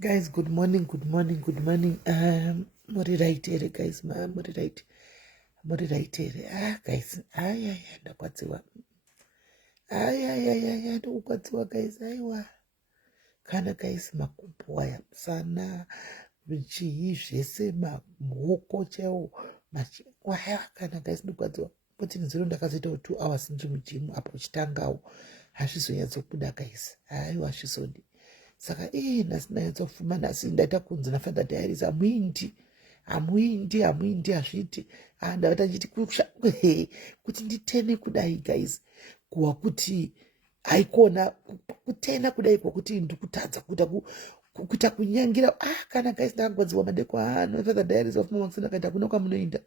Guys, good morning. What did I tell you guys, man? What did I tell you? Guys, ndakwadziwa. Ndokwadziwa guys, aiwa. Kana guys makumbo aya sana chii zvese mahoko chaiwo waya kana guys ndokwadziwa. Kuti nziro ndakazoita 2 hours ndiri mujimu apo chitangawo. Hazvizonyatsokuda guys. Aiwa hazvizodi. Saka nasinanyatsofunga nhasi ndaita kunzi naFather Diaries hamuindi hazviti ndavata nditi kuti nditene kudai guys kuwa kuti haikona kutena kudai kwakuti ndikutadza kuita kunyangira kana guys ndakagwadziwa madeko ano Father Diaries of Mama Kaita kuno kwamunoenda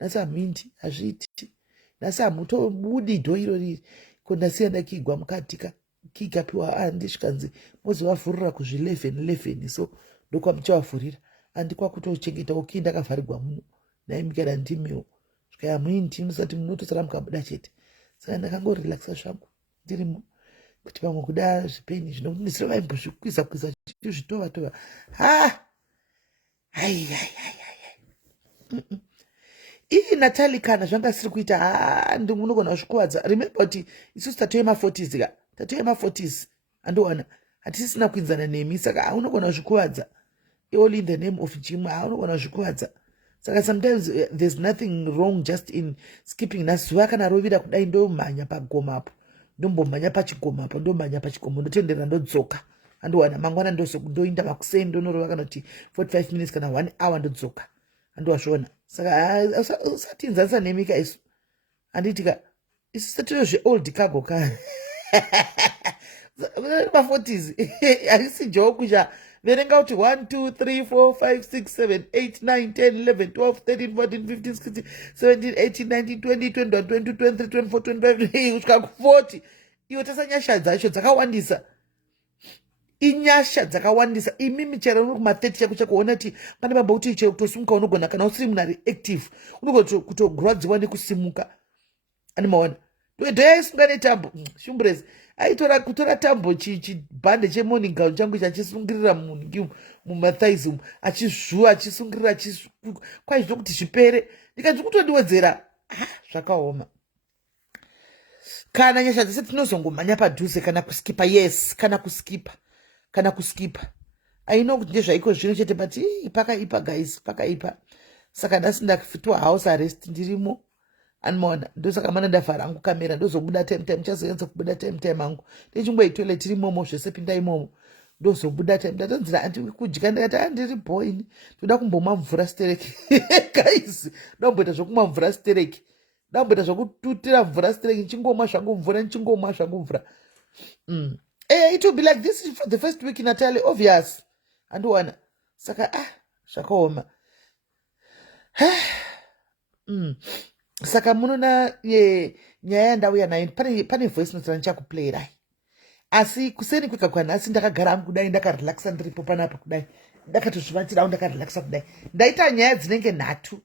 nhasi hamuindi hazviti nhasi hamutobudi dho iro riri kondasiya ndakigwa mukatika kikapiwa handisvikanzi mozovavhurira kuzvi 11 so ndokwamuchavavhurira handikwa kutochengeta uki ndakavharirwa muno naimikana ndimiwo svika hamuindi musati munotosara mukabuda chete saka ndakangorelaxa zvangu ndirimo kuti pamwe kuda zvipeni zvinokuti ndisirovaimbozvikwiza zvitova Natali kana zvanga siri kuita munogona kuzvikuwadza. Remember kuti isusu tatove ma40s ka tatove ma40s andowana hatisisina kuinzana nemi saka unogona kuzvikuwadza all in the name of gym unogona kuzvikuwadza saka sometimes there's nothing wrong just in skipping nazuva kana rovira kudai ndomhanya pagomapo ndombomhanya pachigomapo ndomhanya pachigomo ndotenderera ndodzoka andowana mangwana ndoinda makuseni ndonorova kana kuti 45 minutes kana 1 hour ndodzoka andowazviona saka usatinzanisa nemika isu handitika isu satiro zveold cargo ka ma40s harisi jokusha verenga kuti 1 2 3 4 5 6 7 8 9 10 11 12 13 14 15 16 17 18 19 20 21 22 23 24 25 kusvika ku40 iwe tasanyasha dzacho dzakawandisa inyasha dzakawandisa imi michero uri kuma30 chako chakuona kuti pane baba kuti chero kutosimuka unogona kana usiri munhu ari active unogona kutoguradziwa nekusimuka ani maona ndoedho yaisunga netambo shumburezi kutora tambo chibhande chemorning gown changu chachisungirira munhu mumathais umu achizvuwa achisungirira kwai zvokuti zvipere ndikanzi kutodiwedzera zvakaoma kana nyasha dzese tinozongomhanya padhuze kana kuskipa yes kana kuskipa aino kuti ndezvaiko zvino chete but pakaipa guys pakaipa saka ndasi ndafitwa house arrest ndirimo animaona ndosaka mana ndavhara angu kamera ndozobuda time chazoenza kubuda time angu ndichingoitoilet imomo zvese pinda imomo ndozobuda time ndatonzira anti kudya ndikati andiri boy ndoda kumbomwa mvura stereki guys ndomboita zvokumwa mvura stereki ndamboita zvokututira mvura stereki nichingomwa zvangu mvura it will be like this for the first week Natalie obvious andiwana saka zvakaoma saka munona nyaya yandauya nayo pane voice note randichakuplayera asi kuseni kwega kwanhasi ndakagara hangu kudai ndakarelaxa ndiripo panapa kudai ndakatozvivatirawo ndakarelaxa kudai ndaita nyaya dzinenge 3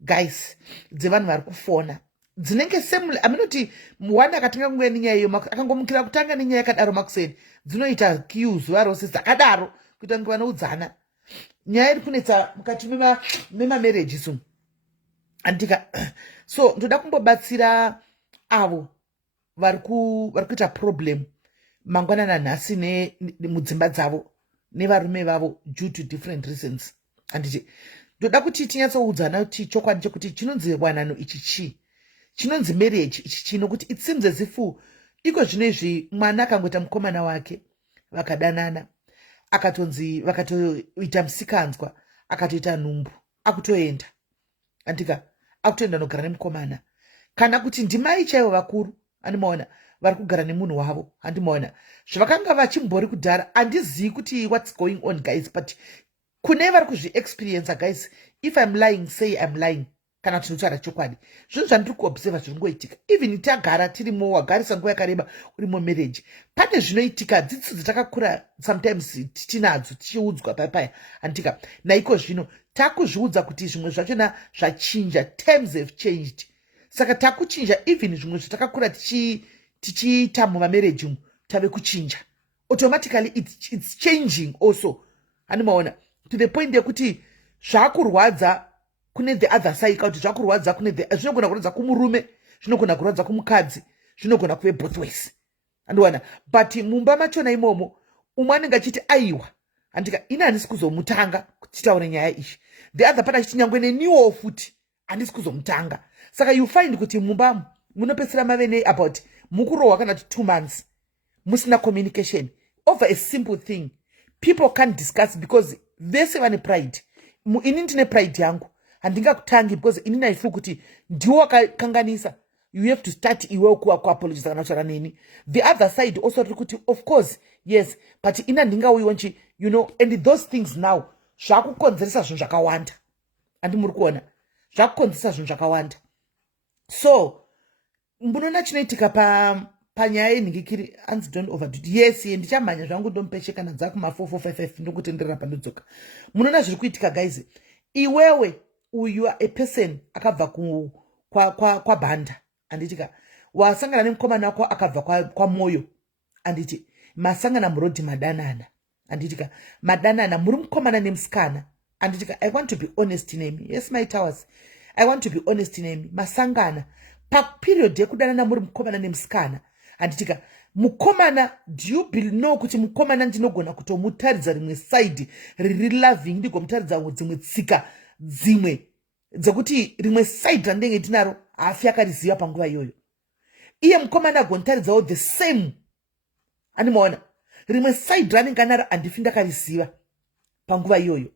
guys dzevanhu vari kufona dzinenge semule aminoti one akatanga kunge nenyaya iyo akangomukira kutanga nenyaya yakadaro makuseni dzinoita kiu zuva rose dzakadaro kuita kunge vanoudzana nyaya iri kunetsa mukati memamarriage isu andika so ndoda kumbobatsira avo vari kuita problem mangwanana nhasi mudzimba dzavo nevarume vavo due to different reasons anditi ndoda kuti tinyatsoudzana kuti chokwadi chekuti chinonzi wanano ichi chii chinonzi marriage ichi chino kuti it seems as if iko zvinezvi mwana akangoita mukomana wake vakadanana vakatoita musikanzwa akatoita nhumbu akutoenda andika akutoenda nogara nemukomana kana kuti ndimai chaivo vakuru animaona vari kugara nemunhu wavo. Handimaona zvavakanga vachimbori kudhara. Handizivi kuti what's going on guys, but kune vari kuzviexperience guys, if I'm lying say I'm lying, kana tinotaura chokwadi. Zvinhu zvandiri kuobserva zviringoitika, even tagara tirimo, wagarisa nguva yakareba urimo marriage, pane zvinoitika, dzidziso dzatakakura sometimes tinadzo tichiudzwa paya handika. Naiko zvino takuzviudza kuti zvimwe zvachona zvachinja, terms have changed. Saka takuchinja, even zvimwe zvatakakura tichiita mumamarriage umu tave kuchinja. Automatically it's changing also. Handimaona to the point yekuti zvakurwadza kune the other side, kuti zvakurwadza kune the, zvinogona kurwadza kumurume, zvinogona kurwadza kumukadzi, zvinogona kuve both ways. Handiwana, but mumba machona imomo umwe anenge achiti aiwa handika ini handisi kuzomutanga kuti titaure nyaya ishi, the other part achiti nyangwe neniwo futi handisi kuzomutanga. Saka you find kuti mumbamo munopedzisira mave about mukurohwa kana 2 months musina communication over a simple thing. People can't discuss because vese vane pride. Ini ndine pride yangu handingakutangi because ini naifu kuti ndiwo wakakanganisa. You have to start iwe kuapologize kana kutaura neni. The other side also tiri kuti of course yes, but ina ndingauyiwa nchi, you know, and those things now zvakukonzeresa zvinhu zvakawanda. Handi muri kuona zvakukonzeresa zvinhu zvakawanda. So munoona chinoitika panyaya yenhingikiri, hanzi don't overdo it. Yes, ndichamhanya zvangu ndomupe kana dzako ma4455 ndokutenderera pandodzoka. Munoona zviri kuitika guys, iwewe you are a person akabva kwa bhanda handitika, wasangana nemukomana wako akabva kwa moyo handiti, masangana murodhi madanana handitika, madanana muri mukomana nemusikana handitika. I want to be honest name, yes my towers, I want to be honest name, masangana paperiod yekudanana muri mukomana nemusikana handitika. Mukomana, do you know kuti mukomana ndinogona kutomutaridza rimwe side riri loving, ndigomutaridza dzimwe tsika dzimwe dzekuti rimwe side randenge tinaro hafi akariziva panguva iyoyo. Iye mukomana agontaridzawo the same, handimaona rimwe side ranenge anaro handifi ndakariziva panguva iyoyo.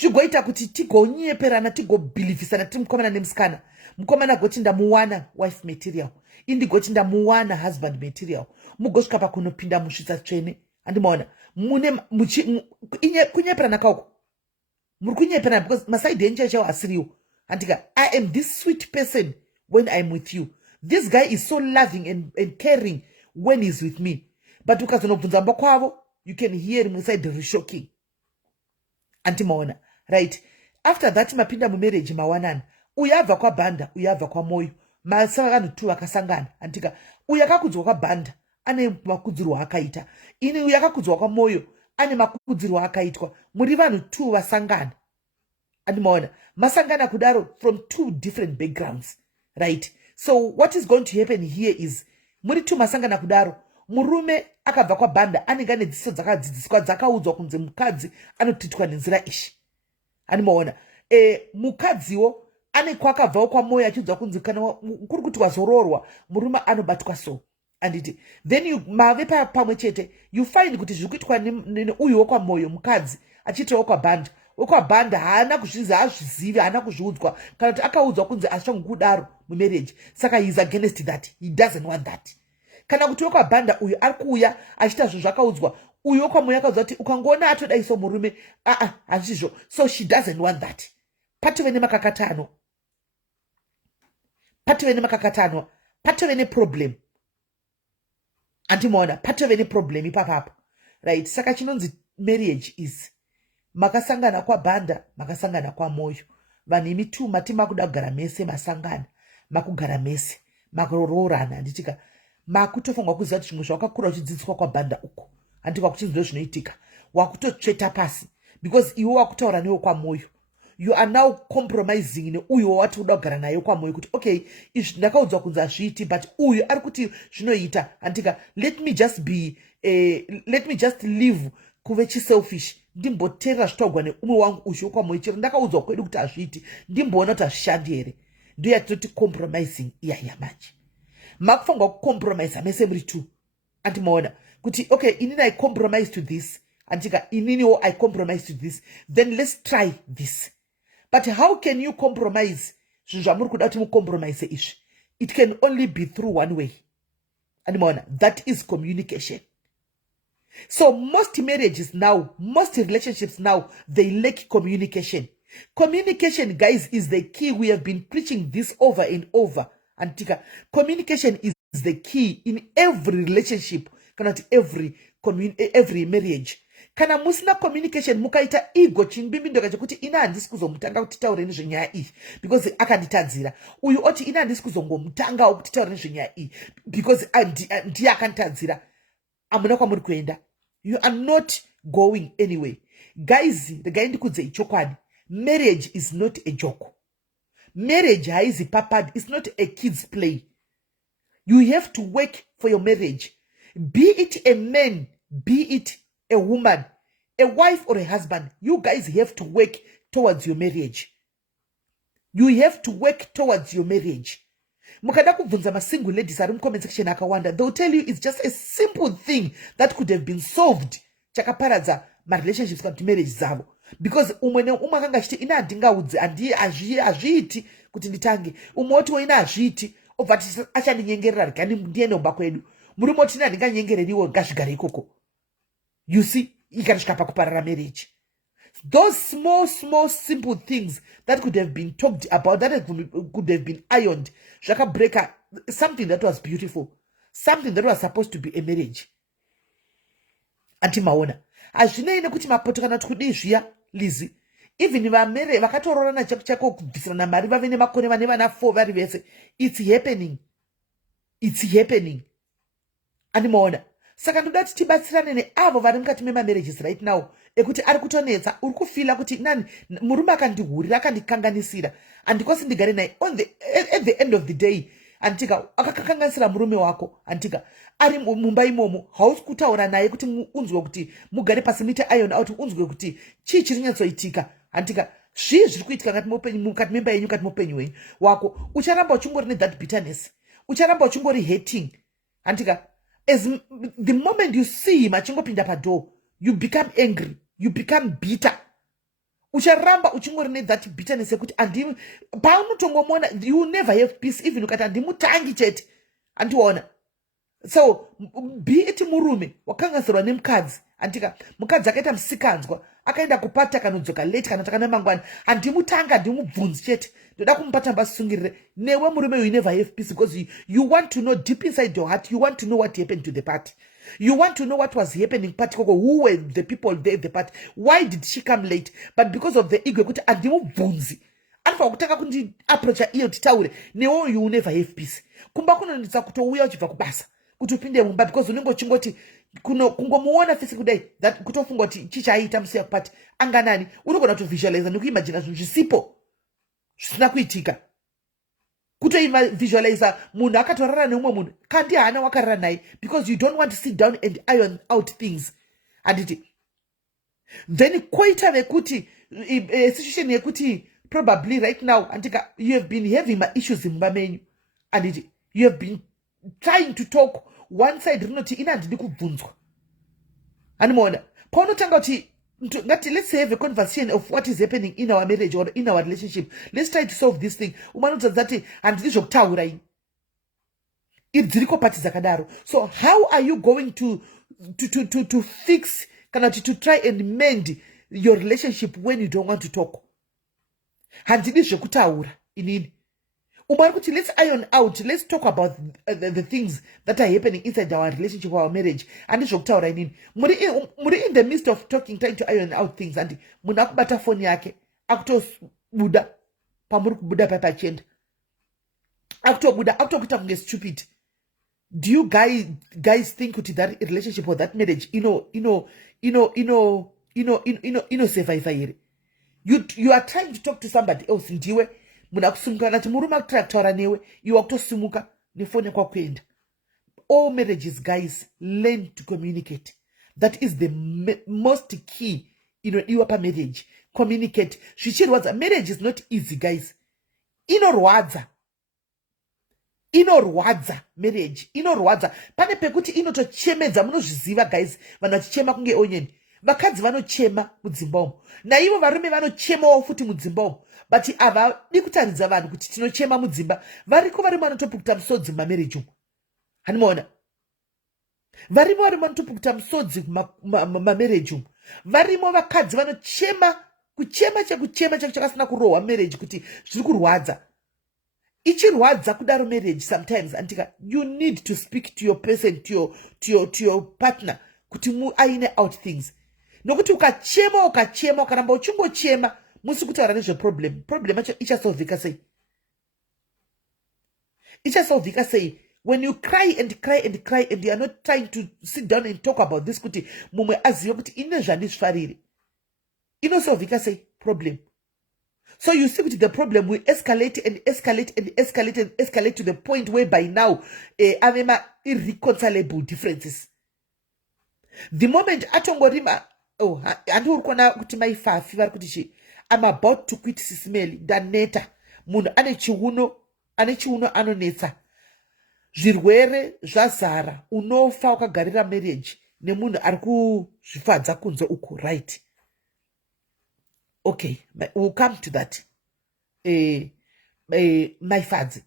Zvigoita kuti tigonyeperana, tigobhilivhisana tiri mukomana nemusikana. Mukomana agoti ndamuwana wife material, indigoti ndamuwana husband material, mugosvika pakunopinda musvitsa tsvene. Handimaona kunyeperana kauko muri kunyeperana because masaidi enje chao asiriwo handika. I am this sweet person when I'm with you, this guy is so loving and caring when he's with me, but ukazonobvunza mba kwavo you can hear rimwe side rishocking. Handimaona right. After that mapinda mumarriage mawanana, uyabva kwa bhanda, uyabva kwa moyo, masangano tu akasangana handika. Uyu akakudzwa kwa bhanda ane makudzirwo akaita, ini uyu akakudzwa kwa moyo ane makudzirwo akaitwa, muri vanhu tu vasangana. Handimaona masangana kudaro from 2 different backgrounds right. So what is going to happen here is muri tu masangana kudaro, murume akabva kwa bhanda anenge ane dziso dzakadzidziswa dzakaudzwa kunze mukadzi anotitwa nenzira ishi. Handimaona mukadziwo ane kwakabvawo kwa moyo achiudzwa kunzi kana kuri kuti wazororwa murume anobatwa so anditi. Then you mave pamwe chete you find kuti zviri kuitwa uyu wokwa moyo mukadzi achitawo kwa bhanda, wokwa bhanda haana kuzviziva, hazvizivi, haana kuzviudzwa kana kuti akaudzwa kunzi ashangokudaro mumarriage, saka he is against that, he doesn't want that. Kana kuti wokwa bhanda uyu ari kuuya achiita zvinhu zvakaudzwa, uyu wokwa moyo akaudzwa kuti ukangoona atodaiso murume hazvizvo, so she doesn't want that. Patove nemakakatano, patove nemakakatano, patove neproblem. Handimaona patove neproblem ipapapo right. Saka chinonzi marriage is makasangana kwa bhanda, makasangana kwa moyo, vanhu imi tu mati makuda kugara mese, masangana makugara mese, makurorana handitika. Makutofanwa kuziva kuti zvimwe zvawakakura uchidzidziswa kwa bhanda uko handika kuchinzwa zvinoitika, wakutotsveta pasi because iwe wakutaura newe kwa moyo. You are now compromising neuyu wawati uda kugara naye kwa moyo kuti okay izvi ndakaudzwa kunzi hazviiti but uyu ari kuti zvinoita handika. Let me just live kuve chiselfish, ndimboteerera zvitaurwa neumwe wangu uzho kwa moyo, chero ndakaudzwa kwedu kuti hazviiti ndimboona kuti hazvishandi here. Ndo yatinoti compromising iyaya manje. Makufanirwa kucompromise mese muri two. Handimaona kuti okay inini I compromise to this handika, ininiwo I compromise to this, then let's try this. But how can you compromise zvinhu zvamuri kuda kuti mucompromise izvi? It can only be through one way Animona, that is communication. So most marriages now, most relationships now, they lack communication. Communication, guys, is the key. We have been preaching this over and over. Antika, communication is the key in every relationship, cannot every marriage. Kana musina communication mukaita ego chinbimbi ndoka chekuti ina handisi kuzomutanga kuti taureni zvenyaya iyi because akanditadzira. Uyu oti ina handisi kuzongomutanga kuti taureni zvenyaya iyi because ndiye akanditadzira. Amuna kwamuri kuenda. You are not going anyway. Guys, regai ndikudzei chokwadi. Marriage is not a joke. Marriage haizi papad. It's not a kid's play. You have to work for your marriage. Be it a man, be it a woman, a wife or a husband. You guys have to work towards your marriage. You have to work towards your marriage. Mukada kubvunza masingle ladies ari comment section akawanda. They'll tell you it's just a simple thing that could have been solved. Chakaparadza my relationships kana marriage zavo. Because umwe akanga chiti ina ndingaudze azviiti kuti nditange. Umwe oti ina azviiti obva achandinyengerera rikani ndiye nomba kwedu. Murume oti ina ndinganyengereriwo ngazvigare ikoko. You see, ikasvika pakuparara marriage. Those small, simple things that could have been talked about, that could have been ironed. Shaka breaker, something that was beautiful. Something that was supposed to be a marriage. Anti maona. Azvinoine kuti mapoto kana tukudi zviya Lizzy. Even vamere vakatororana chako kubvisana mari vave nemakore vane vana 4 vari vese. It's happening. It's happening. Ani maona. Saka ndoda kuti tibatsirane neavo vari mukati memamarriages right now ekuti ari kutonetsa uri kufila kuti nani murume akandihurira akandikanganisira andikosi ndigare naye at the end of the day antika akakanganisira murume wako antika ari mumba imomo hausi kutaura naye kuti unzwe kuti mugare pasi muite iron out unzwe kuti chii chiri kunyatsoitika antika zvii zviri kuitika mukati memba yenyu kati mupenyu wenyu wako ucharamba uchingori nethat bitterness ucharamba uchingori hating antika. As the moment you see him achingopinda padoor, you become angry, you become bitter. Ucharamba uchingori nethat bitterness yekuti andimu paunotongomona you never have peace even ukati andimutangi chete andiona. So be it murume wakanganisirwa nemukadzi antika mukadzi akaita musikanzwa akaenda kupata kanodzoka late kana takana mangwana andimutanga ndimubvunzi chete ndoda kumupata mbasungirire newe murume you never have peace because you want to know deep inside your heart, you want to know what happened to the party, you want to know what was happening party koko, who were the people there at the party, why did she come late, but because of the ego kuti andimubvunzi anofa kutanga kundi approacha iyo titaure newe you never have peace kumba kunonetsa kutouya uchibva kubasa kuti upinde mumba because unenge uchingoti kungomuona fisi kudai that kutofunga kuti chichaita musiya kupati anganani unogona kutovisualize nekuimagina zvinhu zvisipo zvisina kuitika kutoivisualize munhu akatorara neumwe munhu kandi haana wakarara naye because you don't want to sit down and iron out things anditi then koita vekuti situation yekuti probably right now antika you have been having my issues mumba menyu anditi you have been trying to talk one side rinoti ina handidi kubvunzwa animona paunotanga kuti let's have a conversation of what is happening in our marriage or in our relationship. Let's try to solve this thing. Umanotsa zati handidi zvokutaura ini dziriko pati dzakadaro. So how are you going to fix kana to try and mend your relationship when you don't want to talk? Handidi zvokutaura inini. Let's iron out, let's talk about the things that are happening inside our relationship or our marriage. And it's I mean, in the midst of talking, trying to iron out things, and munakubata phone yake, actos Buddha, pamuru Buddha papa chend. Acto Buddha, acto kuta stupid. Do you guys think that relationship or that marriage, survive? You are trying to talk to somebody else in ndiwe. Muna kusumuka nati murume akutaura newe iwe kutosumuka nefoni yako kuenda. All marriages, guys, learn to communicate. That is the most key in your marriage. Communicate. Zvichirwadza. Marriage is not easy, guys. Inorwadza marriage. Inorwadza. Pane pekuti inotochemedza munozviziva, guys. Vanhu vachichema kunge onion. Vakadzi vanochema mudzimba umo. Naivo varume vanochemawo futi mudzimba umo. But avadi kutaridza vanhu kuti tinochema mudzimba. Variko varume vanotopukuta musodzi mumarriage umo. Hanimuona? varimo vari vanotopukuta musodzi mamarriage umu. Varimo vakadzi vanochema, kuchema chakasina kurohwa marriage kuti zviri kurwadza. Ichirwadza kudaro marriage sometimes, antika, you need to speak to your person, to your partner, kuti aine out things. Nokuti ukachema ukaramba uchingochema musi kutaura nezveproblem, problem acho ichasolvika sei? Ichasolvika sei? When you cry and you are not trying to sit down and talk about this, kuti mumwe azive kuti ine zvandizvifarire, inosolvika sei problem? So you see that the problem will escalate to the point where by now avema irreconcilable differences. The moment atongorima, anduri kuona kuti maifafi vari kuti chi, I'm about to quit SIS MELLY, ndaneta, munhu ane chiuno anonetsa, zvirwere zvazara, unofa ukagarira marriage nemunhu ari kuzvifadza kunze uku, right? Okay, we'll come to that. My fads.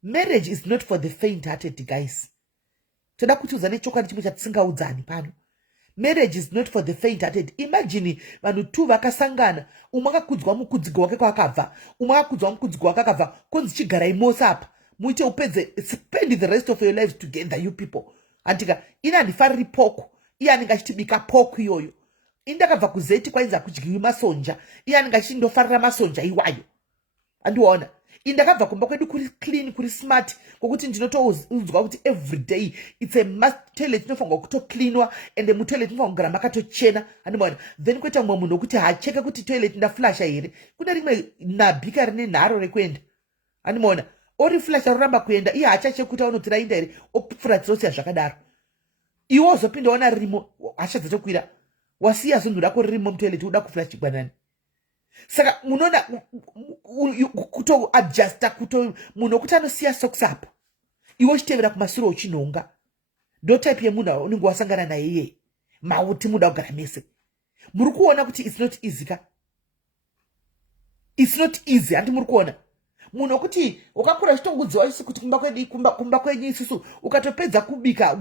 Marriage is not for the faint-hearted, guys. Toda kutiuzane chokwadi chimwe chatisingaudzani pano. Marriage is not for the faint-hearted. Imagine vanhu two vakasangana, umwe akakudzwa mukudzigo wake kwakabva, umwe akakudzwa mukudzigo wake akabva, konzi chigarai mose apa, muite upedze, spend the rest of your lives together, you people. Antika, ina handifariri poko, iye anenge achitibika poko iyoyo. Indakabva kuzeti kwainza kudyiwa masonja, iye anenge achindofarira masonja iwayo. Andiona, indakabva kumba kwedu kuri clean, kuri smart, kokuti ndinotoudzwa kuti every day it's a must, toilet inofanirwa kutocleanwa and mutoilet inofanirwa kugara makatochena. Andiona, then kuita mumwe munhu kuti hacheke kuti toilet ndaflasha here, kune rimwe nabhika rine nharo rekuenda. Andiona, ori flasha roramba kuenda, iye hachacheke kuti aunoti raenda here, opfura dzosiya zvakadaro. Iwe wozopinda wana rimo, hasha dzatokwira. Wasiya zunhu rako ririmo mutoilet uda kuflash chigwanani. Saka munoona kuto adjusta, kuto munhu kuti anosiya socks up, iwe uchitevera kumashure uchinhonga. Ndo type yemunhu unenge wasangana naye iye, mauti muda kugara mese. Muri kuona kuti it's not easy ka? It's not easy, handi muri kuona. Munhu wekuti ukakura uchitongodziwa isusu kuti kumba kwenyu isusu ukatopedza kubika,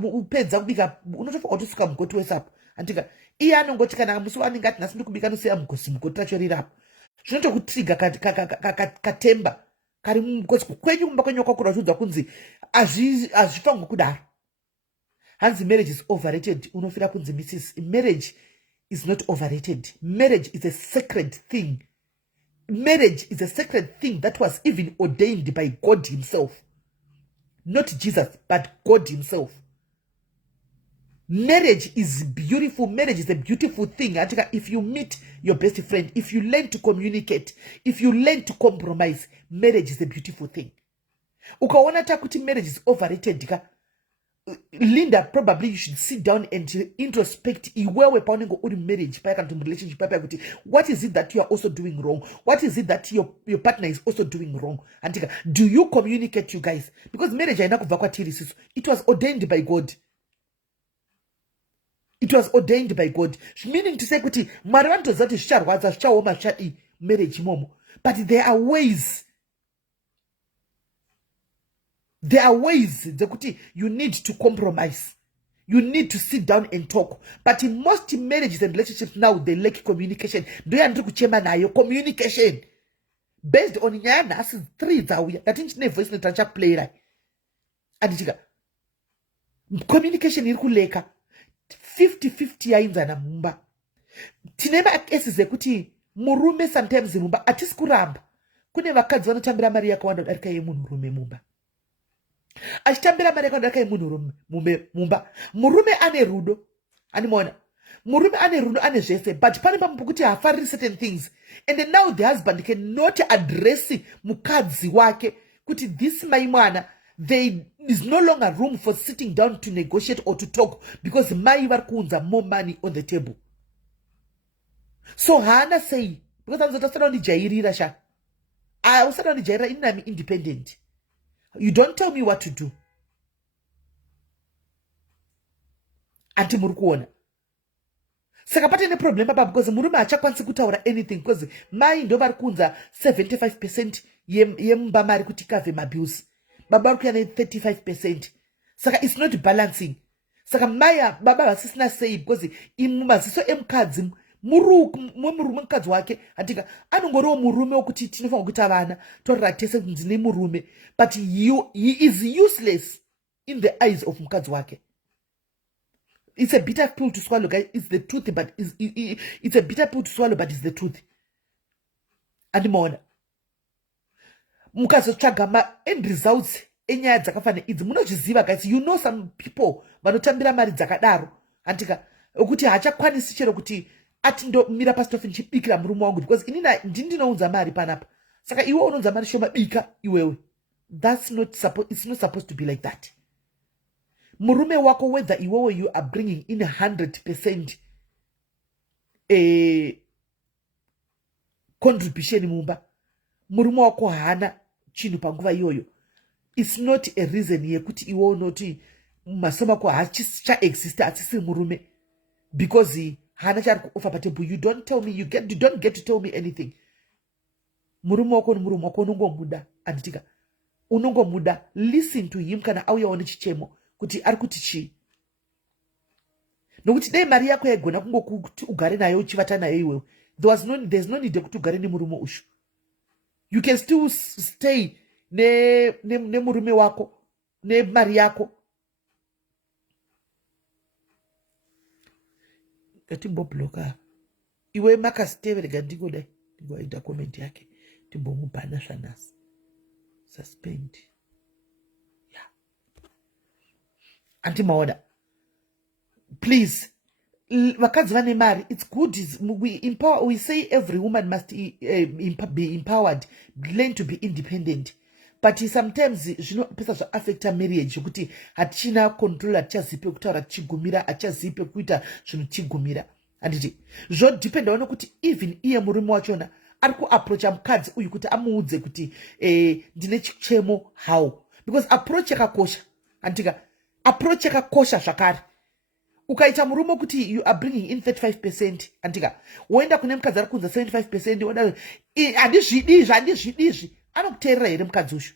unotofa kutosuka mugoti wese apo. Antika, iye anongoti kana musi wanenge ati nhasi ndiri kubika nosiya mugoti racho rirapo. Zvinotokutriga katemba kari mugoti kwenyu kumba kwenyu kwakura uchiudzwa kunzi hazvifanirwi kudaro. Hanzi marriage is overrated, unofira kunzi Mrs. Marriage is not overrated. Marriage is a sacred thing. Marriage is a sacred thing that was even ordained by God himself. Not Jesus, but God himself. Marriage is beautiful. Marriage is a beautiful thing. If you meet your best friend, if you learn to communicate, if you learn to compromise, marriage is a beautiful thing. Ukaona takuti marriage is overrated, Linda, probably you should sit down and introspect iwewe paunengo uri marriage paya kana relationship paya kuti what is it that you are also doing wrong? What is it that your partner is also doing wrong? Antika, do you communicate, you guys? Because marriage haina kubva kwatiri sisu. It was ordained by God. It was ordained by God. Meaning to say kuti Mwari vanotoziva kuti zvicharwadza zvichaoma zvachadi marriage imomo. But there are ways. There are ways that you need to compromise. You need to sit down and talk. But in most marriages and relationships now, they lack communication. Do you understand nayo communication? Based on Nyaya nasi 3 zawuya. That is ne voice note play right. Adichika. Communication iri kuleka. 50-50 yainzana mumba. Tinema cases kuti murume sometimes mumba atisi kuramba. Kune vakadzi vanotambira mari yakawanda kudarika yemunhurume mumba. Achitambira mari yakawanda yemunhurume mumba. Murume ane rudo. Animona. Murume ane rudo ane zvese. But pane pamwe kuti hafariri certain things. And then now the husband cannot address mukadzi wake kuti this my mwana. There is no longer room for sitting down to negotiate or to talk because mai vari kuunza more money on the table. So hana say because I'm not saying jairira sha. I was saying jairira inami independent. You don't tell me what to do. Anti muri kuona. Saka pate ne problem papa because murume achakwanisi kutaura anything because mai ndo vari kuunza 75% yemba mari kuti cover my bills. Baba vari kuya ne 35%. Saka it's not balancing. saka maya baba vasisina sei because mumaziso emukadzi murume mukadzi wake handika anongoriwo murume wokuti tinofanira kuita vana torera tese kuti ndine murume but he is useless in the eyes of mukadzi wake. It's a bitter pill to swallow, guys. It's the truth, but it's a bitter pill to swallow, but it's the truth. Andimona mukazotsvaga ma-end results enyaya dzakafana idzi munozviziva, guys. You know some people vanotambira mari dzakadaro handika okuti haachakwanisi chero kuti ati ndomira pasitofi ndichibikira murume wangu because inini ndinounza mari panapa, saka iwe unounza mari shoma bika iwewe. It's not supposed to be like that. Murume wako, whether iwewe you are bringing in 100% contribution mumba, murume wako hana chinhu panguva iyoyo. It's not a reason yekuti iwewe unoti masomo ako hachichaexist asisi murume because hana chari kuofa patable. You don't get to tell me anything. Murume wako murume wako unongomuda anditika unongomuda. Listen to him kana auyawo nechichemo kuti ari kuti chii, nokuti dai mari yako yaigona kungokuti ugare nayo uchivata nayo iwewe. There's no need yekuti ugare nemurume ushu. You can still stay nemurume wako nemari yako. Ngatimbobloka iwe makasiteverega ndingodai ndingoita comment yake timbomubhana zvanasi suspend. Antimaoda, please, vakadzi vane mari. It's good. We say every woman must be empowered, learn to be independent. But sometimes zvinopesa zvaafecta marriage kuti hatichina control, hatichazipe kutaura tichigumira, hatichazipe kuita zvinhu tichigumira. Handiti zvodependa nokuti even iye murume wachona ari kuapproacha mukadzi uyu kuti amuudze kuti ndine chichemo how, because approach yakakosha. Handika approach yakakosha zvakare. Ukaita murume kuti you are bringing in 35% andika woenda kune mukadzi ari kunza 75% woda handizvidizvi anokuteerera here mukadzi ushu.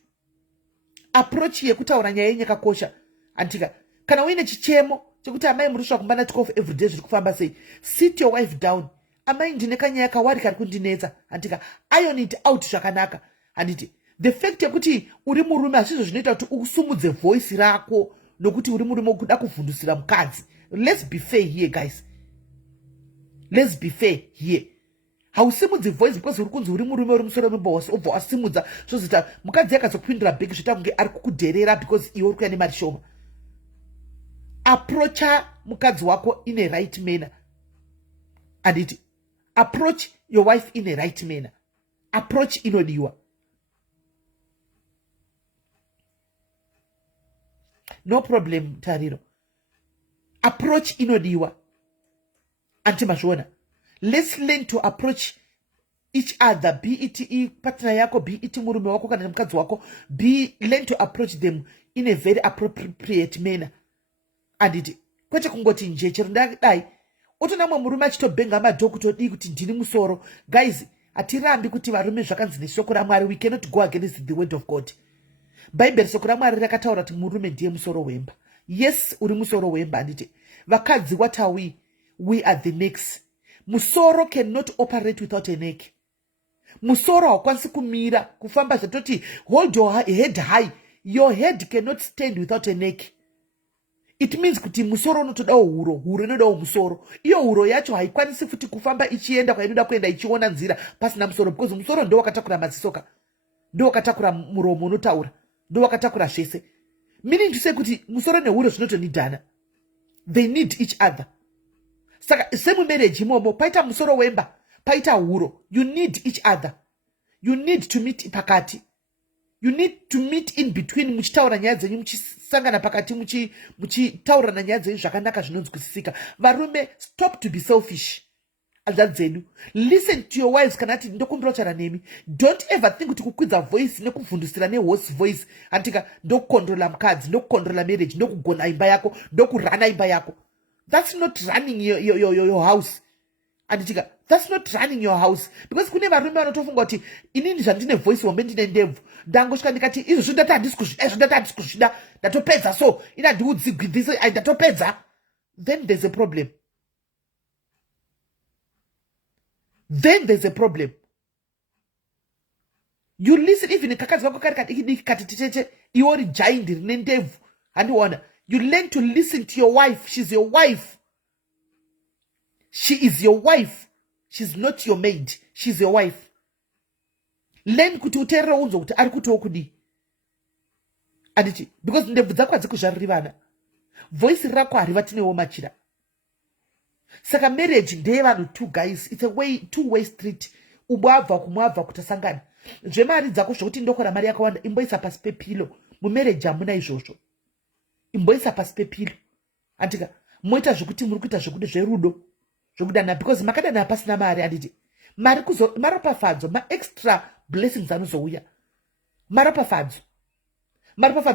Approach yekutaura nyaya yenyu yakakosha andika. Kana uine chichemo chekuti amai muri kusvika kumbana 12 every day zviri kufamba sei, sit your wife down. Amai ndine kanyaya kawari kari kundinetsa andika iron it out zvakanaka. Handiti the fact yekuti uri murume hazvizvo zvinoita kuti usumudze voice rako nokuti uri murume kuda kuvhundusira mukadzi. Let's be fair here, guys. Let's be fair here. Hausimudzi voice because uri kunzi uri murume uri musoro webosi obva wasimudza zvozita mukadzi yakazopindura bheki zvita kunge ari kukudherera because iwe uri kuya nemari shoma. Approacha mukadzi wako in a right manner. And approach your wife in a right manner. Approach inodiwa. No problem, Tariro. Approach inodiwa. Antimashona. Let's learn to approach each other. Be it partner yako, be it murume wako kana mukadzi wako. Learn to approach them in a very appropriate manner. And kwete kungoti nje chero ndadai otonamwe murume achitobhenga madho kutodii kuti ndini musoro. Guys, hatirambi kuti varume zvakanzi neshoko raMwari. We cannot go against the word of God. Bible shoko raMwari rakataura kuti murume ndiye musoro wemba. Yes, uri musoro wemba. Anditi vakadzi, what are we? We are the necks. Musoro cannot operate without a neck. Musoro haukwanisi kumira kufamba zvatoti hold your head high. Your head cannot stand without a neck. It means kuti musoro unotodawo huro, huro inodawo musoro. Iyo huro yacho haikwanisi futi kufamba ichienda kwainoda kuenda ichiona nzira pasina musoro, because musoro ndo wakatakura mazisoka, ndo wakatakura muromo unotaura, ndo wakatakura zvese. Meaning to say kuti musoro nehuro zvinotonidhana. They need each other. Saka same marriage imomo paita musoro wemba, paita huro. You need each other. You need to meet pakati. You need to meet in between. Muchitaura nyaya dzenyu muchisangana pakati muchitaura nyaya dzenyu zvakanaka zvinonzwisisika. Varume, stop to be selfish. Adzadzenu. Listen to your wives kana ati ndokumbochara nemi. Don't ever think kuti kukwidza voice nekuvhundusira nehost voice antika ndokukontrola mukadzi, ndokukontrola marriage, ndokugona imba yako, ndokurana imba yako. That's not running your house. anditika that's not running your house, because kune varume vanotofunga kuti inini zvandine voice hombe ndine ndebvu ndangosvika ndikati izvo ndati handisi kuzvida ndatopedza, so ina ndiudzigwidhise ndatopedza, then there's a problem. You listen, even kakadzi vako kari kadiki kati titete iori jaindi rine ndebvu handiona. You learn to listen to your wife. She's your wife. She is your wife. She's not your maid. She's your wife. Learn kuti uterere unzo kuti ari kutiwo kudi. Anditi, because ndebvu dzako hadzikuzvariri vana. Voice rako harivatinewo machira. Saka marriage ndeye vanhu two guys. It's a two-way street. Ubwabva kumwabva kutasangana. Zvemari dzako zvokuti ndokora mari yakawanda imboisa pasi pepilo. Mumarriage hamuna izvozvo. Imboisa pasi pepilo. Andika, moita zvokuti muri kuita zvokuti zverudo. Zvokudana, because makadana pasina mari anditi. Maropafadzo, ma-extra blessings anozouya. Maropafadzo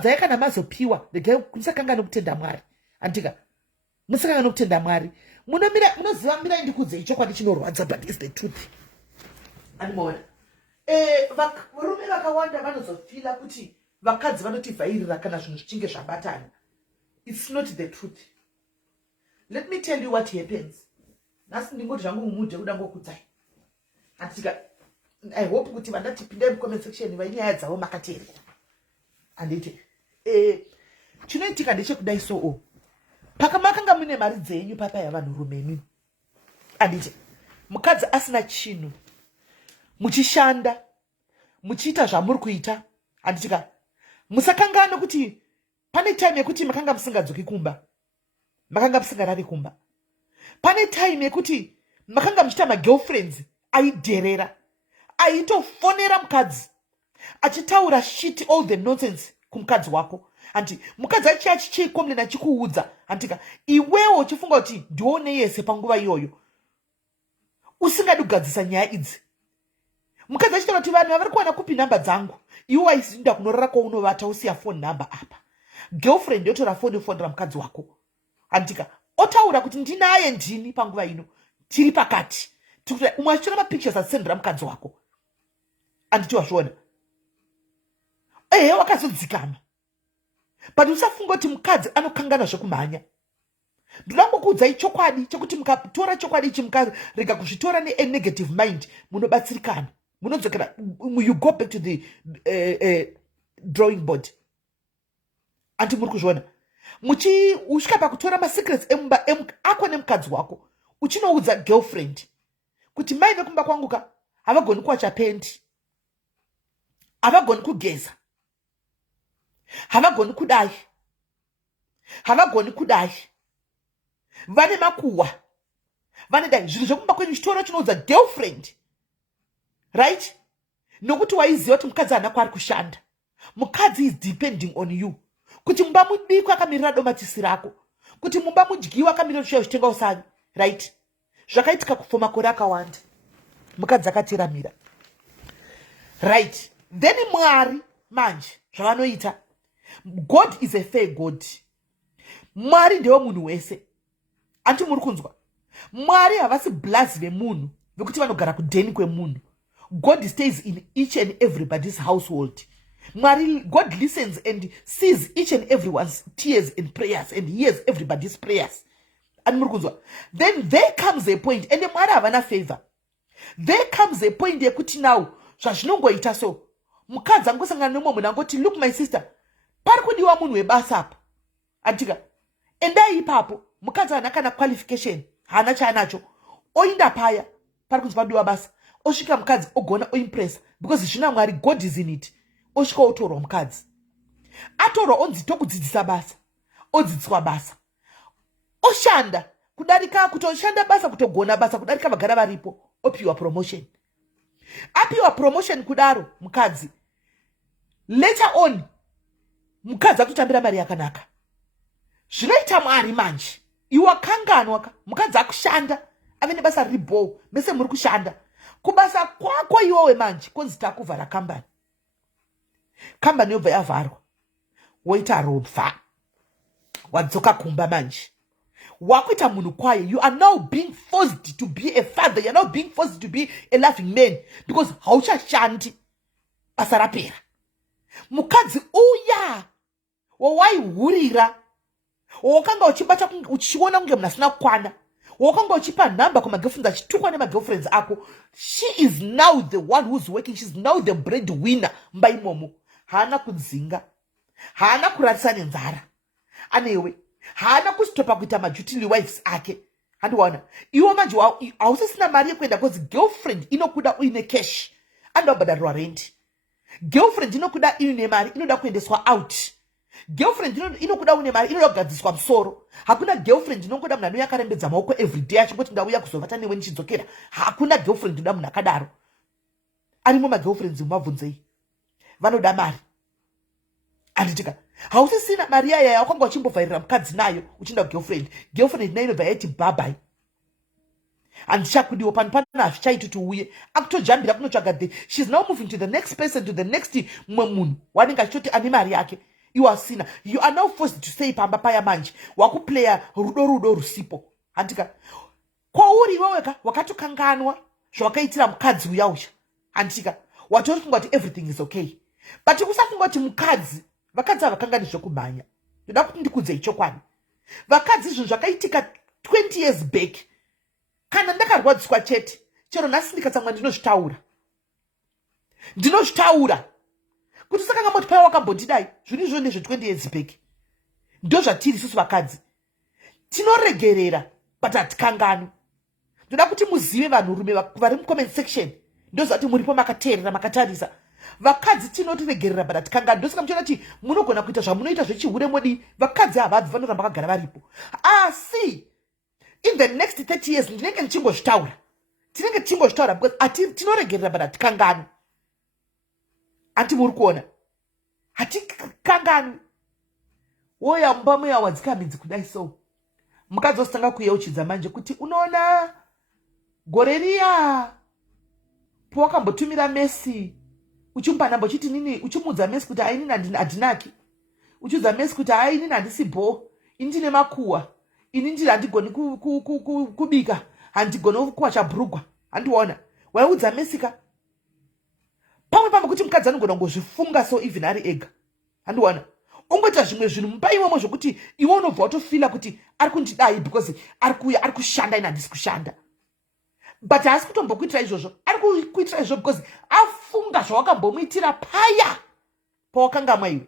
yakana mazopiwa. Regai musakanga nokutenda Mwari. Andika, musakanga nokutenda Mwari. Munoziva mira ndikudze ichokwadi chinorwadza, but it's the truth. Andimona. Varume vakawanda vanozofila kuti vakadzi vanotivhairira kana zvinhu zvichinge zvabatana. It's not the truth. Let me tell you what happens. Nasi ndingoti zvangu mumude kuda ngokudzai. Andika, I hope kuti vandatipinda mucomment section vainyaya dzavo makateerera. Anditi, chinoitika ndechekudai so. Pakamakanga mune mari dzenyu papaya vanhurume imi. Anditi, mukadzi asina chinhu. Muchishanda, muchiita zvamuri kuita. Anditika, musakangana kuti pane time yekuti makanga musingadzoki kumba. Makanga musingarari kumba. Pane time yekuti makanga muchita magirlfriends aiderera. Aitofonera mukadzi. Achitaura shit all the nonsense kumukadzi wako. Anti, mukadzi achikomblena achikuudza. Antika, iwewo uchifunga kuti ndione yese panguva iyoyo. Usingadi kugadzisa nyaya idzi. Mukadzi achitaura kuti vanhu vari kuwana kupi namba dzangu. Iwe waizinda kunorara kwaunovata usiya phone number apa. Girlfriend yotora phone yofonera mukadzi wako. Antika, otaura kuti ndinaye ndini panguva ino. Tiri pakati. Umwe achitora mapictures atisendera mukadzi wako. Anditi wazviona. Wakazodzikama. But usafunga kuti mukadzi anokangana zvekumhanya. Ndinongokuudzai chokwadi chekuti mukatora chokwadi ichi mukarega kuzvitora negative mind, munobatsirikana. Munodzokera, you go back to the drawing board. Anti muri kuzviona. Usvika pakutora masecrets emumba ako nemukadzi wako. Uchinoudza girlfriend kuti mai vekumba kwanguka havagoni kuwacha pendi. Havagoni kugeza. Havagoni kudai. Vane makuwa. Vane dai. Zvinhu zvekumba kwenyu chitora chinoudza girlfriend. Right? Nokuti waiziva kuti mukadzi haana kwari kushanda. Mukadzi is depending on you. Kuti mumba mubikwa akamirira domatisi rako. Kuti mumba mudyiwa akamirira kusvika zvitenga usavi. Right? Zvakaitika for makore akawanda. Mukadzi akatiramira. Right? Then Mwari manje zvavanoita. God is a fair God. Mwari ndewe munhu wese. Anti muri kunzwa. Mwari havasi blazi vemunhu vekuti vanogara kudheni kwemunhu. God stays in each and everybody's household. Mwari, God listens and sees each and everyone's tears and prayers and hears everybody's prayers. And muri kunzwa. Then there comes a point, and Mwari havana favor. There comes a point yekuti now zvazvinongoita so. Mukadzi angosangana nomwe munhu angoti, look my sister, pari kudiwa munhu webasa apa. Antika, endai ipapo. Mukadzi haana kana qualification, haana chaanacho. Oinda paya, pari kunzi padiwa basa. Osvika mukadzi ogona oimpressa, because zvina Mwari, God is in it. Osvika otorwa mukadzi. Atorwa onzi tokudzidzisa basa. Odzidziswa basa. Oshanda, kudarika kutoshanda basa, kutogona basa, kudarika vagara varipo. Opiwa promotion. Apiwa promotion kudaro mukadzi. Later on, mukadzi akutambira mari yakanaka. Zvinoita Mwari manje. Iwa kanganwa, mukadzi akushanda. Avene basa ribo, mese muri kushanda. Kubasa kwako iwewe manje, konzi takuvhara kambani. Kambani yobva yavharwa. Woita robva. Wadzoka kumba manje. wakuita munhu kwaye, you are now being forced to be a father, you are now being forced to be a loving man because hauchashandi basa rapera. Mukadzi uya wawaihurira, wakanga uchibata uchiona kunge munhu asina kukwana, wakanga uchipa nhamba kumagirlfriends achitukwa nemagirlfriends ako. She is now the one who's working, she's now the breadwinner mumba imomo. Haana kudzinga, haana kuratisa nenzara, anewe haana kustopa kuita majutili wives ake. Handiwana iwo manje hausisina mari yekuenda because girlfriend inokuda uine cash andobhadharwa rent. Girlfriend inokuda uine mari, inoda kuendeswa out. Girlfriend inokuda une mari, inoda kugadziswa musoro. Hakuna girlfriend inongoda munhu anouya akarembedza maoko everyday achingoti ndauya kuzovata newe ndichidzokera. Hakuna girlfriend inoda munhu akadaro. Arimo magirlfriends mumabvunzei vanoda mari. Anditika hausisina mari yaya wakanga uchimbovhairira mukadzi nayo uchienda girlfriend. Girlfriend nayo inobva yaiti bye bye. Handichakudiwo pano hazvichaiti kuti uye akutojambira kunotsvaga she's now moving to the next person, to the next mumwe munhu wanenge achitoti ane mari yake. You are now forced to say pamba paya manje wakuplaya rudo rusipo. Handika kwauri iweweka wakatokanganwa zvawakaitira mukadzi uya uya. Handika watori funga kuti everything is okay, but kusafunga kuti vakadzi havakangani zvokumhanya. Ndoda kuti ndikudze ichokwadi, vakadzi zvinhu zvakaitika 20 years back kana ndakarwadziswa chete, chero nhasi ndikatsamwa ndinozvitaura kuti saka ngamoti paya wakambondidai zvinhu izvo ndezve 20 years back. Ndo zvatiri isusu vakadzi, tinoregerera but hatikangani. Ndoda kuti muzive vanhurume vari mucomment section, ndozvati muripo makateerera makatarisa. Vakadzi tinotiregerera but hatikangani. Ndosaka muchiona kuti munogona kuita zvamunoita zvechihure modi. Vakadzi havabvi vanoramba vakagara varipo. Asi in the next 30 years tinenge tichingozvitaura because tinoregerera but hatikangani. Ati muri kuona hatikangani. Woya mumba muya wadzikambidzi kudai so mukadzi ositanga kuyeuchidza manje kuti unoona gore riya pawakambotumira Messi uchimupa namba uchiti nini, uchimudza Messi kuti ai nini handinaki, uchiudza Messi kuti ai nini handisi bho, ini ndine makuwa, ini ndiri handigoni kubika, handigoni kuwacha bhurugwa. Handiona waiudza Messi ka pamwe kuti mukadzi anogona ngozvifunga so even ari ega. Handiona ungoita zvimwe zvinhu mumba imomo zvokuti iwe unobva watofila kuti ari kundidai because ari kuuya ari kushanda ine handisi kushanda, but haasi kutombokuitira izvozvo. Ari kuitira izvozvo because afunga zvawakambomuitira paya pawakanga mwaiwe.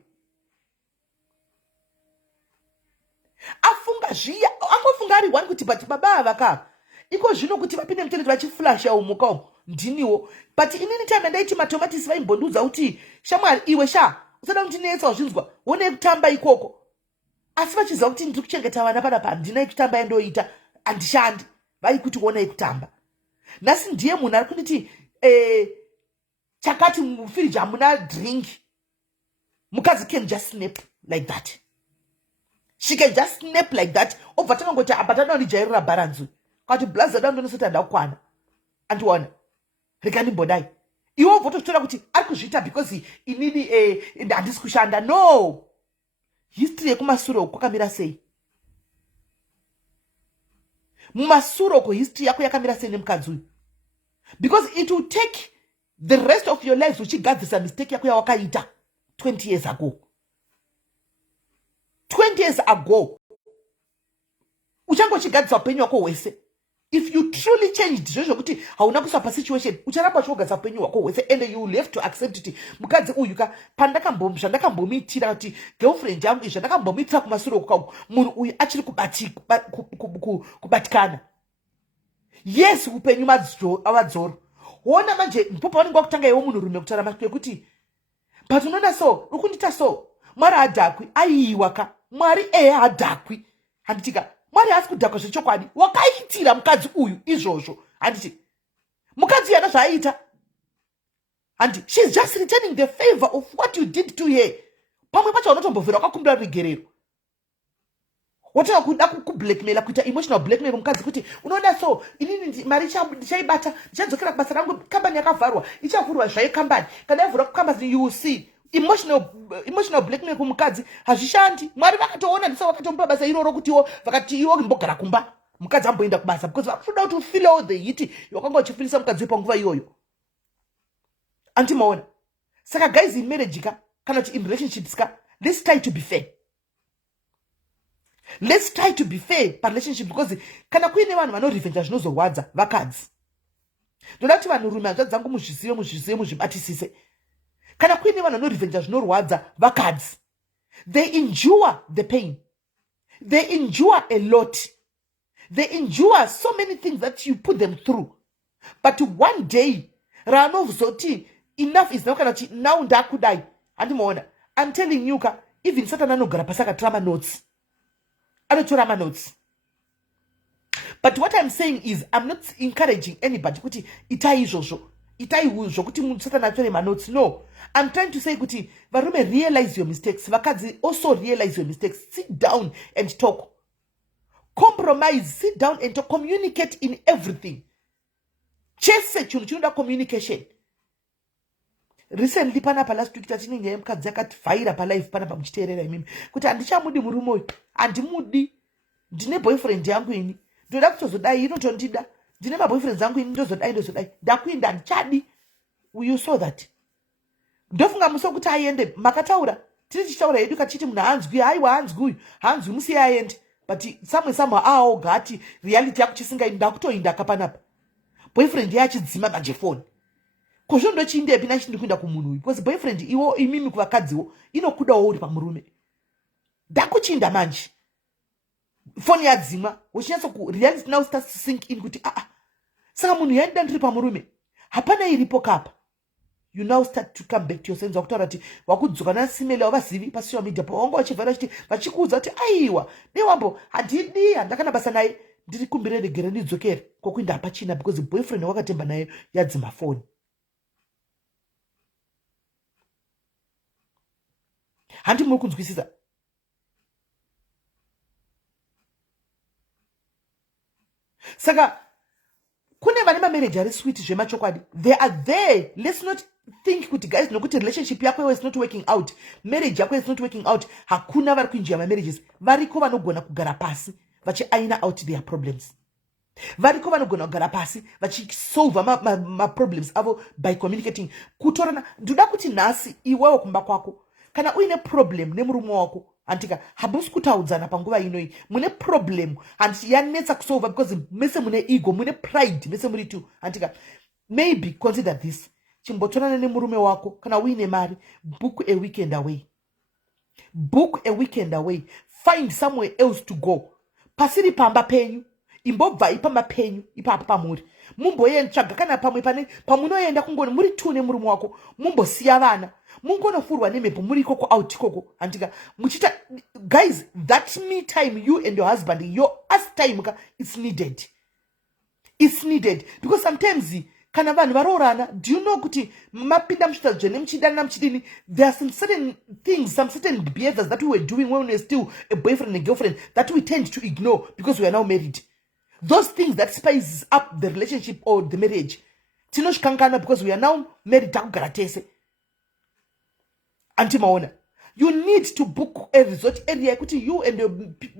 Afunga zviya, angofunga ari one kuti but baba avaka iko zvino kuti vapinde mutereti vachiflasha umuka umu ndiniwo, but inini time ndaiti matomatisi vaimbondiudza kuti shamwari iwe usada kundinetsa wazvinzwa wonei kutamba ikoko. Asi vachiziva kuti ndiri kuchengeta vana panapa handinai kutamba yandoita handishandi, vaikuti wonei kutamba. Nhasi ndiye munhu ari kunditi chakati mufiriji hamuna drink. Mukadzi can just snap like that, she can just snap like that. Obva tangangoti abatana ndijairira baranzwi kati blaza dandonosoti handakwana. Andiona rekani mbodai iwo vototora kuti ari kuzviita because inini handisi kushanda. No, history yekumasuro uko kwakamira sei? Mumasuro uko history yako yakamira sei nemukadzi uyu? Because it will take the rest of your life uchigadzisa mistake yako yawakaita 20 years ago. 20 years ago uchangochigadzisa upenyu wako hwese. If you truly changed zvokuti hauna kuswa pasituation ucharamba uchigadzisa upenyu wako hwese, and you will have to accept it. Mukadzi uyu ka zvandakambomuitira kuti girlfriend yangu izvi zvandakambomuitira kumasuro kwako, munhu uyu achiri kubatikana. Yes, upenyu madzoro. Wona manje ndipo paunenge wakutanga iwe munhurume kutaura mashoko ekuti but unoona so ukundita so Mwari hadhakwi. Aiwa ka Mwari hadhakwi. Handitika Mwari haasi kudhakwa zvechokwadi. Wakaitira mukadzi uyu izvozvo. Handiti mukadzi yana zvaaita. And she's just returning the favor of what you did to her. Pamwe pacho unotombovhera wakakumbira ruregerero. Wataka kuda kublackmaila kuita emotional blackmail mukadzi kuti unoona so inini mari ndichaibata ndichadzokera kubasa rangu, kambani yakavharwa ichavhurwa zvaye kambani kana yavhurwa kukambani you will see emotional blackmail kumukadzi hazvishandi. Mwari vakatoona ndisa vakatomupa basa iroro kutiwo vakati iwo imbogara kumba mukadzi amboenda kubasa because vakutoda kuti ufeel all the heat yakanga uchifilisa mukadzi panguva iyoyo. Antimaona. Saka guys in marriage ka kana in relationships ka, let's try to be fair. Let's try to be fair pa relationship because kana kuine vanhu vanorevenge zvinozorwadza vakadzi. Ndoda kuti vanhu rume hanzvadzi dzangu muzvizive muzvibatisise. Kana kuine vanhu vanorevenge zvinorwadza vakadzi. They endure the pain. They endure a lot. They endure so many things that you put them through. But one day, ranovzoti enough is now now ndakudai. Andimaona. I'm telling you ka even Satan anogara pasaka trauma notes. Anotorama notes. But what I'm saying is I'm not encouraging anybody kuti itai izvozvo. Itai uzvo kuti Satan atore ma notes. No. I'm trying to say kuti varume realize your mistakes. Vakadzi also realize your mistakes. Sit down and talk. Compromise. Sit down and talk. Communicate in everything. Chase chinoda communication. Recently panapa last week tachini nyaya mukadzi akatifaira pa live panapa muchiteerera imimi kuti handichamudi murume uyu, handimudi, ndine boyfriend yangu ini, ndoda kutozodai inotondida, ndine maboyfriends angu ini ndozodai ndakuinda handichadi. You saw that. Ndofunga muso kuti aende makataura tiri tichitaura yedu kachiti munhu hanzwi, haiwa hanzwi uyu hanzwi musiye aende, but somehow aoga ati reality yako chisingaindi ndakutoinda kapanapa boyfriend yachidzima manje phone. Kozvo ndochiindepi nachindi kuinda kumunhu uyu because boyfriend iwo imimi kuvakadziwo inokudawo uri pamurume. Ndakuchinda manje phone yadzimwa uchinyatso ku reality now starts to sink in kuti saka munhu yaenda ndiri pamurume hapana iripo kapa. You now start to come back to your sense wakutaura kuti wakudzoka nasimele wavazivi pasocial media pawanga wachivhara chiti vachikuudza kuti aiwa newambo handidi handakana basa naye ndiri kumbire regere ndidzokere kokuinda hapachina because boyfriend wakatemba naye yadzima phone. Handi muri kunzwisisa. Saka kune vane mamarriage ari sweet zvemachokwadi. They are there. Let's not think kuti guys nokuti relationship yako is not working out, marriage yako is not working out, hakuna vari kuinjira marriages. Variko vanogona kugara pasi vachiaina out their problems. Variko vanogona kugara pasi vachisolve ma problems avo by communicating. Kutorana ndoda kuti nhasi iwewe kumba kwako kana uine problem nemurume wako antika habusi kutaudzana panguva inoi mune problem and yanetsa kusolve because mese mune ego mune pride mese muri tu antika maybe consider this. Chimbotonana nemurume wako kana uine mari, book a weekend away. Book a weekend away. Find somewhere else to go. Pasiri pamba penyu imbobva ipamba penyu ipapa pamuri mumboyentsvaga kana pamwe pane pamunoenda kungoni muri tu nemurume wako mumbosiya vana mungonofurwa nemhepo muri ikoko out ikoko andika muchita guys that me time you and your husband your us time it's needed. It's needed because sometimes kana vanhu varorana, do you know kuti mapinda muchitadzve nemuchidana muchidini, there are some certain things, some certain behaviors that we were doing when we were still a boyfriend and girlfriend that we tend to ignore because we are now married. Those things that spices up the relationship or the marriage tinoshikankana because we are now married takugara tese. Antimaona, you need to book a resort area kuti you and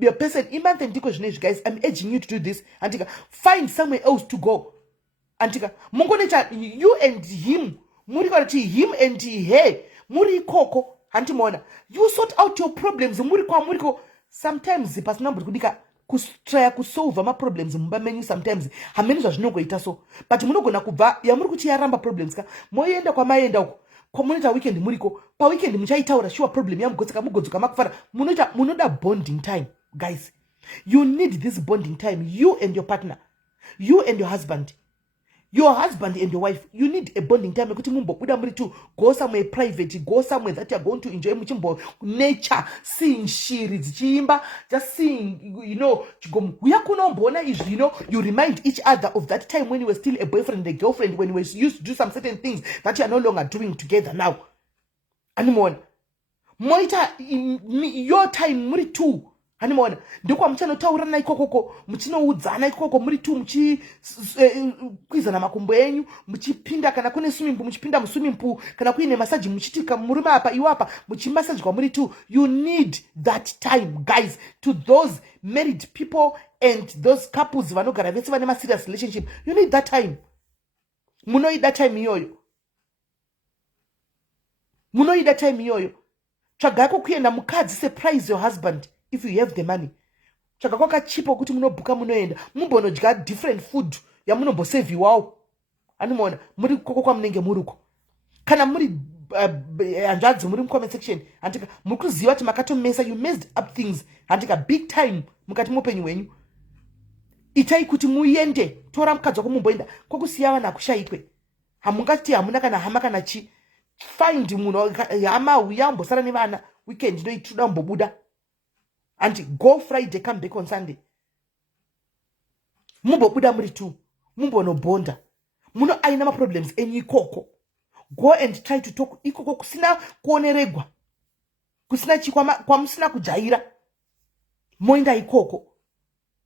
your person imanthe ndiko zvinezvi guys. I'm urging you to do this. Antika find somewhere else to go. Antika mungonecha you and him muri kuti him and her muri ikoko. Antimaona, you sort out your problems muri ko sometimes pasina mburi kudika kustraya kusolve ma problems mumba menyu. Sometimes hamene zvazvinongoita so but munogona kubva yamuri kuti yaramba problems ka moenda kwamaenda uko community weekend muriko pa weekend muchaitaura sure problem yamugotseka mugodzoka makufara munoda bonding time guys. You need this bonding time, you and your partner, you and your husband and your wife. You need a bonding time kuti mumbobuda muri tu, go somewhere private, go somewhere that you are going to enjoy muchimbo nature, seeing shiri dzichimba, just seeing, you know, uya kunombona izvi, you know, you remind each other of that time when you were still a boyfriend and a girlfriend, when you were used to do some certain things that you are no longer doing together now. Animon moita your time muri tu Hanimona ndikwa muchanotaurana ikokoko muchinoudzana ikoko muri tu muchikwizana makumbo enyu muchipinda kana kune swimming pool muchipinda muswimming pool kana kuine masaji muchitika murume apa iwe apa muchimasajwa muri tu. You need that time guys. To those married people and those couples vanogara vese vane serious relationship, you need that time. Munoida time iyoyo, munoida time iyoyo. Tsvagako kuenda mukadzi, surprise your husband if you have the money. Tsvaga kwakachipa kuti munobhuka munoenda mumbonodya different food yamunomboseviwawo. Animona muri koko kwamunenge muruko. Kana muri hanzvadzi muri comment section handika muri kuziva kuti makatomesa, you messed up things handika big time mukati mupenyu wenyu. Itai kuti muende, tora mukadzi wako mumboenda. Kokusiya vanhu hakushayikwe. Hamungati hamuna kana hama kana chi. Find munhu hama uya mbosara nevana weekend ndoituda mbobuda. And go Friday, come back on Sunday. Mumbobuda muri tu. Mumbonobonda. Muno aina ma problems enyi ikoko. Go and try to talk ikoko kusina kuoneregwa. Kusina kwa musina kujaira. Moenda ikoko.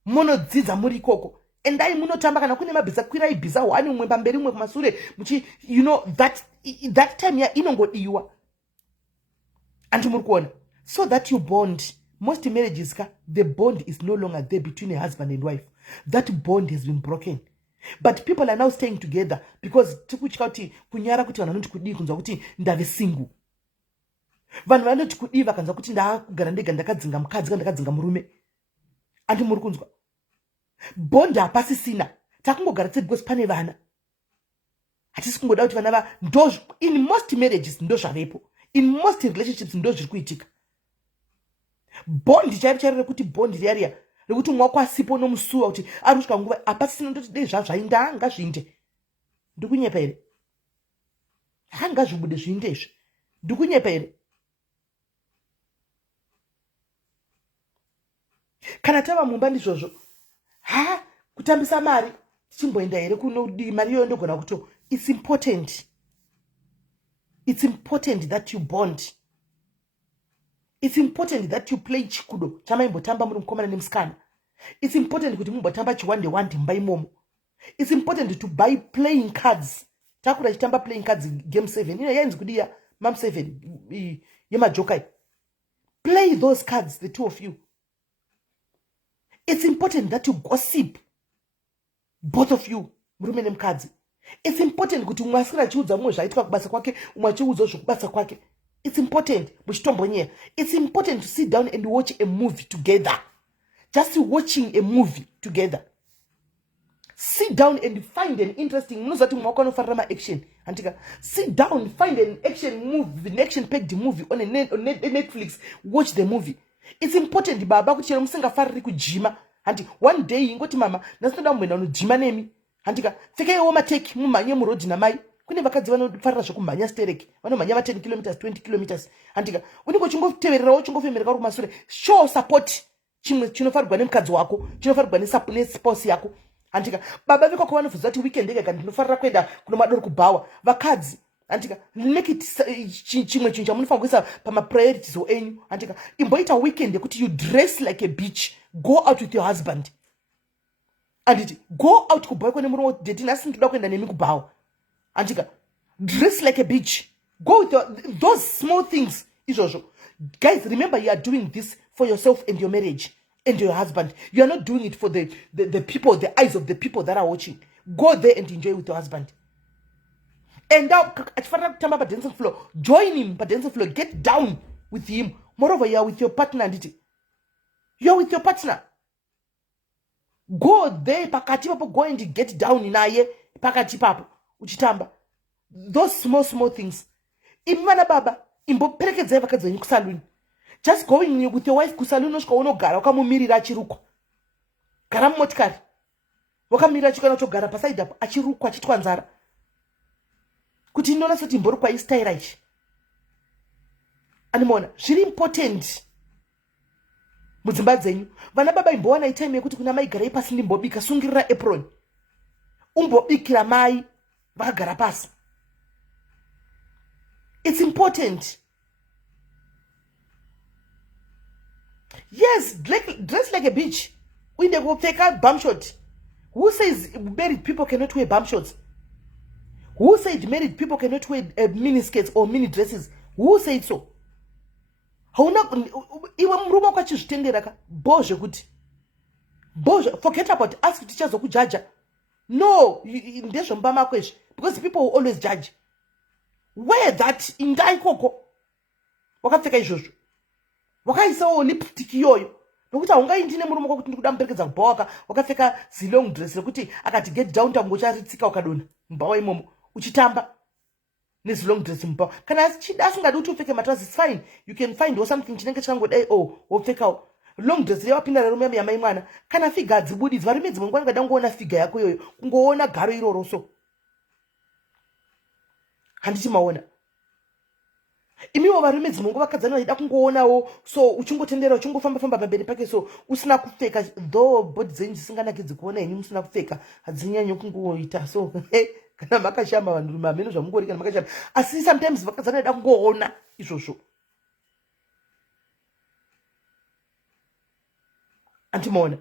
Monodzidza muri ikoko. Endai munotamba kana kune mabhiza kwira ibhiza wani umwe pamberi umwe kumasure muchi, you know that time ya inongodiwa. And muri kuona so that you bond. Most marriages the bond is no longer there between a husband and wife. That bond has been broken. But people are now staying together because tikutya kuti kunyara kuti vanhu vanoti kudii kunzwa kuti ndave single. Vanhu vanoti kudii vakanzwa kuti ndakugara ndega ndakadzinga mukadzi kana ndakadzinga murume. Andi muri kunzwa bond hapasisina, takungogara tse because pane vana. Hatisi kungoda kuti vana in most marriages ndo zvavepo. In most relationships ndo zviri kuitika. Bond chaivo rekuti bond riya rekuti mumwe wako asipo nomusuwa kuti ari kusvika nguva hapasisina ndoti dei zvazvainda ngazvinde. Ndikunyepa here? Ngazvibude zvinde izvi. Ndikunyepa here? Kana tava mumba ndizvozvo kutambisa mari tichimboenda here kunodi mari iyoyo ndogona kuto. It's important. It's important that you bond. It's important that you play chikudo chamaimbotamba muri mukomana nemusikana. It's important kuti mumbotamba chiwande wande mumba imomo. It's important to buy playing cards. Takura chitamba playing cards game 7 ino yainzi kudiya mam 7 yemajokai. Play those cards, the two of you. It's important that you gossip, both of you, murume nemukadzi. It's important kuti umwe asikira achiudza mumwe zvaitika kubasa kwake, umwe achiudza zvokubasa kwake. It's important muchitombonyera. It's important to sit down and watch a movie together. Just watching a movie together. Sit down and find an interesting, munozati mumwe wako anofarira ma-action. Antika, sit down, find an action movie, an action-packed movie on Netflix, watch the movie. It's important baba kuti chero musingafariri kujima. Hanti one day ingoti mama nasinoda mumwena unojima nemi. Hantika pfekeiwo mateki mumhanye murodhi namai. Kune vakadzi vanofarira zvokumhanya stereki, vanomhanya ma 10 km 20 km. Hantika unenge uchingotevererawo uchingofemereka kumashure. Show support chimwe chinofarirwa nemukadzi wako, chinofarirwa nespouse yako. Hantika baba vikoko vanobvunza kuti weekend yega ndinofarira kuenda kuno madoro kubhawa. Vakadzi antika make it chimwe chinhu chamunofanira kuisa pamapriorities enyu. Antika imboita weekend yekuti you dress like a bitch, go out with your husband. Anditi go out kubhawa kune murume kuti nhasi ndoda kuenda nemi kubhawa. Antika dress like a bitch, go with those small things izvozvo. Guys, remember you are doing this for yourself and your marriage and your husband. You are not doing it for the people, the eyes of the people that are watching. Go there and enjoy with your husband. And now, dancing floor, join him but dancing floor, get down with him. Moreover, you are with your partner. You are with your partner. Go there, pakati papo, go and get down in Nyaya, pakati papo, uchitamba. Those small things. Imana baba, imbo perekedza vakadzi venyu kusaluni. Just going with your wife kusaluni, nosvika unogara wakamumirira achirukwa. Gara mumotikari. Wakamirira achikwana kutogara pasaidi apo achirukwa achitwa nzara. Kuti inoona soti mborukwa istaira ichi. Animona, zviri important. Mudzimba dzenyu. Vana baba imbowana time yekuti kuna mai garai pasi ndimbobika, sungirira apron. Umbobikira mai vakagara pasi. It's important. Yes, dress like a bitch. When they go take out bum shot. Who says married people cannot wear bum shorts? Who said married people cannot wear mini skirts or mini dresses? Who said so? Hauna iwe mrume wakachizvitendera ka bozhe kuti bozhe, forget about ask teachers okujaja. No, ndezvomba mako izvi, because people will always judge. Wear that ingai koko wakapfeka izvozvo, wakaisawo lipstick iyoyo, nokuti haungaindi nemurume kwakuti ndikuda muperekedza kubva wakapfeka zilong dress rekuti akati get down tangu ucharitsika ukadona mumbawa imomo uchitamba nezilong dress mumbawa. Kana asingadi kuti upfeke matrousers, it's fine, you can find something chinenge changodai wopfekawo long dress yawapinda nerume yamai mwana. Kana figa hadzibudidzi, varume dzimwe nguva ngada kungoona figa yako iyoyo, kungoona garo iroro so handiti maona. Imiwo varume dzimwe nguva vakadzana vaida kungoonawo so uchingotendera uchingofamba famba pamberi pake so usina kupfeka, though body dzenyu dzisinganakidzi kuona henyu musina kupfeka hadzinyanyi kungoita so kana makashamba vanhu mameno zvamungori kana makashamba, asi sometimes vakadzana vaida kungoona izvozvo. Antimaona.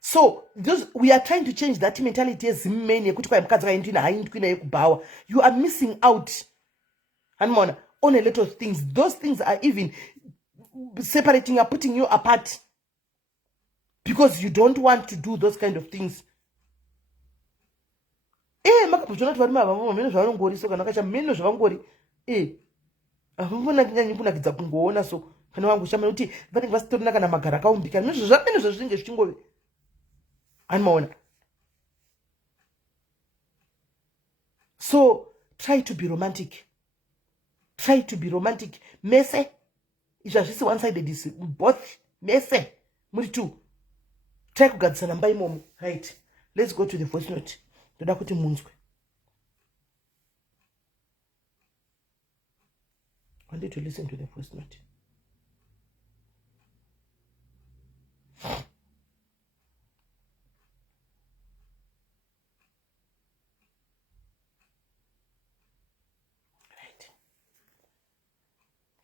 So we are trying to change that mentality as men yekuti kwa mukadzi kaindina haindwi naye kubawa. You are missing out. Anmona, on a lot of things. Those things are even separating you, putting you apart. Because you don't want to do those kind of things. Makapujona tvarima vamwe meno zvavanongori so kana kacha meno zvavangori. Avona kinyanyi kunakidza kungoona so kana wangu shama kuti vanenge vasitorina kana magara kaumbika. Meno zvameno zvazvinenge zvichingove. Anmaona. So try to be romantic. Try to be romantic. Mese. Izvazvisi one-sided is both. Mese. Muri two. Try kugadzana mbai momo. Right. Let's go to the voice note. Ndoda kuti munzwe. I want you to listen to the voice note.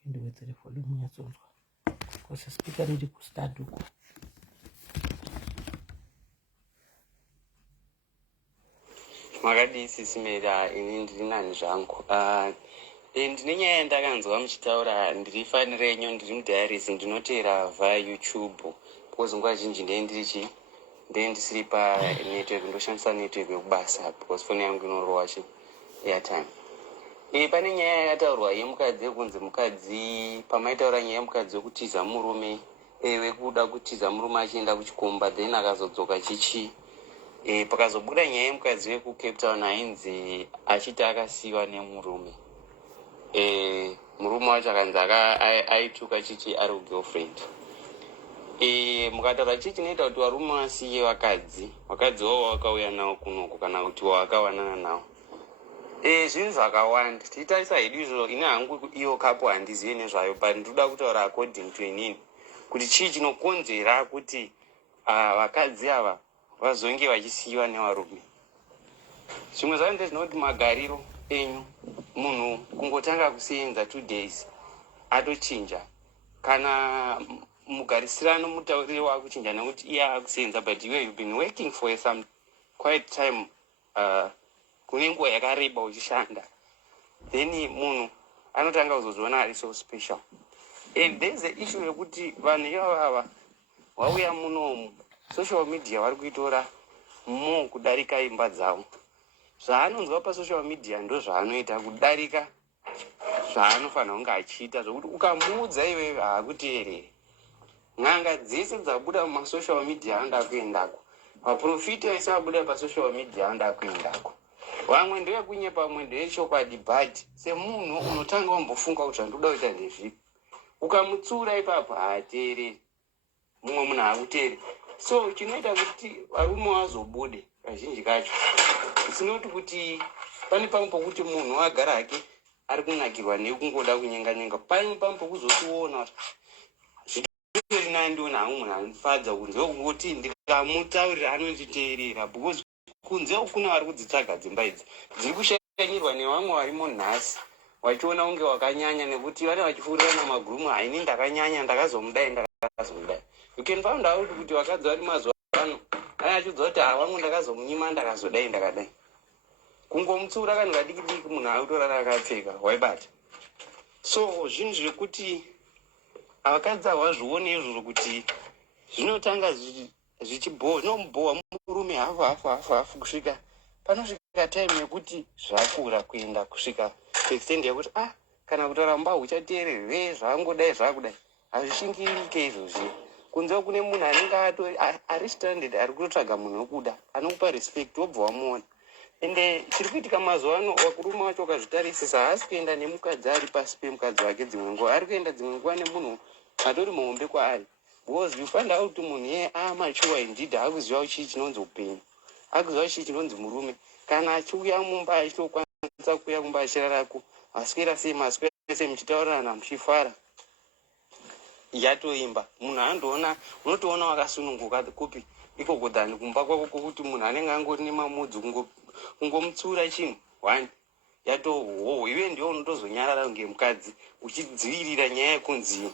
Ndiwedzere volume nyatsonzwa because speaker riri kustart uko. Makadi sisimera ini ndiri nani zvangu. Ndine nyaya yandakanzwa muchitaura ndiri fani renyu ndiri mudiaries ndinoteera via YouTube because nguva zhinji ndisiri panetwork ndoshandisa network yekubasa because foni yangu inorowa airtime. Pane nyaya yataurwa yemukadzi yekunzi mukadzi pamaitaura nyaya yemukadzi wekutiza murume wekuda kutiza murume achienda kuchikomba then akazodzoka chichi pakazobuda nyaya yemukadzi wekuCape Town ainzi achiti akasiyiwa nemurume murume wacho akanzi aituka chichi ari girlfriend. Mukataura chichi chinoita kuti varume vasiye vakadzi wavo wakauya nawo kunoko kana kuti wakawanana nawo. Zvinhu zvakawanda titarisa hedu izvo ine hangu iyo kapo handizive nezvayo but ndoda kutaura according to inini kuti chii chinokonzera kuti vakadzi ava vazonge vachisiyiwa nevarume. Zvimwe zvacho ndezvinoti magariro enyu, munhu kungotanga kusenza 2 days atochinja, kana mugarisirano mutauriri wakuchinja nekuti iye akusenza but you've been working for some quite time kune nguva yakareba uchishanda, then munhu anotanga kuzozviona ari so special. And there's the issue yekuti vanhu ivava vauya munomu social media vari kuitora kudarika imba dzavo. Zvaanonzwa pasocial media ndo zvaanoita kudarika zvaanofanira kunge achiita, zvokuti ukamuudza iwewe haakuteereri. N'anga dzese dzabuda mumasocial media anda kuendako, vaprofita vese vabuda pasocial anda ndakuendako. Vamwe ndevekunyepa, vamwe ndevechokwadi, but semunhu unotanga wambofunga kuti ndoda kuita ndezvipi, ukamutsura ipapo haateereri, mumwe munhu haakuteereri. So chinoita kuti varume vazobude kazhinji kacho sinoti kuti pane pamwe pokuti munhu agara hake ari kunakirwa nekungoda kunyenga-nyenga, pane pamwe pokuzotiona kuti nandiona hangu munhu anofadza kunze kungoti ndikamutaurira anonditeerera, because kunze kuna vari kudzitsvaga dzimba idzi dziri kushanyirwa nevamwe varimo nhasi wachiona unge wakanyanya nekuti vane vachifurira magurumu haini ndakanyanya ndakazomudai. You can find out kuti vakadzi vari mazuva ano achiudza kuti wangu ndakazomunyima ndakazodai ndakadai. Kungomutsura kanhu kadiki diki munhu autorara akapfeka waibata. So zvinhu zvekuti vakadzi havazvione izvozvo kuti zvinotanga zvinombohwa murume hafu kusvika panosvika time yekuti zvakura kuenda kusvika extend yekuti kana kutoramba uchateerere zvangodai zvakudai hazvishingirike izvozvi. Kunze kune munhu anenge ari standard ari kutotsvaga munhu wekuda anokupa respect wobva wamuona. Ende chiri kuitika mazuva ano vakurume vacho vakazvitarisisa haasi kuenda nemukadzi ari pasi pemukadzi wake dzimwe nguva, ari kuenda dzimwe nguva nemunhu atori muhombe kwaari. Because you find out munhu iye amachuwa indeed akuziva chii chinonzi upenyu, akuziva chii chinonzi murume. Kana achiuya mumba achitokwanisa kuuya kumba achirarako aswera sei maswera sei muchitaurirana muchifara yatoimba. Munhu andoona unotoona wakasununguka kupi ikoko dhani kumba kwako kwokuti munhu anenge angori nemamudzi kungomutsura chinhu one yatohoho iwe ndiwo unotozonyarara ngemukadzi uchidzivirira nyaya yekunzi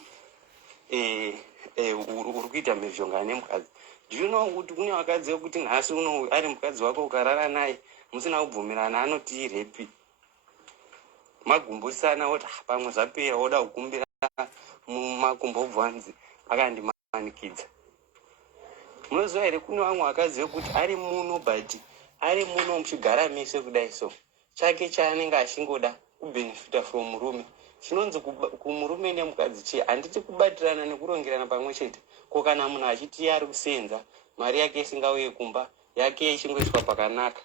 uri kuita mhezhonga nemukadzi. Ndinoona kuti kune vakadzi vekuti nhasi uno ari mukadzi wako ukarara naye musina kubvumirana anoti irepi magumburisana oti pamwe zvapera woda kukumbira mumakumbo obvanzi akandimanikidza. Munoziva here kune vamwe vakadzi vekuti ari muno but ari muno muchigara mese kudai so chake chaanenge achingoda kubenefita from murume. Chinonzi kumurume nemukadzi chii handiti kubatirana nekurongerana pamwe chete. Ko kana munhu achiti ari kusenza mari yake isingauye kumba yake ichingoiswa pakanaka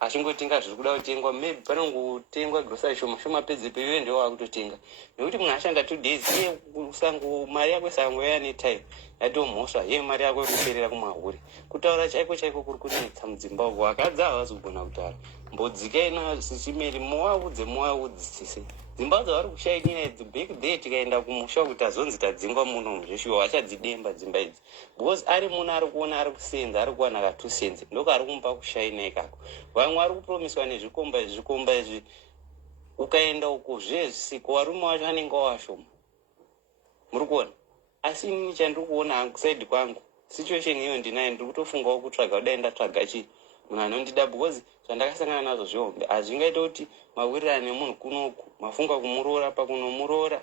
achingotenga zviri kuda kutengwa maybe panongotengwa grocery shoma pedzepo iwe ndiwo wakutotenga nekuti munhu ashanda 2 days iye mari yako isangoya netime yatomhosva mari yako ikuperera kumahuri. Kutaura chaiko kuri kunetsa mudzimba uko vakadzi havazogona kutaura. Mbodzikai nasichimeri muvaudze dzimba dzavari kushaidina idzi back there tikaenda kumusha kuti azonzi tadzingwa muno zveshuwa vachadzidemba dzimba idzi because ari muno ari kuona ari kusenza ari kuwana katusenze ndoko ari kumupa kushaina ikako. Vamwe vari kupromiswa nezvikomba izvi ukaenda uko zvezvisiko varume vacho vanenge washoma muri kuona. Asi inini chandiri kuona hangu saidi kwangu situation iyo ndinayo ndiri kutofungawo kutsvaga kudai ndatsvaga chii munhu anondida because zvandakasangana nazvo zvehombe hazvingaita kuti mawirirane nemunhu kunoku mafunga kumuroora pakunomuroora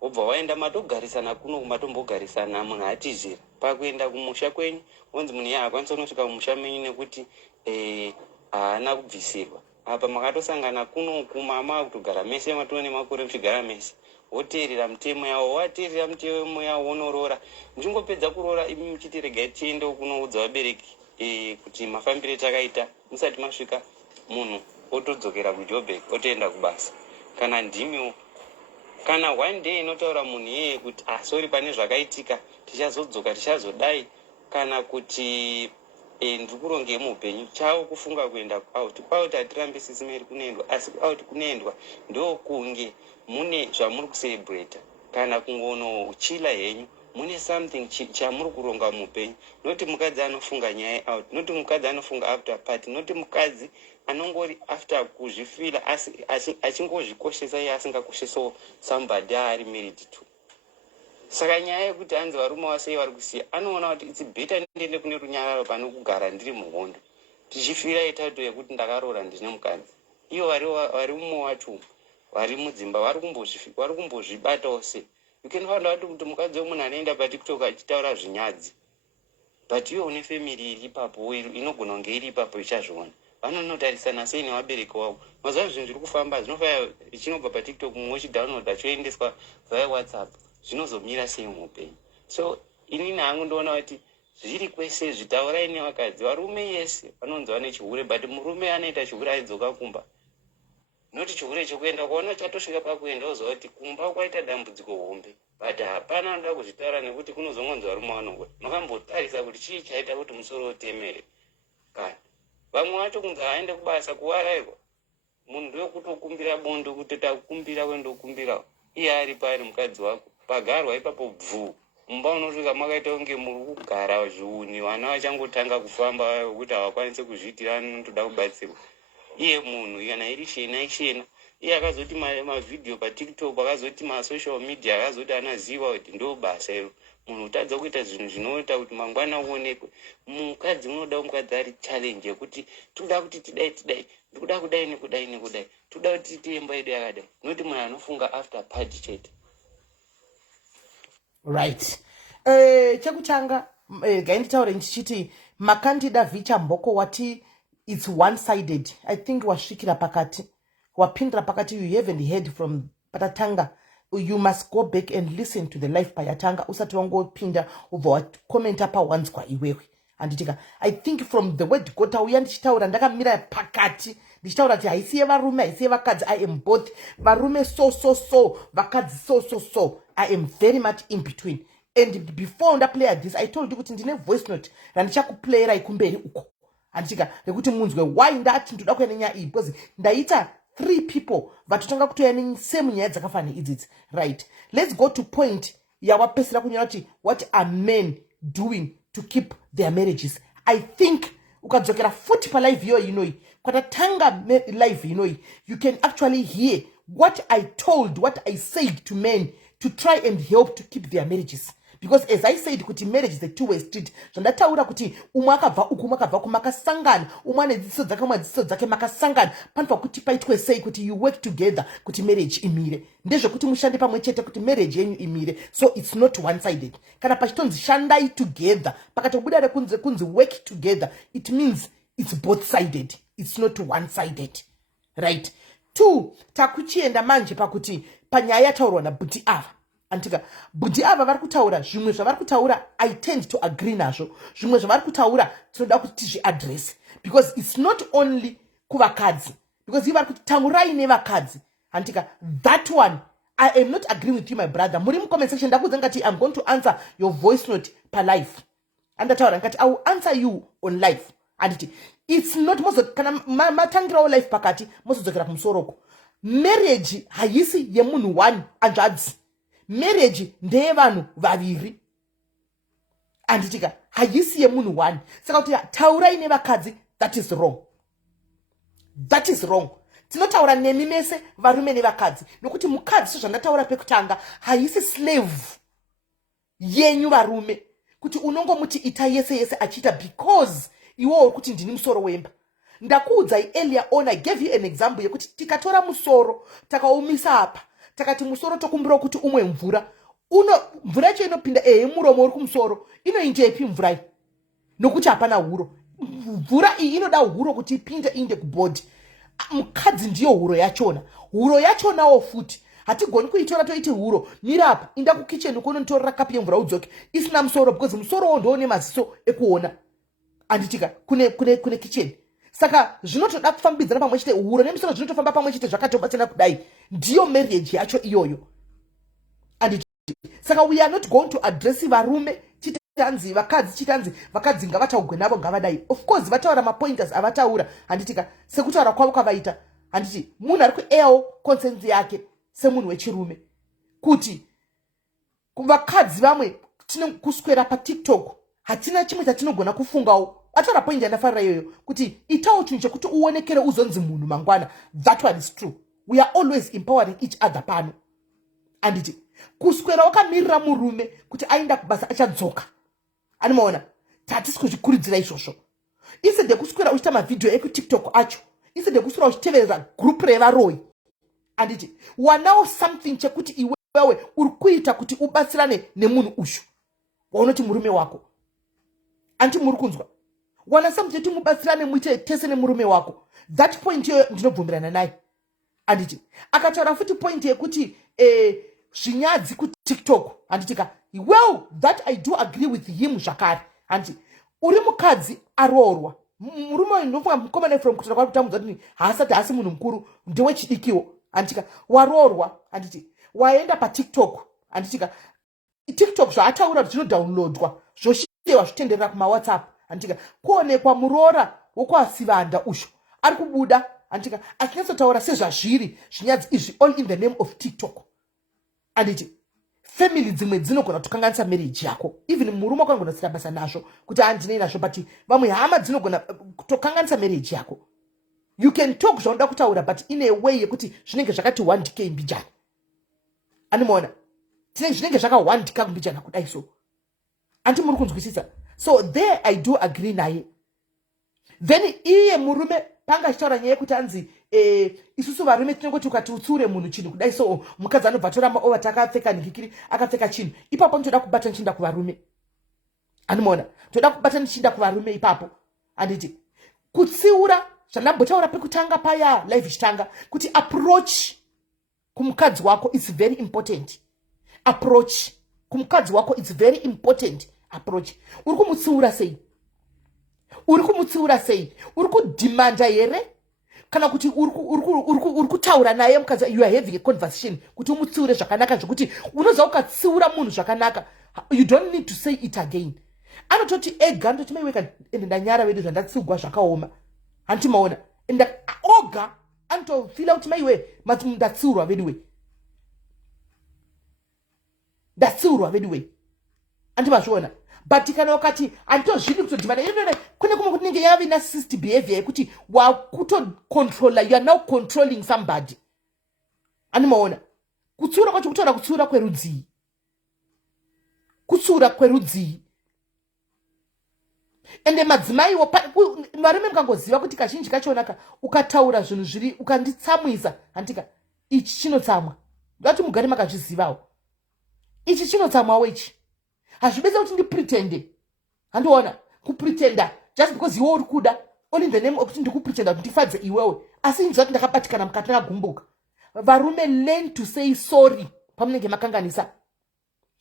wobva waenda matogarisana kunoku matombogarisana munhu atizhira pakuenda kumusha kwenyu onzi munhu iye haakwanisa kunosvika kumusha menyu nekuti haana kubvisirwa. Apa makatosangana kunoku mama kutogara mese matone makore muchigara mese woteerera mitemo yavo. Wateerera mitemo yavo wonoroora muchingopedza kuroora imi muchiti regai tiende kunoudza vabereki kuti mafambiro takaita musati masvika munhu otodzokera kujobek otoenda kubasa. Kana ndimiwo kana one day inotaura munhu iyeye kuti sorry pane zvakaitika tichazodzoka tichazodai kana kuti ndiri kuronge muupenyu chavo kufunga kuenda out kwauti hatirambisisi meri kunoendwa asi out kunoendwa ndokunge mune zvamuri kucelebrata kana kungonochila henyu mune something chamuri kuronga muupenyu. Noti mukadzi anofunga nyaya out, noti mukadzi anofunga after party, noti mukadzi anongori after kuzvifila achingozvikoshesa iye asingakoshesawo somebody ari married to. Saka nyaya yekuti hanzi varume vasei vari kusiya anoona kuti it's better ndiende kune runyararo pane kugara ndiri muhondo tichifira itato yekuti ndakaroora ndine mukadzi. Iyo vari umwe wacho vari mudzimba vari kumbozvibatawo sei. You can find out kuti mukadzi wemunhu anoenda patiktok achitaura zvinyadzi but iwe une family iri ipapo inogona kunge iri ipapo ichazviona. Vanonotarisana sei nevabereki wavo. Mazuva zvinhu zviri kufamba zvinofaya ichinobva patiktok mumwe chidownloada choendeswa via whatsapp zvinozomira sei muupenyu. So inini hangu ndoona kuti zviri kwese zvitaurai nevakadzi. Varume yese vanonzi vane chihure but murume anoita chihure aidzoka kumba noti chihure chekuenda kwaona chatosvika pakuenda uzova kuti kumba kwaita dambudziko hombe but hapana anoda kuzvitaura nekuti kunozongonzi varume vanongwa. Makambotarisa kuti chii chaita kuti musoro utemere kana vamwe vacho kunzi aende kubasa kuwarairwa munhu ndokutokumbira bondo kutota kukumbira wendokumbirawo iye ari pari mukadzi wako pagarwa ipapo bvuu mumba unosvika makaita kunge muri kugara zviuni vana vachangotanga kufamba vekuti havakwanisi kuzviitira anotoda kubatsirwa. Iye munhu kana iri shena ishena iye akazoti mavideo patiktok akazoti masocial media akazoti anaziva kuti ndo basa iro munhu utadza kuita zvinhu zvinoita kuti mangwana uonekwe. Mukadzi munoda mukadzi ari challenge yekuti toda kuti tidai ndikuda kudai nekudai toda kuti tiemba yedu yakadai, noti munhu anofunga after party chete. Right. Chekutanga gainditaure ndichiti makandida vhicha mboko wati it's one-sided. I think wasvikira pakati wapindira pakati. You haven't heard from patatanga. You must go back and listen to the life payatanga usati wangopinda ubva wakomenta pawanzwa iwewe. Anditika I think from the word go tauya ndichitaura ndakamira pakati ndichitaura kuti haisiye varume haisiye vakadzi. I am both. Varume so vakadzi so I am very much in between. And before ndaplaya this I told you kuti ndine voice note randichakuplayera ikumberi uko anditika rekuti munzwe why ndati ndoda kuya nenyaya iyi because ndaita 3 people vatotanga kutoya nesame nyaya dzakafanira idzidzi. Right, let's go to point yawapesera kunyora kuti what are men doing to keep their marriages. I think ukadzokera futi palive iyoyi inoi kwatatanga live inoi you can actually hear what I told, what I said to men to try and help to keep their marriages. Because as I said kuti marriage is a two-way street. Zvandataura kuti umwe akabva uku umwe akabva kumakasangana umwe ane dziso dzake umwe dziso dzake makasangana panopa kuti paitwe sei kuti you work together kuti marriage imire. Ndezvekuti mushande pamwe chete kuti marriage yenyu imire. So it's not one-sided. Kana pachitonzi shandai together pakatobuda rekunzi work together it means it's both-sided. It's not one-sided. Right. 2 takuchienda manje pakuti panyaya yataurwa nabhuti ava antika bhuti ava vari kutaura zvimwe zvavari kutaura I tend to agree nazvo. Zvimwe zvavari kutaura tinoda kuti tizviadresi because it's not only kuvakadzi because ivo vari kuti taurai nevakadzi antika that one I am not agreeing with you my brother. Muri mucomment section ndakuudza ngati I'm going to answer your voice note palive andataura ngati I will answer you on live anditi it's not kana matangirawo life pakati mozodzokera kumusoroko. Marriage haisi yemunhu 1 anzvadzi. Marriage ndeyevanhu vaviri anditika haisi yemunhu 1. Saka kuti taurai nevakadzi that is wrong. That is wrong. Tinotaura nemi mese varume nevakadzi nokuti mukadzi sezvandataura pekutanga haisi slave yenyu varume kuti unongomuti ita yese achiita because iwo kuti ndini musoro wemba. Ndakuudzai earlier on I gave you an example yekuti tikatora musoro takaumisa apa takati musoro tokumbira kuti umwe mvura mvura yacho inopinda muromo uri kumusoro inoinjepi mvura iyi nokuti hapana huro. Mvura iyi inoda huro kuti ipinde inde kubhodhi. Mukadzi ndiyo huro yachona. Huro yachonawo futi hatigoni kuitora toiti huro mira apa inda kukicheni ukononitorera kapi yemvura udzoke isina musoro because musorowo ndoone maziso ekuona anditika kune kicheni. Saka zvinotoda kufambidzana pamwe chete huro nemusoro zvinotofamba pamwe chete zvakatobatsana kudai ndiyo marriage yacho iyoyo anditi. Saka we are not going to address varume chitanzi vakadzi chitanzi vakadzi ngavataugwe navo ngavadai. Of course vataura mapointers avataura handitika sekutaura kwavo kwavaita handiti munhu ari kueyawo consensi yake semunhu wechirume kuti vakadzi vamwe tinokuswera patiktok hatina chimwe chatinogona kufungawo. Ataura point yandafarira iyoyo kuti itawo chinhu chekuti uonekere uzonzi munhu mangwana. That one is true. We are always empowering each other pano anditi kuswera wakamirira murume kuti aenda kubasa achadzoka animaona tatisi kuzvikurudzira izvozvo. Instead yekuswera uchiita mavhidhiyo ekutiktok acho instead yekuswera uchiteverera group revaroi anditi wanawo something chekuti iwewe uri kuita kuti ubatsirane nemunhu ushu waunoti murume wako anti muri kunzwa wana something kuti mubatsirane muite tese nemurume wako. That point iyoyo ndinobvumirana naye anditi akataura futi point yekuti zvinyadzi kutiktok handitika well that I do agree with him zvakare handiti uri mukadzi aroorwa murume ndofunga mukomana from kutaura kwari kutambudza kuti haasati hasi munhu mukuru ndewechidikiwo handitika waroorwa handiti waenda patiktok handitika tiktok zvaataura kuti zvinodownloadwa zvoshiwa zvitenderera kumawhatsapp handitika kuonekwa muroora wokwasivanda usho ari kubuda handitika achinyatsotaura sezvazviri zvinyadzi izvi all in the name of tiktok handiti family dzimwe dzinogona kutokanganisa marriage yako. Even murume akangona kusira basa nazvo kuti handinei nazvo but vamwe hama dzinogona kutokanganisa marriage yako. You can talk zvaunda kutaura but in a way yekuti zvinenge zvakati 1k mbijana. Animona. Zvinenge zvaka 1k mbijana kudai so. Anti muri kunzwisisa. So there I do agree naye. Then iye murume panga achitaura nyaya yekuti anzi isusu varume tinongoti ukati utsure munhu chinhu kudai so mukadzi anobva toramba ovati akapfeka ningikiri akapfeka chinhu ipapo ndoda kubata nichinda kuvarume. Animona. Toda kubata nichinda kuvarume ipapo. Anditi kutsiura zvandambotaura pekutanga paya live ichitanga kuti approach kumukadzi wako is very important. Approach kumukadzi wako is very important. Approach. Uri kumutsiura sei? Uri kumutsiura sei? Uri kudimanda here? Kana kuti uri kutaura naye mukadzi, you are having a conversation kuti umutsiure zvakanaka zvokuti unoza ukatsiura munhu zvakanaka. You don't need to say it again. Anototi ega andoti maiweka ende ndanyara vedu zvandatsigwa zvakaoma. Anti maona enda oga antofila kuti maiwe mati ndatsiurwa veduwe. Ndatsiurwa veduwe. Anti mazviona. But kana wakati antozvidi kutodhimana ino kune kumwe kuti nenge yave narcissistic behavior yekuti wakutocontroller, you are now controlling somebody. Ani maona. Kutsura kwacho kutora kutsura kwerudzi. Kutsura kwerudzi. Ende madzimai varume mukangoziva kuti kazhinji kachonaka ukataura zvinhu zviri ukanditsamwisa antika ichi chinotsamwa. Ngati mugare makazvizivawo. Ichi chinotsamwawo ichi. Hazvibesa kuti ndipretende. Handiona kupretenda just because iwe uri kuda only in the name of kuti ndikupretenda kuti ndifadze iwewe. Asi ndizati ndakabatikana mukati ndakagumbuka. Varume learn to say sorry pamunenge makanganisa.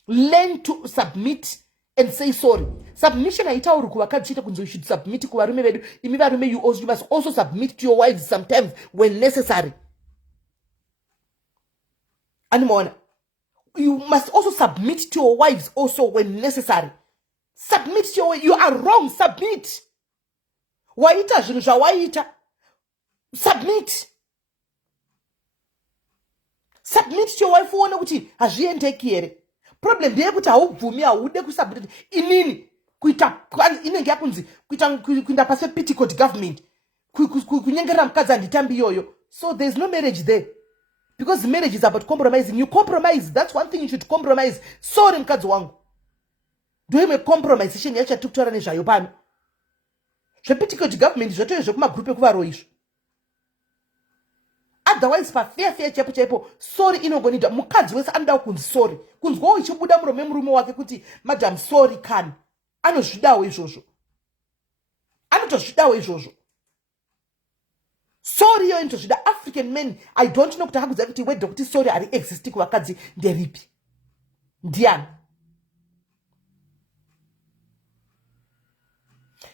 Learn to submit and say sorry. Submission haitauri kuvakadzi chete kunzi you should submit kuvarume vedu. Imi varume you must also submit to your wives sometimes when necessary. Animona. You must also submit to your wives also when necessary. Submit to your wife. You are wrong. Submit. Waita zvinhu zvawaita. Submit. Submit to your wife uone kuti hazviendeki here. Problem ndeyekuti haubvumi haude kusubmit. Inini kuita inenge yakunzi kuita pasi petticoat government. Kunyengerera mukadzi handitambi iyoyo. So there is no marriage there. Because marriage is about compromising. You compromise. That's one thing you should compromise. Sorry mukadzi wangu. Ndoime compromisation yacho yatikutaura nezvayo pano. Zvepetticoat government zvotoyo zvekumagrupu ekuvaro izvo. Otherwise fair chaipo chaipo sorry inogoniita mukadzi wese anoda kunzi sorry. Kunzwawo ichibuda murume wake kuti madam sorry kani. Anozvidawo izvozvo. Anotozvidawo izvozvo. Sorry yo into the African men I don't know kuti hakuziva kuti wedho kuti sorry ari exist kuvakadzi nderipi. Ndiani.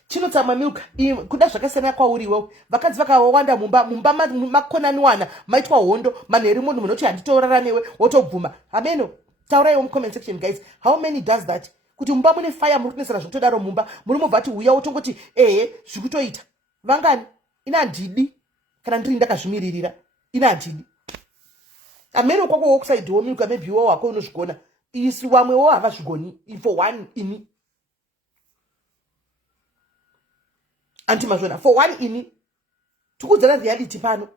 Chinotsamwa milk kuda zvakasiyana kwauriwo vakadzi vakawanda mumba makonaniwana maitwa hondo manheri munhu munoti handitorara newe wotobvuma. Ameno tauraiwo mucomment section guys, how many does that? Kuti mumba mune fire muri kunesera zvotodaro mumba muri mubva ati uya wotongoti zvikutoita vangani ina ndidi kana ndiri ndakazvimiririra ina ndidi. Ameno kwako wokuside womilk maybe wo wako unozvigona isi wamwewo havazvigoni for one ini. Anti mazvona for one ini tikudzana reality pano.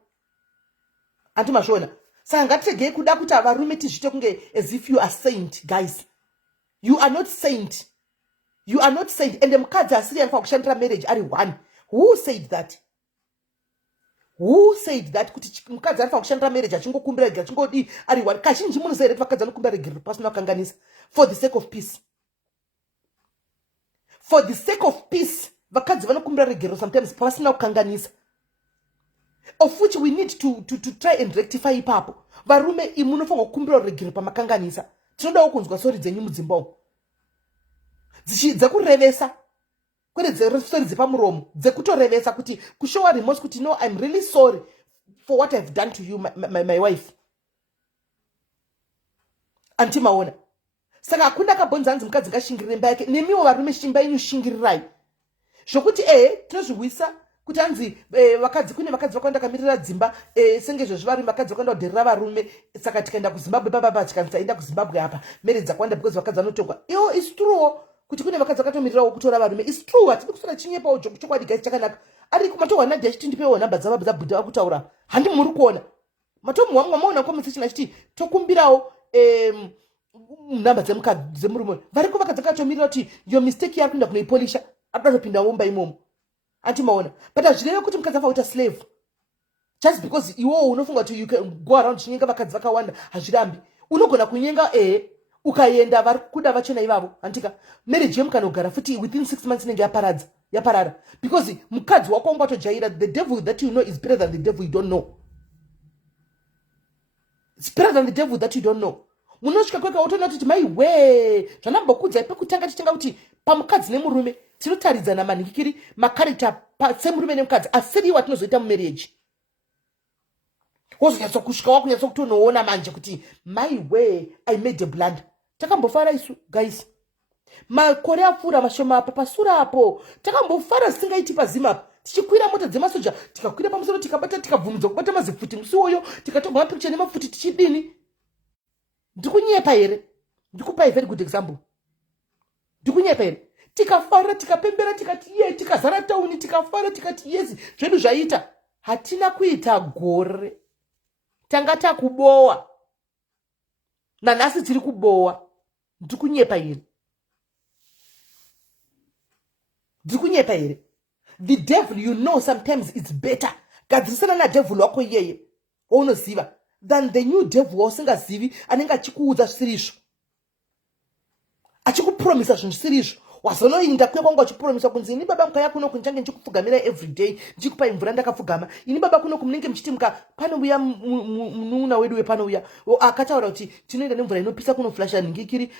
Anti mazvona saka ngatiregei kuda kuti varume tizvite kunge as if you are saint guys. You are not saint. You are not saint. And mukadzi asiri anofanira kushandira marriage ari one. Who said that? Who said that kuti mukadzi anofanira kushandira marriage achingokumbira rega achingodi ari one? Kazhinji munoziva here kuti vakadzi vanokumbira rega pasina kukanganisa for the sake of peace. For the sake of peace vakadzi vanokumbira regero sometimes pasina kukanganisa, of which we need to try and rectify ipapo. Varume imunofanira kukumbira regero pamakanganisa. Tinodawo kunzwa sori dzenyu mudzimba umu dzekurevesa kwete sori dzepamuromo dzekutorevesa kuti kushowa remorse kuti no I'm really sorry for what I've done to you my wife. Anti maona saka akunda akabvunza anzi mukadzi ngashingirire imba yake. Nemiwo varume shimba yenyu shingirirai zvokuti tinozviwisa kuti anzi vakadzi kune vakadzi vakaenda kamirira dzimba senge zvezvivari vakadzi vakaenda kudherera varume saka tikaenda kuZimbabwe baba tikanisa enda kuZimbabwe apa mere dzakwanda because vakadzi vanotongwa. It's true kuti kune vakadzi vakatomirirawo kutora varume. It's true, hatidi kusora chinyepawo chokwadi guys chakanaka. Ari kumatowa na dash tindipewo namba dzabhuda vakutaura. Handi muri kuona. Matomu wamwe maona conversation achiti tokumbirawo namba dzemurume. Variko vakadzi vakatomirira kuti your mistake yari kuenda kunoipolisha. Akazopinda mumba imomo. Anti maona. But azvireve kuti mukadzi afa slave. Just because iwo unofunga kuti you can go around chinyenga vakadzi vakawanda hazvirambi. Unogona kunyenga ukaenda vari kuda vachena ivavo. Antika marriage yemukanogara futi within 6 months inenge yaparara. Because mukadzi wako ungatojaira, the devil that you know is better than the devil you don't know. It's better than the devil that you don't know. Munosvika kweka utona kuti mai we zvanambokudzai pekutanga tichitenga kuti pamukadzi nemurume tinotaridzana manhikiri makarita semurume nemukadzi asiri watinozoita mumarriage. Wozonyatsa kusvika wakunyatsa kutonoona manje kuti my way I made a blunder. Takambofara isu guys. Makore apfuura mashoma apa pasura apo. Takambofara singaiti pazima apa. Tichikwira mota dzemasoja, tikakwira pamusoro tikabata tikabvumidza kubata mazifuti musi uyo, tikatogwa mapikicha nemafuti tichidini. Ndikunyepa here. Ndikupa a very good example. Ndikunyepa here. Tikafara tikapembera tikati ye, tikazara tauni tikafara tikati yes, zvedu zvaita. Hatina kuita gore. Tangata kuboa. Nanasi tiri kuboa. Ndikunyepa here. Ndikunyepa here. The devil, you know, sometimes it's better. Gadzisana na devil wako yeye. Unoziva. Than the new devil usingazivi anenge achikuudza zvisizvo. Achikupromisa zvinhu zvisizvo. Wazonoinda kwe kwanga achipromisa kunzi ini baba mukaya kuno kunchange nchikufugamira every day. Nchikupa mvura ndakafugama. Ini baba kuno kumunenge mchiti muka panouya mununa wedu wepanouya. Akataura kuti tinoenda nemvura inopisa kuno flasha ningikiri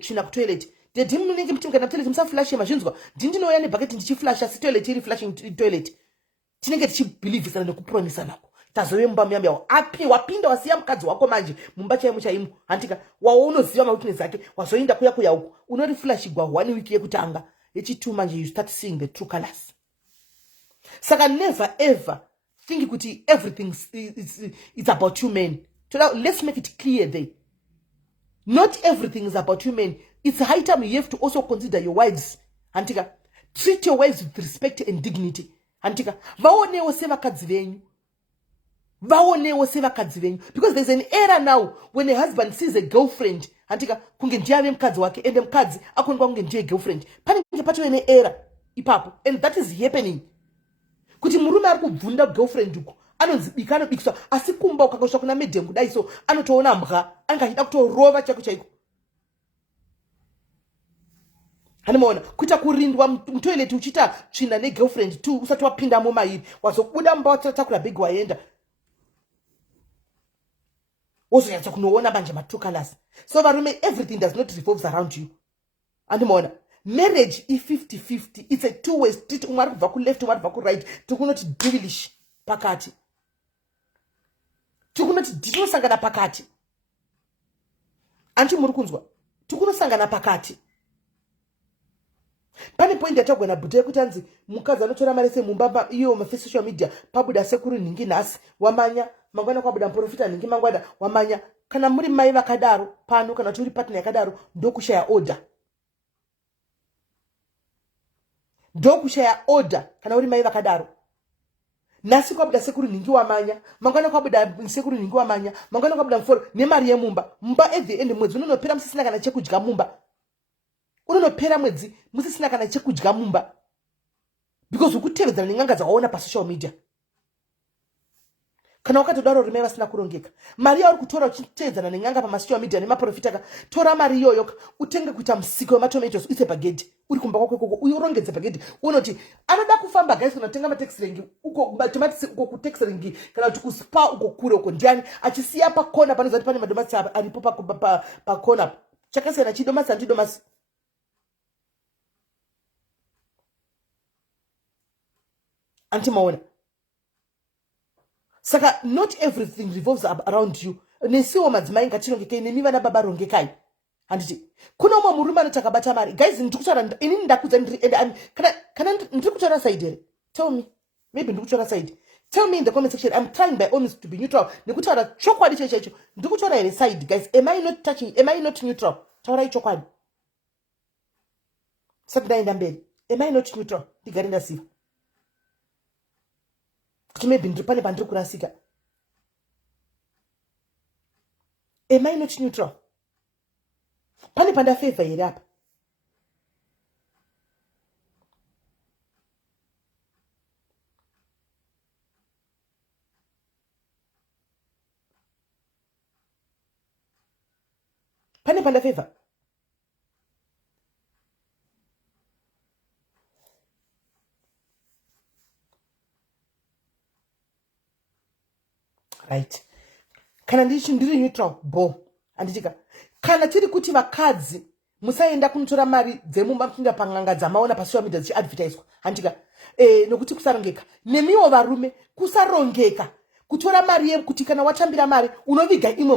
tsvina kutoilet. Dedi munenge mchiti mukana toilet musa flash mazvinzwa. Ndinouya nebhaketi ndichiflasha si toilet iri flashing toilet. Tinenge tichibelievisa nekupromisa nako. Tazove mumba muyambi yawo api wapinda wasiya mukadzi wako manje mumba chaimu chaimu handika wawo unoziva maweakness ake wazoinda kuya uko unoti flash igwa 1 week yekutanga yechi2 manje you start seeing the true colors. Saka never ever think kuti everything is about you men. Let's make it clear there. Not everything is about you men. It's high time you have to also consider your wives. Handika treat your wives with respect and dignity. Handika vaonewo sevakadzi venyu. Because there's an era now when a husband sees a girlfriend antika kunge ndiye mukadzi wake and mukadzi akonga kunge ndiye girlfriend panenge pato ene era ipapo, and that is happening. Kuti murume ari kubvunda girlfriend uko anonzibika anobikiswa asi kumba ukakosha kuna medium kudai so anotoona mbwa angachida kutorova chako chaiko. Hanimaona kuita kurindwa mtoilet uchita tsvina ne girlfriend tu usati wapinda mumairi wazobuda mba watakura big waenda. Also, you have to two colors. So, varume, everything does not revolve around you. And marriage is 50-50. It's a two-way street. Umar vaku left, umar vaku right. Tukunoti devilish pakati. Tukunoti dino sangana pakati. Anti murukunzwa. Tukuno sangana pakati. Pani point yatagwa na bude kutanzi mukazi anotora marese mumbamba iyo ma social media pabuda sekuru ningi nasi wamanya mangwana kwabuda profita ningi mangwada wamanya kana muri mai vakadaro pano kana turi partner yakadaro ndokushaya order kana uri mai vakadaro nasi kwabuda sekuru ningi wamanya mangwana kwabuda sekuru ningi wamanya mangwana kwabuda mforo nemari yemumba mumba at the end mwezi unonopera musisina kana chekudya mumba unonopera mwedzi musisina kana chekudya mumba because ukutevedzana nenganga dzakaona pa social media. Kana wakatodaro rume vasina kurongeka mari yauri kutora uchitevedzana nenganga pa social media nemaprofita ka tora mari iyoyo utenge kuita musiko wematomatoes uise pagedhi uri kumba kwako ikoko uyorongedze pagedhi unoti anoda kufamba guys kunotenga mataxi rank uko matomatoes uko ku taxi rank kana kuti kuspa uko kure uko ndiani achisiya pa corner panozati pane madomasi aripo pa corner chakasiyana chidomasi antidomasi. Antimaona. Saka not everything revolves around you. Nesiwo madzimai ngatirongeke nemi vana baba rongekai. Handiti kuna umwe murume anotakabata mari guys ndikutaura inini ndakudza kana ndikutaura side here. Tell me, maybe ndikutaura side. Tell me in the comment section. I'm trying by honest to be neutral. Ndikutaura chokwadi chechecho ndikutaura here side guys. Am I not touching? Am I not neutral? Taura chokwadi. sati ndaenda mberi. Am I not neutral? Ndigare ndaziva kuti maybe ndiri pane pandiri kurasika. Am I not neutral? Pane pandafavor here apa. Pane pandafavor. Right. Kana ndiri neutral bo anditika kana tiri kuti vakadzi musaenda kunotora mari dzemumba mupinda panganga dzamaona pasocial media dzichiadvertiswa anditika nokuti kusarongeka nemiwo varume kusarongeka kutora mari yekuti kana watambira mari unoviga imwe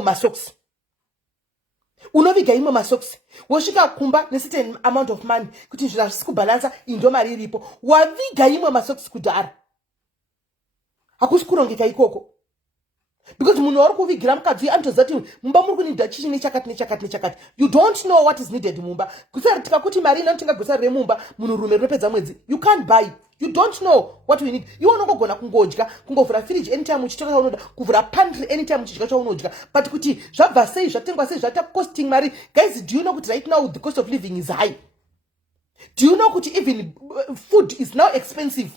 masoksi wosvika kumba necertain amount of money kuti zvinhu hazvisi kubalansa indo mari iripo waviga imwe masoksi kudhara hakusi kurongeka ikoko. Because munhu ari kuvigira mukadzi anotoziva kuti mumba muri kunidha chichi nechakati. You don't know what is needed mumba. Gusari tikakuti mari inotenga gusari remumba munhu rume rinopedza mwedzi. You can't buy. You don't know what we need. Iwe unongogona kungodya, kungovhura fridge anytime uchitora chaunoda, kuvhura pantry anytime uchidya chaunodya. But kuti zvabva sei, zvatengwa sei, zvata costing mari. Guys, do you know kuti right now the cost of living is high? Do you know kuti even food is now expensive?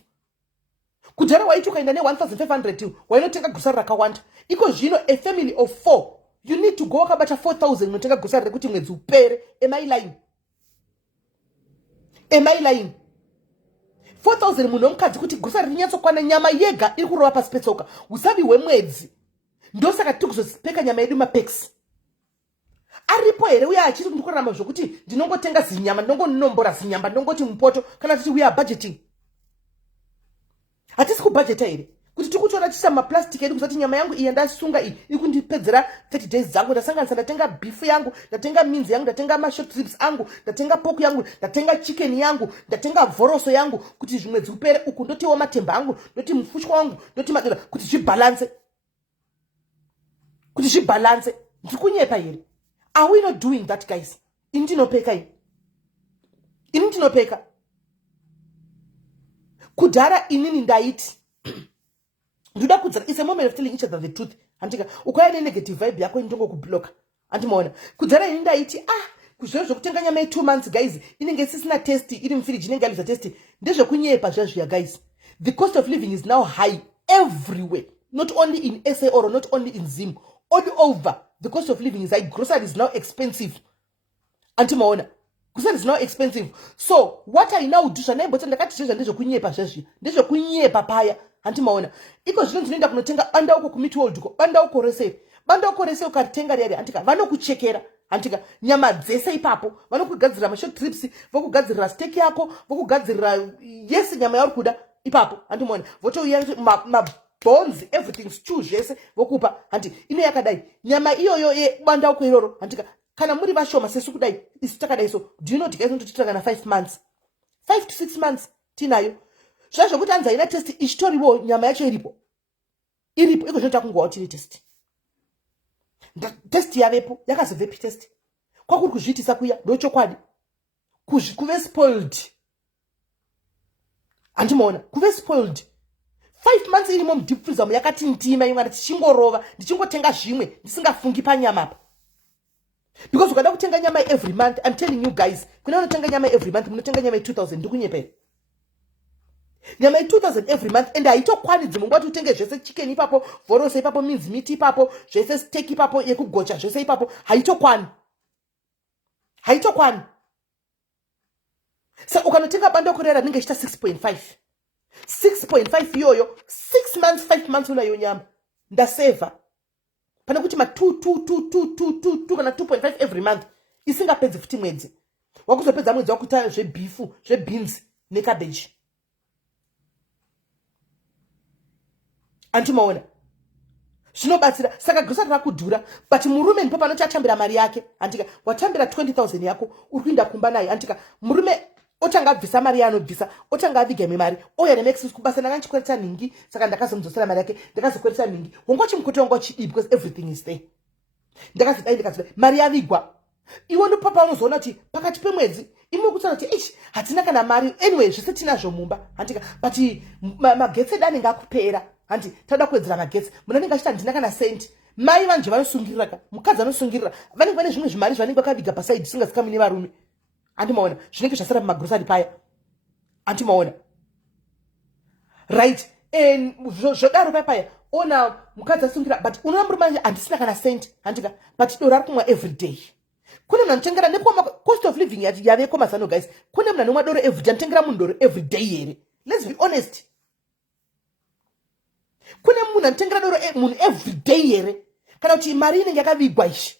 Kudhara waiti ukaenda ne1500 wainotenga gusari rakawanda. Iko zvino a family of 4 you need to go wakabata 4000 unotenga gusari rekuti mwedzi upere. Am I lying? 4000 munhu womukadzi kuti gusari rinyatsokwana nyama yega iri kurova pasi petsoka usavi hwemwedzi. Ndosaka tiri kuzopeka nyama yedu mapex. Aripo here uya achiri kundikorama zvokuti ndinongotenga zinyama, ndinongonombora zinyama, ndinongoti mupoto kana titi we are budgeting. Hatisi kubudgeta here kuti tikutora chisa maplastic edu kusati nyama yangu iyi ndasunga iyi iri kundipedzera 30 days dzangu, ndasanganisa ndatenga beef yangu, ndatenga minzi yangu, ndatenga mashort ribs angu, ndatenga pork yangu, ndatenga chicken yangu, ndatenga vhoroso yangu kuti zvimwedzi upere uku ndotiwa matemba angu, ndoti mufushwa wangu, ndoti madora kuti zvibalance. Ndiri kunyepa here. Are we not doing that, guys? Ini ndinopeka. Kudhara inini ndaiti ndoda kudzara. It's a moment of telling each other the truth. Antika ukaya ne negative vibe yako indongo kublock. Antimaona kudhara inini ndaiti kuzviro zvokutenga nyama 2 months guys inenge isisina test iri mfridge inenge aliza test ndezvekunyepa zvazviya guys. The cost of living is now high everywhere, not only in SA or not only in Zim, all over. The cost of living is high. Grocery is now expensive. Antimaona grocery is now expensive. So what I now do shanaimbo ndakati zvazva ndezvekunyepa zvazviya ndezvekunyepa paya. Antimaona iko zvino ndinoenda kunotenga banda uko kumitworld uko banda uko rese ukatenga rere antika vanokuchekera antika nyama dzese ipapo vanokugadzirira mashort ribs, vokugadzirira steak yako, vokugadzirira yes nyama yauri kuda ipapo. Antimaona votouya ma bones everything stew zvese vokupa anti ino yakadai nyama iyoyo yebanda uko iroro antika kana muri vashoma sesu kudai isu takadai. So do you know guys ndotitira kana 5 months 5 to 6 months tinayo zvazvo kuti anza ina test ichitoriwo nyama yacho iripo iko zvinoita kungowa tiri test yavepo yakazobvepi test kwakuri kuzviitisa kuya ndochokwadi kuve spoiled. Andimaona kuve spoiled 5 months irimo mudeep freezer yakati ntima imwe tichingorova ndichingotenga zvimwe ndisingafungi panyama apa. Because ukada kutenga nyama every month, I'm telling you guys, kuna unotenga nyama every month, munotenga nyama 2000 ndikunyepe. Nyama 2000 every month and haitokwani dzimungwati utenge zvese chicken ipapo, vhoroso ipapo, means meat ipapo, zvese steak ipapo, yekugocha zvese ipapo, haitokwani. Sa ukanotenga bando kurera ninge chita 6.5 yoyo 6 months 5 months unayo nyama ndaseva pana kuti ma 2 kana 2.5 every month isingapedzi futi mwedzi wakuzopedza mwedzi wakuita zvebeef zvebeans necabbage. Antimaona zvinobatsira saka grocery rakudhura but murume ndipo panoti atambira mari yake. Antika watambira 20000 yako uri kuinda kumba naye antika murume otanga bvisa mari yanobvisa otanga aviga mari oya nemexis kubasa ndakanchikwereta ningi saka ndakazomdzosera mari yake ndakazokwereta ningi wongochi mukoto wangu chidi because everything is there ndakazodai ndikazodai mari yavigwa iwe ndipo paunozoona kuti pakati pemwedzi imwe kutaura kuti ishi hatina kana mari anyway zvese tinazvo mumba handika but magetsi edu anenge akupera handi tauda kuwedzera magetsi munhu anenge achiti handina kana senti mai vanje vanosungirira ka mukadzi anosungirira vanenge vane zvimwe zvimari zvanenge vakaviga pasaidi zvisingazikamwi nevarume handimaona zvinenge zvasara pamagrosari paya handimaona right zvodaro paya ona mukadzi asungira but unoona murume handisina kana senti handika but doro ari kumwa everyday kune munhu anotengera cost of living yaveko mazano guys kune munhu anomwa doro everyday anotengera munhu doro everyday here let's be honest kune munhu anotengera doro munhu everyday here kana kuti mari inenge yakavigwa ishi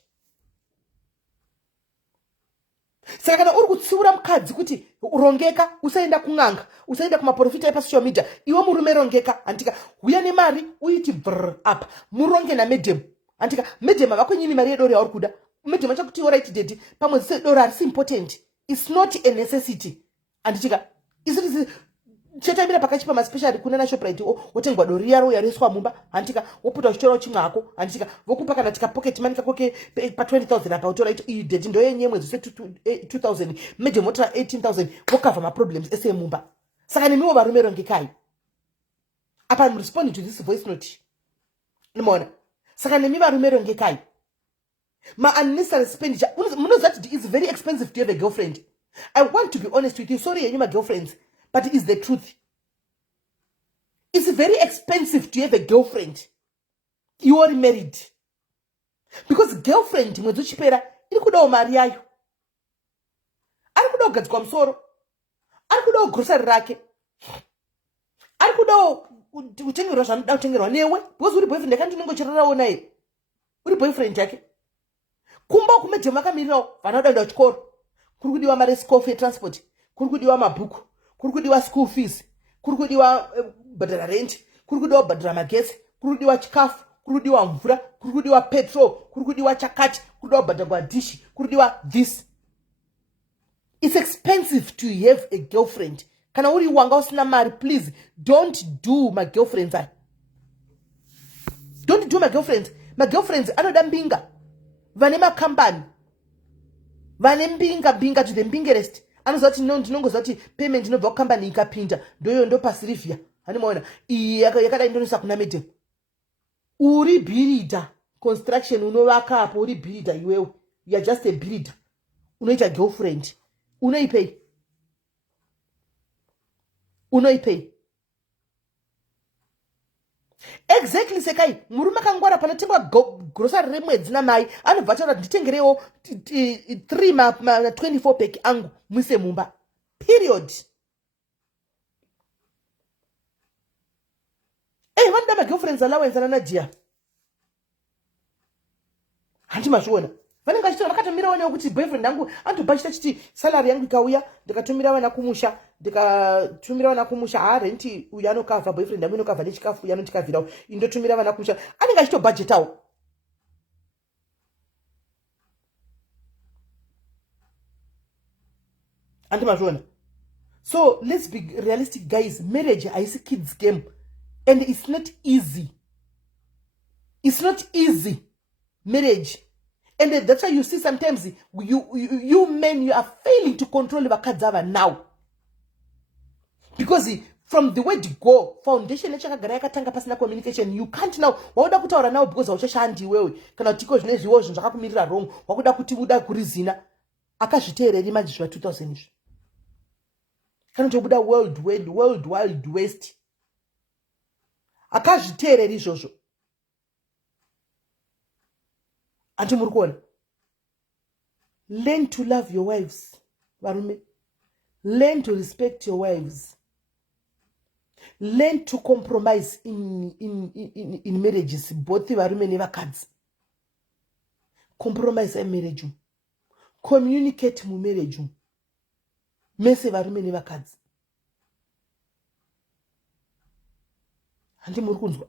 saka kana uri kutsiura mukadzi kuti rongeka usaenda kun'anga usaenda kumaprofita epasocial media iwe murume rongeka andika uya nemari uiti brr apa muronge namedhem andika medhem havakwenyini mari yedoro yauri kuda medhem achakuti right dedi pamwe sedoro harisi important it's not a necessity andichika isi chetamira pakachipa maspecially kunana shoprite wotengwa dori yaro yariswa mumba handika woputa chitoro chimwe hako handika vokupa kana tika pocket money kakoke pa 20000 apa utora ito iyi dedi ndo yenye mwezi 2000 medhem wotora 18000 wokava ma problems ese mumba saka nemiwo varume rongekai apa I'm responding to this voice note nimona saka nemi varume rongekai ma unnecessary expenditure munozati it's very expensive to have a girlfriend. I want to be honest with you, sorry you my girlfriends, but it is the truth. It's very expensive to have a girlfriend. You are married. Because girlfriend, mwezi uchipera, ili kuda mari yayo. Ari kuda kugadzikwa musoro. Ari kuda grocery rake. Ari kuda kutengerwa zvanoda kutengerwa newe. Because uri boyfriend yake ndinongo chirarawo naye. Uri boyfriend yake. Kumba kumedhe makamirirawo vanoda kuenda kuchikoro. Kuri kudiwa mari school fee transport. Kuri kudiwa mabhuku. Kuri kudiwa school fees. Kuri kudiwa bhadhara rent. Kuri kudiwa bhadhara magetsi. Kuri kudiwa chikafu. Kuri kudiwa mvura. Kuri kudiwa petrol. Kuri kudiwa chakati. Kuri kudiwa bhadhara dishi. Kuri kudiwa this. It's expensive to have a girlfriend. Kana uri wanga usina mari, please don't do my girlfriends. Don't do my girlfriends. My girlfriends anoda mbinga. Vane makambani. Vane mbinga to the mbingerest. Anozati ndinongozati payment inobva kucompany ikapinda ndoyo ndo pasirivia. Hanimaona yakada indonisa kuna medem. Uri builder construction unovaka hapo uri builder iwewe. You are just a builder. Unoita girlfriend. Unoipay. Exactly sekai murume kangwara panotengwa grocery remwedzi namai anobva taura nditengerewo 3 ma 24 pack angu muise mumba period. Vanoda magirlfriends allowance ananadia handi mazviona vanenge vachitora vakatomira wanewo kuti boyfriend angu andobashita chiti salary yangu ikauya ndikatumira vana kumusha renti uya anokavha boyfriend yangu inokavha nechikafu uya anotikavhirawo indotumira vana kumusha anenge achitobhajetawo. Handi mazviona. So let's be realistic guys, marriage haisi kids game and it's not easy. It's not easy marriage. And that's why you see sometimes you men, you are failing to control vakadzava now. Because from the word go, foundation echakagara yakatanga pasina communication, you can't now. Wakuda kutaura now because hauchashandi wewe. Kana tiko zvine zviwo zvakakumirira wrong. Wakuda kuti uda kurizina. Akazviteereri manje zva 2000 izvi. Kana tobuda world wild west. Akazviteereri izvozvo. Anti murikuona. Learn to love your wives. Varume. Learn to respect your wives. Learn to compromise in marriages. Both varume nevakadzi. Compromise in marriage. Communicate mu marriage. Mese varume nevakadzi. Handi murikunzwa.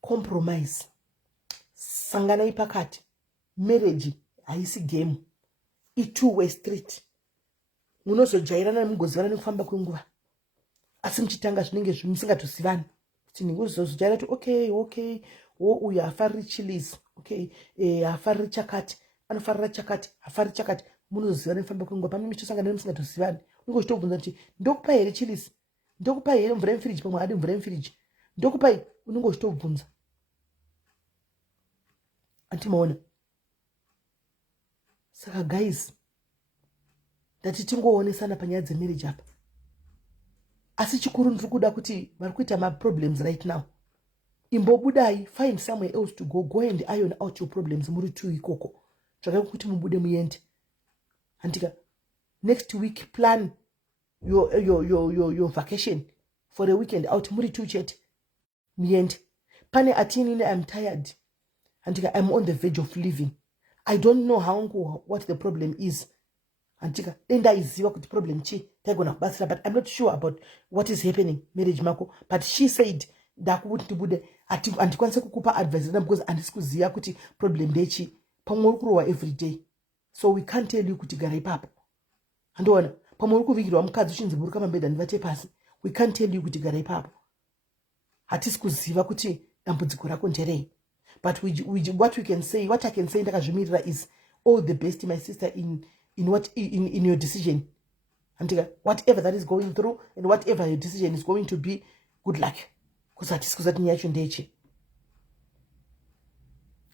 Compromise. Sanganai pakati. Marriage haisi game. Two-way street. Munozojairana mugozivana nekufamba kwenguva. Asi muchitanga zvinenge zvimusingatosivani. tiningozozvijara kuti okay uyu hafariri chilizi, okay, hafariri chakati, anofarira chakati, hafariri chakati. Munozoziva nefamba kwenguva. Pamwe michitosangana nemusingatozivani. Unenge uchitobvunza kuti ndokupa here chilizi, ndokupa here mvura yemufiriji, pamwe hadi mvura yemufiriji, ndokupai. Unenge uchitobvunza. Antimaona. Saka guys, ndati tingoonesana panyaya dzemarriage apa. Asi chikuru ndiri kuda kuti vari kuita maproblems right now. Imbobudai, find somewhere else to go and iron out your problems. Muri tu ikoko. Tsvakai kuti mubude muende. Antika, next week plan your vacation for a weekend out. Muri tu chete. Muende. Pane atini I'm tired. Antika, I'm on the verge of leaving. I don't know what the problem is. Antika, enda iziva kuti problem chi taigona kubatsira, but I'm not sure about what is happening marriage mako. But she said ndakuti ndibude andikwanise kukupa advice because andisi kuziva kuti problem ndechi pamwe uri kurohwa every day, so we can't tell you kuti gara ipapo. Andoona pamwe uri kuvigirwa mukadzi uchinzi buruka pambedha ndivate pasi, we can't tell you kuti gara ipapo. Hatisi kuziva kuti dambudziko rako nderei. But what I can say ndakazvimirira is all the best, my sister, in your decision. And whatever that is going through and whatever your decision is going to be, good luck. Because hatisi kuzati nyacho ndechi.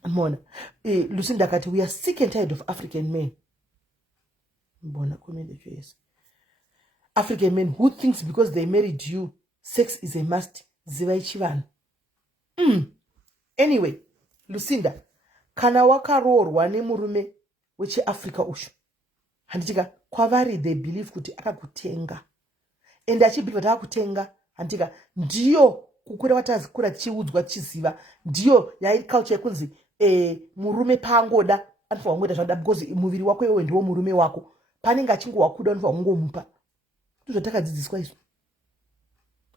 Mona, Lucinda kati, we are sick and tired of African men. Mbona komende yes. African men who thinks because they married you, sex is a must. Zivaichivana. Anyway, Lucinda, kana wakarorwa nemurume wechiAfrica ushu. Handitika, kwavari they believe kuti akakutenga. And achibelieve kuti akakutenga, handitika, ndiyo kukura watazikura chiudzwa chiziva, ndiyo yai culture yekunzi murume pangoda anofanwa kungoita zvada because muviri wako iwe ndiwo murume wako. Panenge achingowakuda anofanwa kungomupa. Ndozvatakadzidziswa izvo.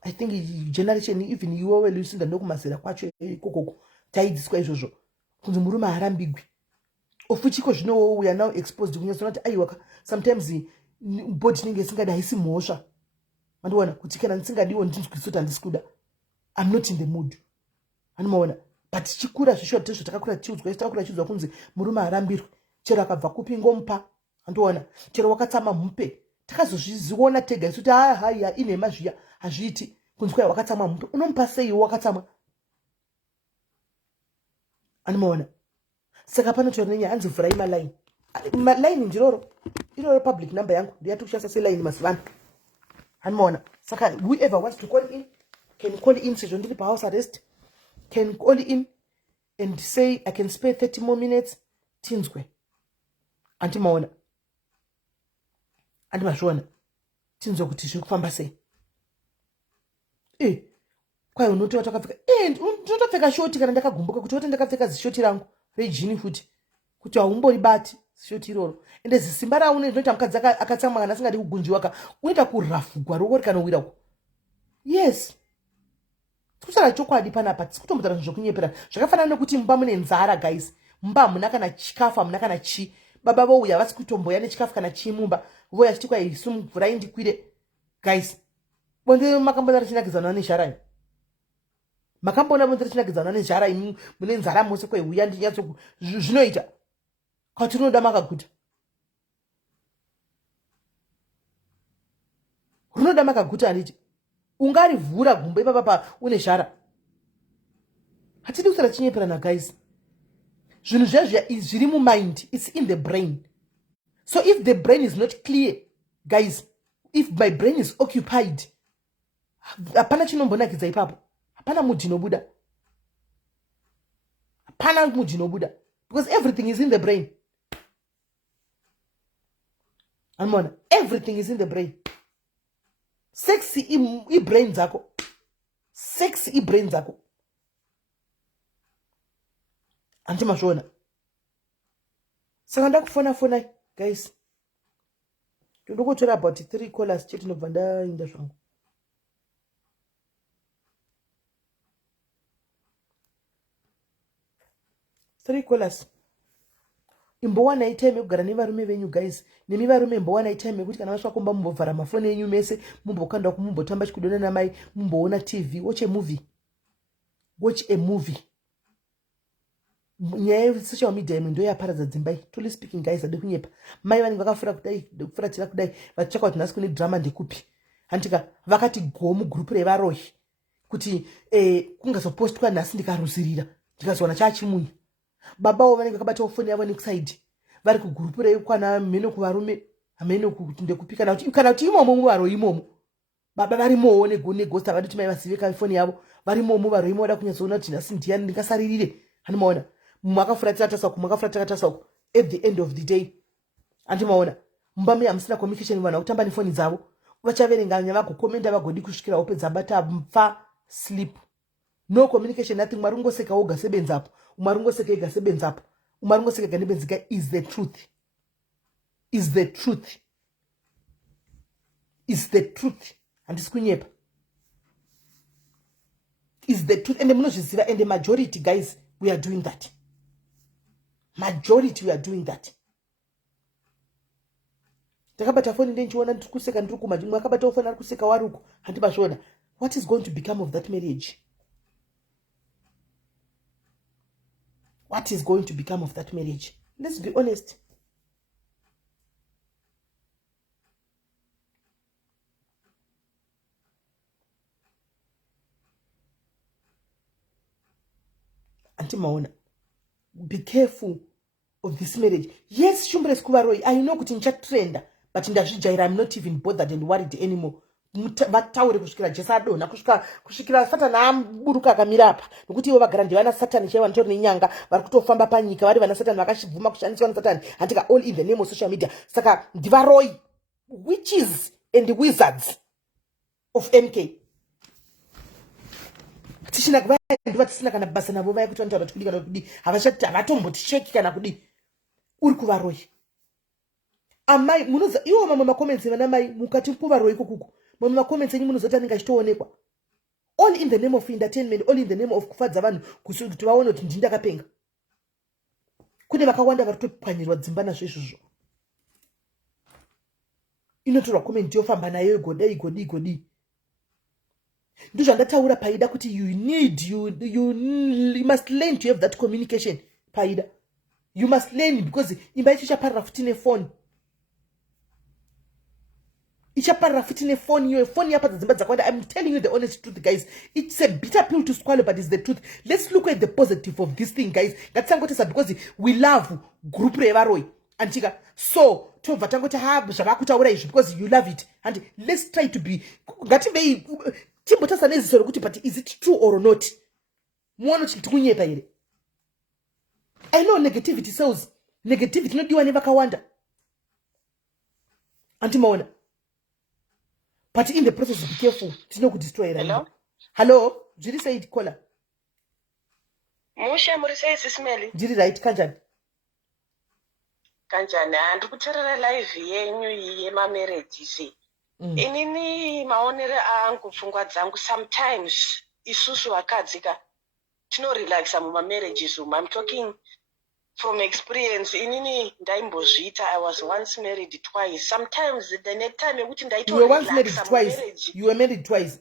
I think generation even iwewe Lucinda ndokumazera kwacho ikokoko taidzidziswa izvozvo kunzi murume harambigwi. Ofuchiko zvino we are now exposed kunyazona kuti aiwa sometimes body ninge singadi haisi mhosva. Mandiona kuti kana ndisingadiwo ndinzwisisa ndisikuda. I'm not in the mood. Anomaona. But chikura zvisho tezvo takakura chiudzwa kunzi murume harambirwi. Chero akabva kupi ngompa. Andiona. Chero wakatsama mupe. Takazozviona tega isuti haya ine mazviya hazviiti kunzwa wakatsamwa mupe. Unomupa sei wakatsamwa? Anomaona. Saka panotora nenyaya hanzi vhurai maline. Maline ndiro public number yangu ndiyati kushandisa seline masivana. Anomaona. Saka whoever wants to call in can call in. Sezvo ndiri pa house arrest can call in and say I can spare 30 more minutes. Tinzwe. Antimaona. Andimazviona. Tinzwe kuti zviri kufamba sei. Kwai unoti watakapfeka ndinotopfeka shoti kana ndakagumbuka kuti wote ndakapfeka zishoti rangu rejini futi kuti haumbori bati zishoti iroro. Ende zisimba raune zvinoita mukadzi akatsamwa kana asingadi kugunjiwa unoita kurafugwa roko rikanowirako. Yes. Kusara chokwadi panapa tikutombotaura zvokunyepera. Zvakafanana nekuti mumba mune nzara guys. Mumba hamuna kana chikafu hamuna kana chi. Baba vouya havasi kutomboya nechikafu kana chi mumba. Voya achiti kwai isu mvurai ndikwire. Guys. Bonde makambona richinakidzana nezharai. Makambona bonde richinakidzana nezharai mune nzara mose kwai uya ndinyatso zvinoita. Kuti unoda makaguta. Unoda makaguta anditi. Ungarivhura gumbo ipapa une zhara. Hatidi kusara chinyeperana guys. Zvinhu zvezvia zviri mumind, it's in the brain. So if the brain is not clear, guys, if my brain is occupied, hapana chinombonakidza ipapo. Hapana mudzi inobuda. Hapana mudzi inobuda. Because everything is in the brain. Amona, everything is in the brain. Sexy i brain zako. Sexy i brain zako. Antimashona. Saka ndakufona guys. Ndokutora about 3 callers cheti nobva ndainda zvangu. Three callers. Imbowana itime kugara nevarume venyu guys. Nemi varume imbowana itime yekuti kana vasvika kumba mumbovhara mafoni enyu mese, mumbokanda kumumbotamba chikudona namai, mumboona TV, watch a movie. watch a movie. Nyaya yesocial media imwe ndo yaparadza dzimba iyi. Truly speaking guys, ade kunyepa. Mai vanenge vakafura kudai ndokufuratira kudai vachitsvaka kuti nhasi kune drama ndekupi. Handika vakati go mugrupu revaroi kuti kungazopostwa nhasi ndikaruzirira ndikazowana chaachimunya. Babawo vanenge vakabatawo foni yavo nekusaidhi vari kugrupu reikwana mheno kuvarume hameno kuti ndekupi kana kuti imomo muvaroi imomo. Baba varimowo negosta vadi kuti mai vazive kafoni yavo varimomo varoi moda kunyazoona kuti nhasi ndiyani ndingasaririre. Handimaona mumwe akafuratira tasauko mumwe akafuratira tasauko. At the end of the day handimaona mumbame hamusina communication vanhu vakutamba nefoni dzavo vachaverenganya vagokomenda vagodi kusvikira upedza bata mfa sleep. No communication, nothing. Marungo seka oga sebenzapo. Umarungo seka ega sebenzapo. Umarungo seka ganebenzika is the truth. Is the truth. Is the truth. And iskunyepa. Is the truth. And the mnozviziva and the majority guys, we are doing that. Majority we are doing that. Takabata phone ndenchiona ndikuseka ndikuma mwe akabata phone ari kuseka waruko handibashona. What is going to become of that marriage? What is going to become of that marriage? Let's be honest. Auntie Maona, be careful of this marriage. Yes, Shumbres Kuvaroi, I know kuti trend, but in the Jaira, I'm not even bothered and worried anymore. Vataure kusvikira jesado na kusvikira satana amburuka akamira apa nokuti ivo vagara ndivana satani chaiva nditori nenyanga vari kutofamba panyika vari vana satani vakashibvuma kushandiswa nasatani handika all in the name of social media. Saka ndivaroi witches and wizards of MK. Tichina kuvaya ndiva tisina kana basa navo vaya kuti vanotaura kuti kudi kana kudi havashati havatombotisheki kana kudi uri kuvaroi. Amai munoza iwo mamwe makoments vana mai mukati kuvaroi kukuku mamwe makoments enyu munozoti anenge achitoonekwa all in the name of entertainment, all in the name of kufadza vanhu kuti vaone kuti ndini ndakapenga. Kune vakawanda vari kutopwanyirwa dzimba nazvo izvozvo. Inotorwa comment yofamba nayo godi. Ndozvandataura paida kuti you must learn to have that communication paida. You must learn because imba ichi chaparira futi nefoni. Ichaparira futi nefoni yo phone yapadza dzimba dzakawanda. I'm telling you the honest truth guys. It's a bitter pill to swallow but it's the truth. Let's look at the positive of this thing guys. Ngatisangotesa because we love group revaroi. Antika so tobva tangoti zvavakutaura izvi because you love it and let's try to be ngativei timbotasa neziso rokuti but is it true or not? Muone kuti tikunyepa here. I know negativity sells. Negativity inodiwa nevakawanda. Antimaona. But in the process be careful. Tino kudestroy it. Hello? Jiri said caller. Musha muri SIS MELLY. Jiri right kanjani? Kanjani andikutarira live yenyu yeMarriage isi. Inini maonere angu pfungwa dzangu sometimes isusu vakadzika tinorelaxa mumarriages umu. I'm talking from experience. Inini ndaimbozviita. I was once married twice. Sometimes the next time yekuti ndaito You were once married twice. You were married twice.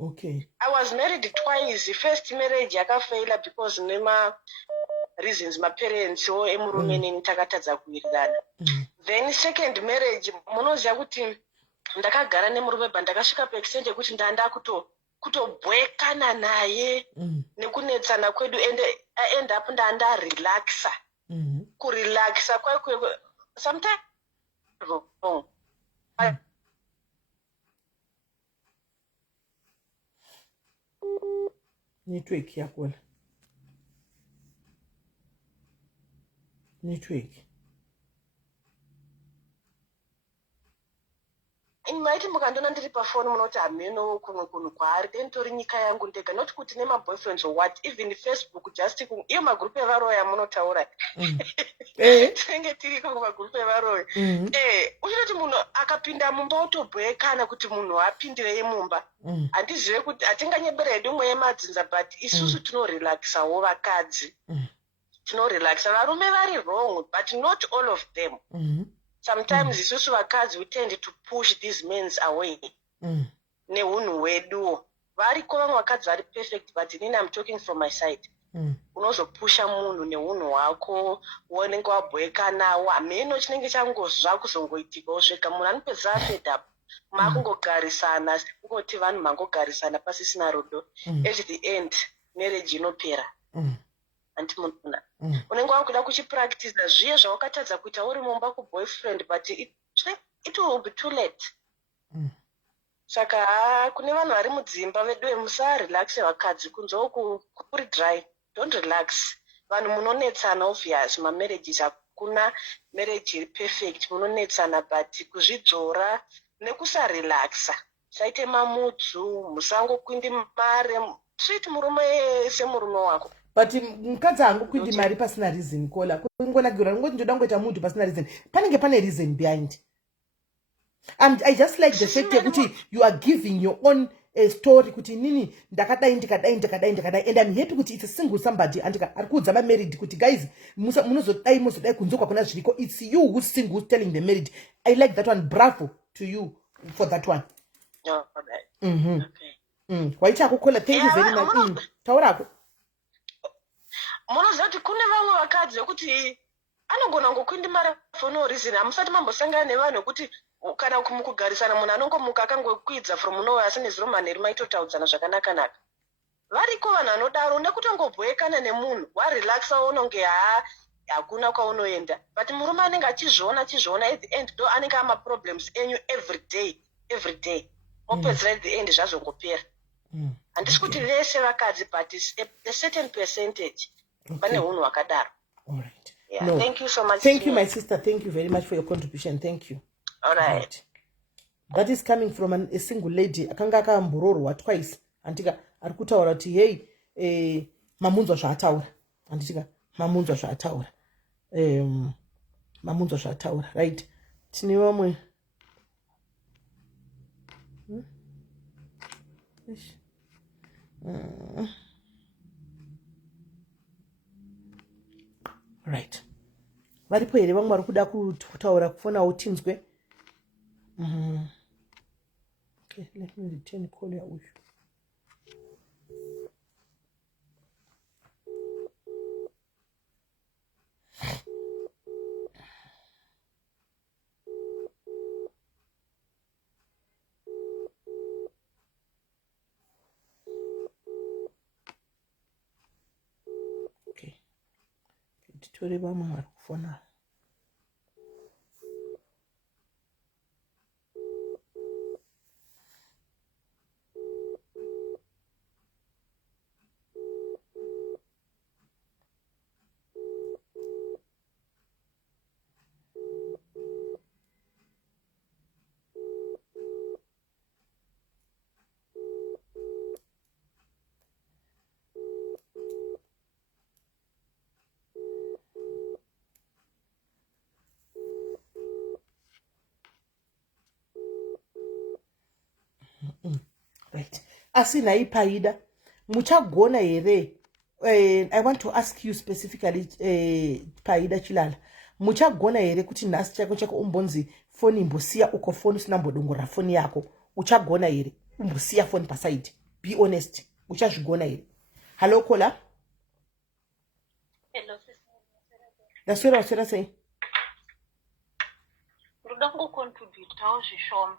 Okay. I was married twice. First marriage yakafaila because nema reasons my parents o emurume neni takatadza kuwirirana. Then second marriage munoziva kuti ndakagara nemurume bandakasvika paextent yekuti ndanda kutobwekana naye nekunetsana kwedu and I end up ndanda relaxa. Kurelaxa kwakwe sometimes wrong. Network yakola. Network. Maiti mukandona ndiri pafoni munoti hameno kunhu kwaari tentori nyika yangu ndega not kuti nemaboyfriends or what even Facebook just iyo magrupu evaroya munotaura tinenge tiriko kumagrupu evaroya uchitoti munhu akapinda mumba otobhekana kuti munhu apindirei mumba handizive kuti hatinganyeberera hedu imwe yemadzinza but isusu tinorelaxawo vakadzi tinorelaxa varume vari wrong but not all of them. Sometimes isusu vakadzi we tend to push these men away. Neunhu wedu variko vamwe vakadzi vari perfect, but inini I'm talking from my side. Unozopusha munhu neunhu hwako, unenge wabheka nawo, hameno chinenge changozva kuzongoitika usvika munhu anopedzisa fed up. Makungogarisana sekungoti vanhu mangogarisana pasisina rudo. At the end marriage inopera. Antimununa. Unenge wakuda kuchipractice zviye zvawakatadza kuita uri mumba kuboyfriend, but it will be too late. Saka kune vanhu vari mudzimba vedu musarelaxe vakadzi kunzoku kuri dry. Don't relax. Vanhu munonetsana obvious, marriages hakuna marriage iri perfect, munonetsana, but kuzvidzora nekusarelaxa. Saite mamudzu, musangokwindi mare, treat murume semurume wako. But mukadzi hangokwindi mari pasina reason kola. Kungolagirwa ngoti ndoda ngoita mudhu pasina reason. Panenge pane reason behind. I just like the fact that you are giving your own story kuti nini ndakadai and I'm happy kuti it's a single somebody and arikudza ba married kuti guys munozodai kunzokwa kuna zviriko. It's you who's single who's telling the married. I like that one. Bravo to you for that one. Oh, okay. Okay. Waita kukola, thank you very much. Taurako. Munoziva kuti kune vamwe vakadzi kuti anogona ngokwindi mara for no reason. Hamusati mambosangana nevanhu kuti kana kumukugarisana munhu anongomuka akangokwidza from nowhere asine zero manheru maitotaudzana zvakanaka. Variko vanhu vanodaro nekutongobhekana nemunhu warelaxa unonge hakuna kwaunoenda. But murume anenge achizviona at the end do anenge ama problems enyu every day. Opedzera at the end zvazongopera. Handisi kuti vese vakadzi, but a certain percentage pane hunhu hwakadaro. All right. Yeah, no. Thank you so much. Thank you, my sister. Thank you very much for your contribution. Thank you. All right. That is coming from a single lady. Akanga akambororwa twice. Antika arikutaura kuti hey mamunzwa zvaataura. Antika mamunzwa zvaataura. Mamunzwa zvaataura. Right. Tine vamwe. Right. Varipo here vamwe vari kuda kutaura kufonawo tinzwe. Okay, let me return call ya uyu. Okay. Titore vamwe vari kufona. Right. Asina ipaida. Muchagona here. I want to ask you specifically, Paida Chilala. Muchagona here kuti nhasi chako chako umbonzi phone imbosia uko phone usina mbodongora phone yako. Uchagona here. Umbosia phone paside. Be honest. Uchazvigona here. Hello, Kola. Hello, sister. That's what I was saying. Rudango contribute how she shom.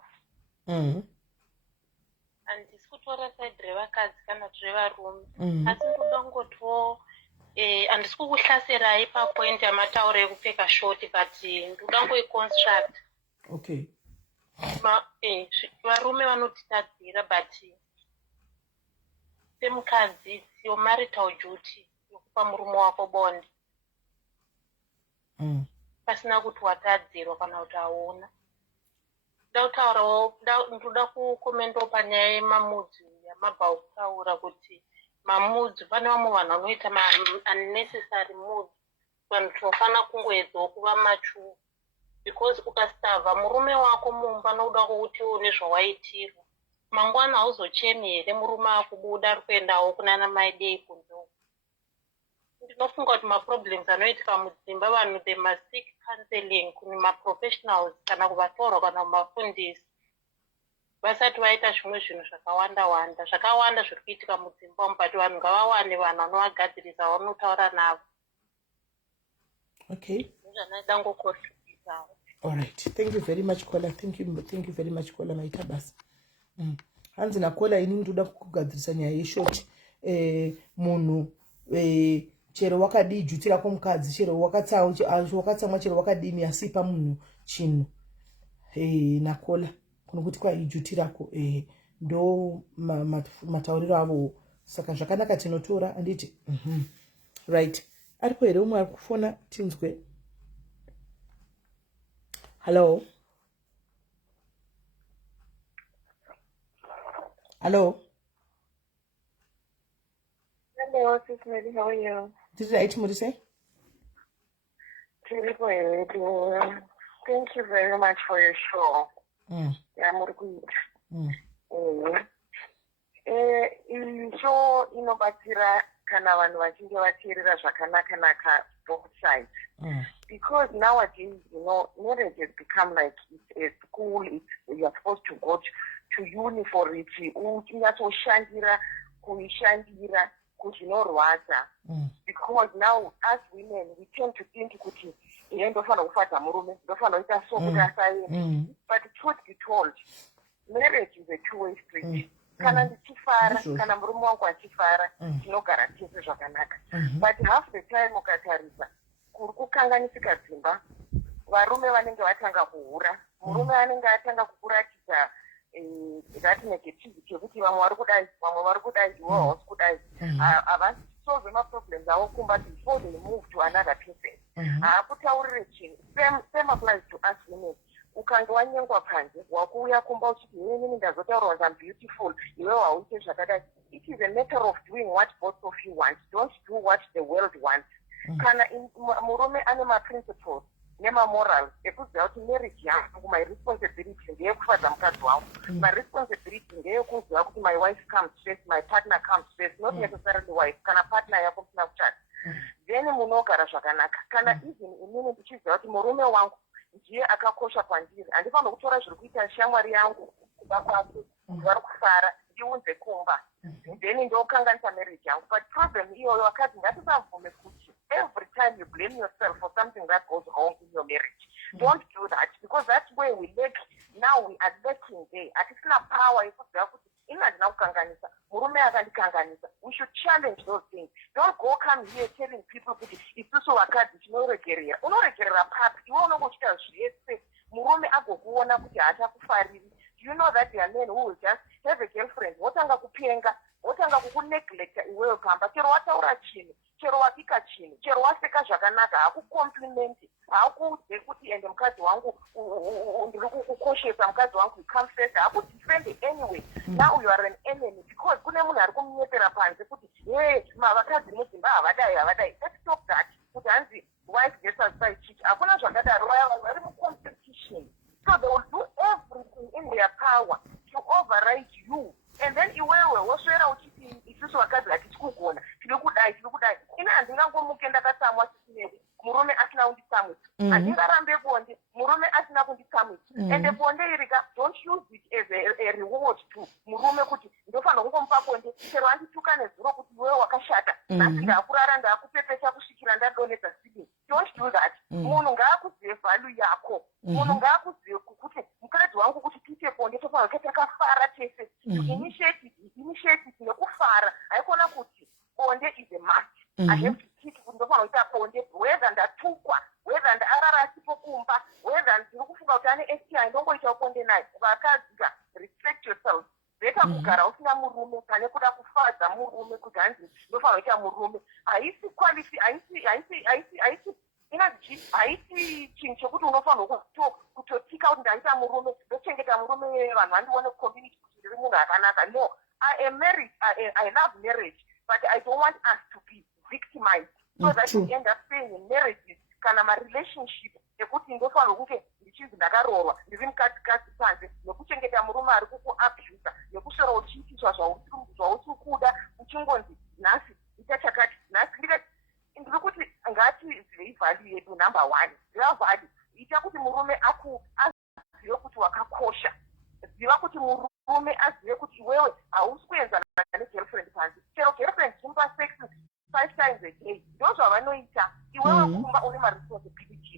And this could what I said, driver cards cannot driver room. As in Rudango to and school will class a ripe point a matter or a pick a short, but Rudango construct. Okay. Room not that zero, but same cards, it's your marital duty. You come room wako bond. Pasina kutwatadziro kana utaona dautaurawo ndoda kukomenta panyaya yemamudzi yamabva kutaura kuti mamudzi pane vamwe vanhu vanoita unnecessary moods vanhu tinofana kungoedzawo kuva machu because ukasava murume wako mumba nokuda kwokuti une zvawaitirwa mangwana hauzochemi here murume akubuda ari kuendawo kunana mai dei kunzoko ndinofunga kuti maproblems anoitika mudzimba vanhu they must seek counseling kune maprofessionals kana kuvatorwa kana kumafundisi vasati vaita zvimwe zvinhu zvakawanda zvakawanda zviri kuitika mudzimba umu, but vanhu ngavawane vanhu vanovagadzirisa vanotaura navo. Okay. Zvanoda ngokontributa. All right. Thank you very much, Kola. Thank you very much, Kola. Maita basa. Hanzi nakola ini ndoda kugadzirisa nyaya yeshoti. Munhu chero wakadi jutira komukadzi, chero wakatsamwa, chero wakadini asipa munhu chinhu. Nakola kunokuti kwa ijutirako ndo matauriro avo, saka zvakanaka tinotora anditi. Right. Aripo here umwe arikufona tinzwe. Hello. Hello. Hello, SIS MELLY, how are you? Did you write me say? Thank you very much for your show. Yeah, more good. Show inobatsira kana vanhu vachinge vateerera zvakanaka both sides. Because nowadays, marriage has become like it's a school. You are supposed to go to uni for it. Uchinyatoshandira kuishandira kuzvinorwadza. Because now as women we tend to think kuti ndofana kufadza murume, ndofana kuita so kuti asaende. But truth be told, marriage is a two-way street. Kana ndichifara, kana murume wangu achifara, tinogara tese zvakanaka. But half the time ukatarisa kuri kukanganisika dzimba, varume vanenge vatanga kuhura, murume anenge atanga kukuratidza that negativity yekuti vamwe vari kudai, vamwe vari kudai, iwe hausi kudai. Havasolve maproblems avo kumba before they move to another person. Haakutaurire chinhu. Same applies to us women. Ukange wanyengwa panze, wakuuya kumba uchiti inini ndazotaura kuti I'm beautiful, iwe hauite zvakadai. It is a matter of doing what both of you want. Don't do what the world wants. Kana murume ane maprinciples nemamorals ekuziva kuti marriage yangu, my responsibility ndeyekufadza mukadzi wangu, my responsibility ndeyekuziva kuti my wife comes first, my partner comes first, not necessarily wife, kana partner yako musina kuchata. Then munogara zvakanaka. Kana even inini ndichiziva kuti murume wangu ndiye akakosha kwandiri, handifana kutora zviri kuita shamwari yangu kuba kwake vari kufara ndiunze kumba, then ndokanganisa marriage yangu. But problem iyoyo wakati ngatisabvume kuti every time you blame yourself for something that goes wrong in your marriage. Don't do that, because that's where we lack. Now we are lacking there. Atisina power yekuziva kuti ina ndina kukanganisa, murume akandikanganisa. We should challenge those things. Don't go come here telling people kuti isusu vakadzi tinoregerera. Unoregerera papi? Iwe unongochita zvese murume agokuona kuti haachakufariri. Do you know that there are men who will just have a girlfriend, wotanga kupenga, wotanga kukuneglecta iwewe pamba, chero wataura chinhu, chero wapika chinhu, chero waseka zvakanaka, hakukomplimenti, hakuudze kuti ende mukadzi wangu ndiri kukoshesa mukadzi wangu, you come first, hakudefend anyway. Now you are an enemy because kune munhu ari kumunyepera panze kuti vakadzi mudzimba havadai. Let's stop that. Kuti hanzi wife versus side chick, hakuna zvakadaro, vari mucompetition. So they will do everything in their power to override you. And then iwewe woswera uchiti isusu vakadzi hatisi kugona, tiri kudai. Ina handingangomuke ndakatsamwa chisineri, murume asina kunditsamwisa. Handingarambe bonde, murume asina kunditsamwisa. Ende bonde irika, don't use it as a reward to murume kuti ndofana kungomupa bonde, chero handituka nezuro kuti iwewe wakashata, nasi ndakurara ndakupepesa kusvikira ndadonedza sibini. Don't do that. Munhu ngaakuzive value yako. Munhu ngaakuzive kuti mukadzi wangu kuti tiite bonde tofana kuti takafara tese. Initiative nekufara. Haikona kuti bonde is a must. I have to teach kuti ndofana kuita bonde, whether ndatukwa, whether ndarara asipo kumba, whether ndiri kufunga kuti ane STI ndongoita bonde naye. Vakadzi, respect yourself. Better kugara usina murume pane kuda kufadza murume kuti hanzi ndofana kuita murume. Haisi quality, haisi chinhu chekuti unofanira kutotika kuti ndaita murume, ndochengeta murume vanhu vandione community kuti ndiri munhu akanaka. No, I am married, I love marriage, but I don't want us to be victimized so that we end up staying in marriages kana marelationship ekuti ndofanira kunge ndichizi ndakaroorwa ndiri mukati panze nekuchengeta murume ari kukuabusa nekuswera uchiitiswa zvausi kuda uchingonzi nhasi ita chakati nhasi ndiri kuti ngatizive value yedu number one. Ziva value, ita kuti murume azive kuti wakakosha, ziva kuti murume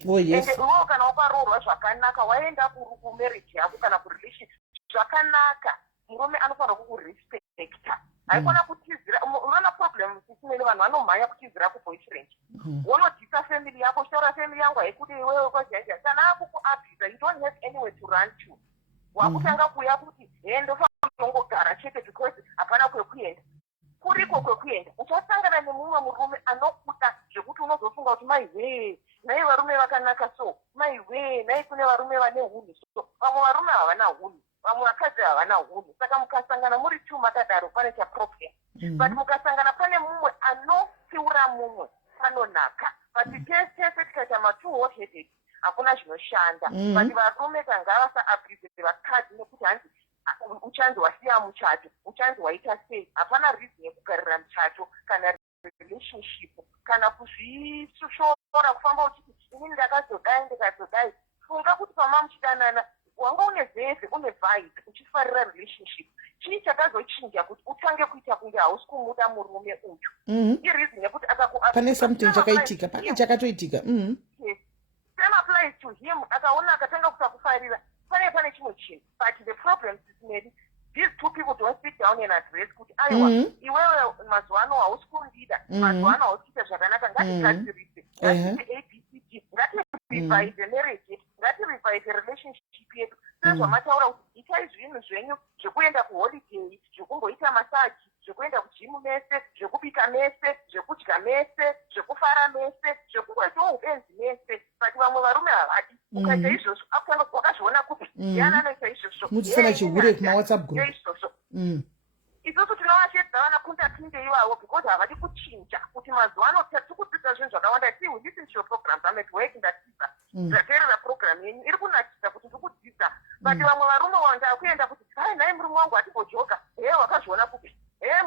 Oh, yes. And iwewe kana wakaroorwa zvakanaka waenda kumarriage yako kana kurelation zvakanaka, murume anofanira kukurespecta. Haikona kutizira. Unoona problem sisine vanhu vanomhanya kutizira kuboyfriend. Wonodhisa family yako, shora family yangu haikudi iwewe kwajaija. Kana akukuabhisa, you don't have anywhere to run to. Wakutanga kuya kuti ndofana kungogara chete because hapana kwekuenda. Kuriko kwekuenda uchasangana nemumwe murume anokuda zvekuti unozofunga kuti maiwe nai varume vakanaka so, maiwe nai kune varume vane hunhu so. Vamwe varume havana hunhu, vamwe vakadzi havana hunhu. Saka mukasangana muri two makadaro pane chaproblem. But mukasangana pane mumwe anopfiura mumwe panonaka. But tese tikaita matu hot-headed hakuna zvinoshanda. But varume kangavasa abuse vakadzi nekuti hanzi uchanzi wasiya muchato, uchanzi waita sei. Hapana reason yekugarira muchato kana relationship kana kuzvishora kufamba uchiti inini ndakazodai. Funga kuti pamamuchidanana wanga une vheve, une vibe, uchifarira relationship. Chii chakazochinja kuti utange kuita kunge hausi kumuda murume uyu? Ireason yekuti pane something chakaitika, pane chakatoitika. Yes. Same applies to him. Akaona akatanga kusakufarira. Pane chimwe chinhu. But the problem is maybe these two people don't sit down and address kuti aiwa iwewe mazuva ano hausi kundida, mazuva ano hausi kuita zvakanaka, ngatigadzirise, ngatite ABCD, ngatirevive marriage yedu, ngatirevive relationship yedu. Sezvamataura kuti itai zvinhu zvenyu zvekuenda kuholiday, zvekumboita masaji, zvekuenda kujimu mese, zvekubika mese, zvekudya mese, zvekufara mese, zvekuita ubenzi mese. But vamwe varume havadi. Ukaita izvozvo akutanga wakazviona kuti yana anoita izvozvo muchisana chihure kumawhatsapp group izvozvo. Isusu tinovashedza vana kundakunge ivavo because havadi kuchinja kuti mazuva ano tikudzidza zvinhu zvakawanda. See, we listen to your programs. I'm at work ndatiza ndateerera program yenyu iri kunakisa kuti ndikudzidza. But vamwe varume wanda kuenda kuti hai nai murume wangu atimbojoga wakazviona kuti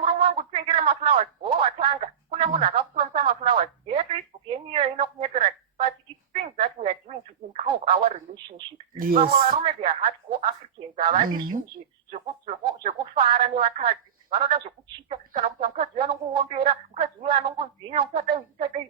murume wangu titengere maflowers watanga kune munhu akakupromisa maflowers Facebook yenyu iyo inokunyepera. But it's things that we are doing to improve our relationship. Yes. Vamwe varume they are hardcore Africans, havadi zvinhu zvekufara nevakadzi, vanoda zvekuchita kana kuti mukadzi uyo anongowombera, mukadzi uyo anongonzi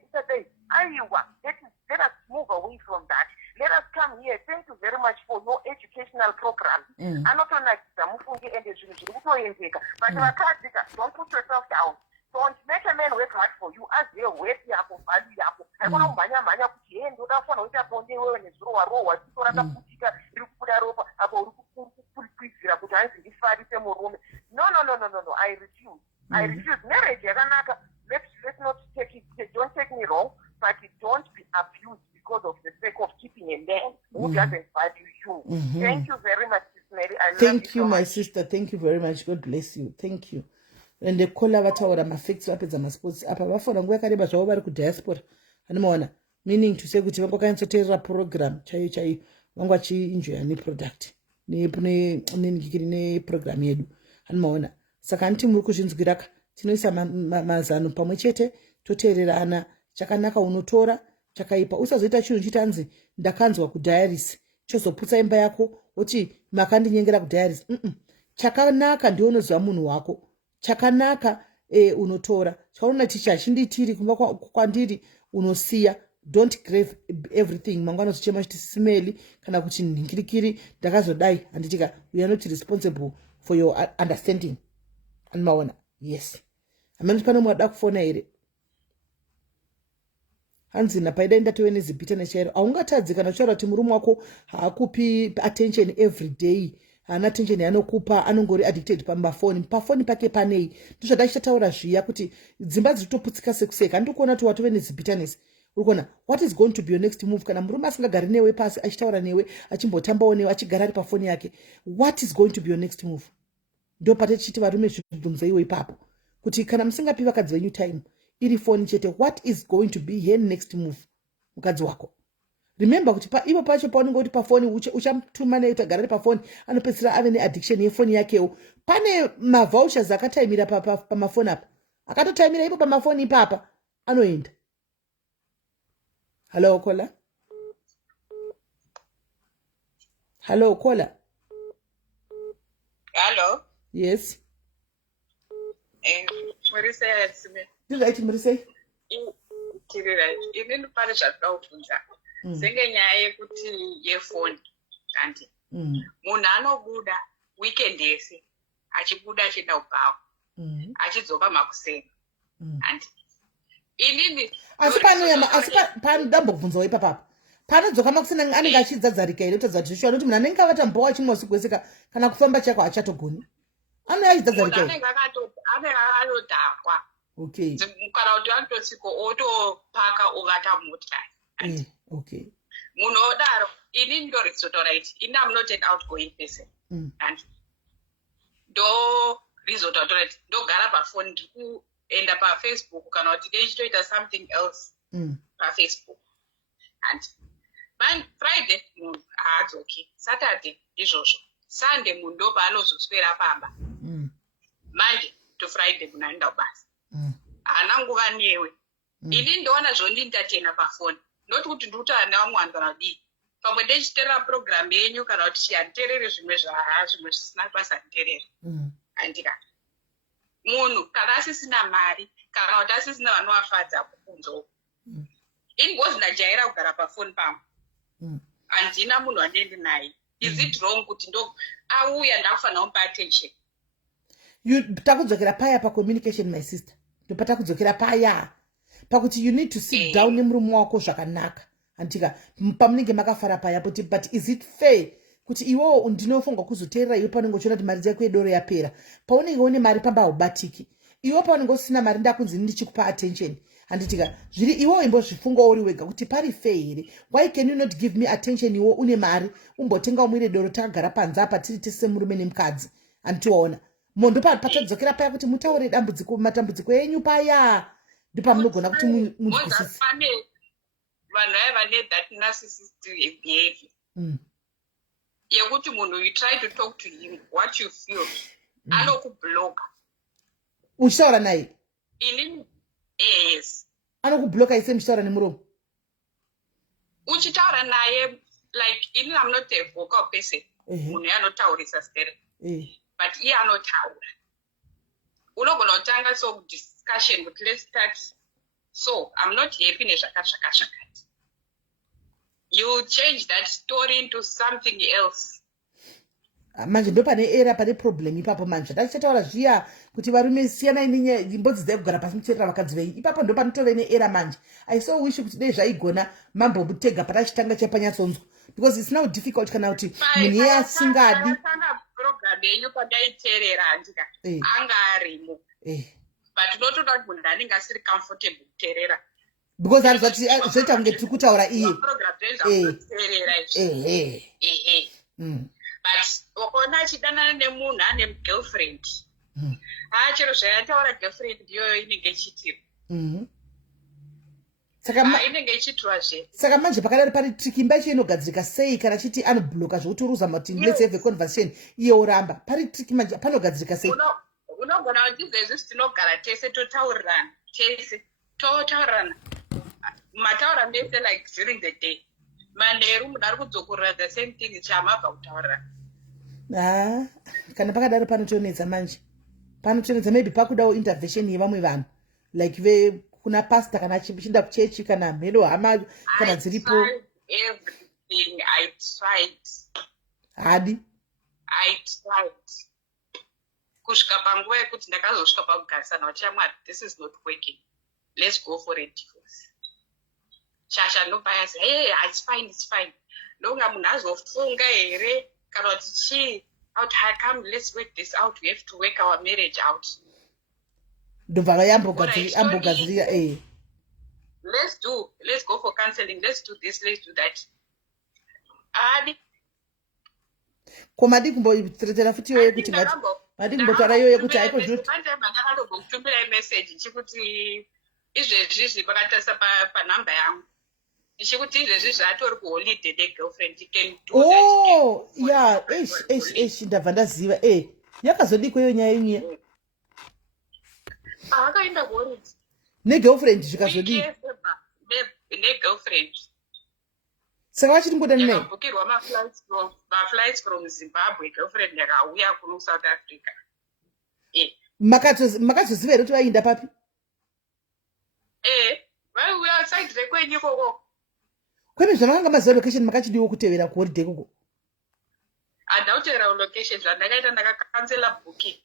usadai. Aiwa, let us move away from that. Let us come here. Thank you very much for your educational program. Anotonakisa mufunge ende zvinhu zviri kutoenzeka. But vakadzi, don't put yourself down. Don't make a man work hard for you as your work yako, value yako. Haikona kumhanya kuti ndoda kufanira kuita bonde wewe nezuro warohwa dzito rakaputika riri kubuda ropa apo uri kurikwizira kuti hanzi ndifarise murume. No. I refuse. Marriage yakanaka. Let's not take it. Don't take me wrong, but don't be abused because of the sake of keeping a man who doesn't value you. Thank you very much, Sis Mary. I love Thank you, so my much. sister. Thank you very much. God bless you. Thank you. Ende kola vataura mafacts vapedza masports apa vafora nguva yakareba zvavo vari kudiaspora anomaona, meaning to say kuti vangokanyatsoteerera program chaiyo vanga vachienjoya neproduct neningikiri neprogram yedu anomaona. Saka aniti muri kuzvinzwiraka tinoisa mazano pamwe chete toteererana. Chakanaka unotora, chakaipa usazoita chinhu chitanzi ndakanzwa kudiaris chozoputsa imba yako woti makandinyengera kudiaris. Chakanaka ndiwe unoziva munhu wako. Chakanaka unotora. Chakaona tichi hachinditiri kumba kwandiri unosiya. Don't crave everything. Mangwana unozochema chiti smelly kana kuti nhingirikiri ndakazodai handitika. We are not responsible for your understanding. Anomaona. Yes. Amene pano mwada kufona here. Hanzina paida ndatove nezipita nechairo. Haungatadzi kana uchaura kuti murume wako haakupi attention every day. Hana attention yanokupa, anongori addicted pamafoni. Pafoni pake panei. Ndozvada chataura zviya kuti dzimba dzitoputsika sekuseka. Ndikuona kuti watove nezipitanis. Urikuona, what is going to be your next move? Kana murume asingagari newe pasi, achitaura newe, achimbotambawo newe, achigara ari pafoni yake. What is going to be your next move? Ndo pate chiti varume zvibvunzo iwe ipapo. Kuti kana musingapi vakadzi venyu time, iri foni chete, what is going to be her next move? Mukadzi wako. Remember kuti ipo pacho paunenge kuti pafoni uchamtuma naye utagara ari pafoni anopedzisira ave neaddiction yefoni yakewo. Pane mavouchers akataimira pamafoni apa. Akatotaimira ipo pamafoni ipapa anoenda. Hello caller. Hello caller. Hello. Yes. Marisai, Right, Marisai. Tiri right. Inini pane zvatoda kubvunza. sengenyaya yekuti yefoni kandi munhu anobuda weekend yese achibuda achienda kubhawa achidzoka makuseni and inini asi panodambobvunzawo ipapapo panodzoka makuseni anenge achidzadzarika here kutadza kuti zvishuwa nokuti munhu anenge avatambowa chimwe sigweseka kana kufamba chako achatogoni anenge achidzadzarika anenge akatodhakwa okay kana kuti anototsiko otopaka ovata motikari okay munhu odaro inini ndorizotaura iti ini am not an outgoing person and ndo rizotaura iti ndogara pafoni ndiri kuenda pafacebook kana kuti dei chitoita something else pafacebook and Friday munhu haadzoki Saturday izvozvo Sunday munhu ndo paanozoswera pamba Monday to Friday munhu anoenda kubasa haana nguva newe ini ndoona zvondindatena pafoni noti kuti ndikuti ana vamwe vanhu kana kudii pamwe ndechiteerera program yenyu kana kuti chihaniterere zvimwe zvimwe zvisina basa nditerere andika munhu kana asisina mari kana kuti asisina vanovafadza kukunzoo ingozi ndajaira kugara pafoni pamwe handina munhu wandendi naye is it wrong kuti ndo auya ndakufanira kumupa attention takudzokera paya pacommunication my sister ndopatakudzokera paya pakuti you need to sit down nemurume wako zvakanaka antika pamunenge makafara paya but is it fair kuti iwewo ndinofunga kuzoteerera iwe panenge uchiona kuti mari dzako yedoro yapera paunenge une mari pamba haubatiki iwe paunenge usina mari ndakunzi ndichikupa attention handitika zviri iwewo imbozvifunga uri wega kuti pari fair here why can you not give me attention iwe une mari umbotenga umwire doro takagara panze apa tiri tese murume nemukadzi handitiwaona mondo patadzokera paya kuti mutaure matambudziko enyu paya ndipamunogona kuti muzwisise vanhu aya vane that narcissistic behavior yekuti munhu you try to talk to him what you feel anokubloka uchitaura naye inini yes anokubloka ise muchitaura nemuromo uchitaura naye like inini am not a vocal person munhu anotaurisa stere but iye anotaura unogona kutanga so discussion but let's start so I'm not happy nezvakati you change that story into something else manje ndo pane era pane problem ipapo manje tachitaura zviya kuti varume siyana imbodzi dzaigara pasi mucherera vakadzi vei ipapo ndo panotove neera manje I so wish kuti dei zvaigona mambomutega patachitanga chapanyatsonzwa because it's now difficult kana kuti munhu iye asingadi program yenyu padaiteerera andika anga arimo but notoda kuti munhu anenge asiri comfortable kuteerera because arizvati zvoita kunge tiri kutaura iye but wakaona achidanana nemunhu ane girlfriend chero zvayataura girlfriend ndiyoyo inenge ichitira inenge ichitirwazve saka manje pakadari pari trikimba icho inogadzirika sei kana chiti anobloka zvokuti uruzama kuti let's have a conversation iye uramba pari triki manje panogadzirika sei unogona kuti izvezvi tinogara tese totaurirana tese totaurirana mataura mese like during the day manheru munhu ari kudzokorera the same thing chamabva kutaurirana kana pakadaro panotonetsa manje panotonetsa maybe pakudawo intervention yevamwe vanhu like kuna pastor kana chienda kuchechi kana mhelo hama kana dziripo everything I tried hadi I tried kusvika panguva yekuti ndakazosvika pakugarisana kuti chamwari this is not working let's go for a divorce shasha ndobva yazi hey it's fine ndonga munhu azofunga here kana kuti chii out come let's work this out we have to work our marriage out ndobva yambogadzirira let's go for counseling let's do this let's do that adi komadi kumboteretera futi iyoyo kuti madi kumbotaura iyoyo kuti haipo ndakatokutumbira message chikuti izvezvizvi pakatarisa panhamba yangu ndichikuti izvezvi zvatori kuholiday negirlfriend can do ndabva ndaziva yakazodiko iyo nyaya inyuya akaenda kuholiday negirlfriend zvikazodii negirlfriend saka vachiti ngodani naye yakabhukirwa maflights from Zimbabwe girlfriend yakauya kuno South Africa makazoziva here kuti vaienda papi vaiuya side rekwenyu ikoko kwene zvamakanga maziva location makachidiwo kutevera kuholiday koko? Handina kutevera location, zvandakaita ndakakansela booking.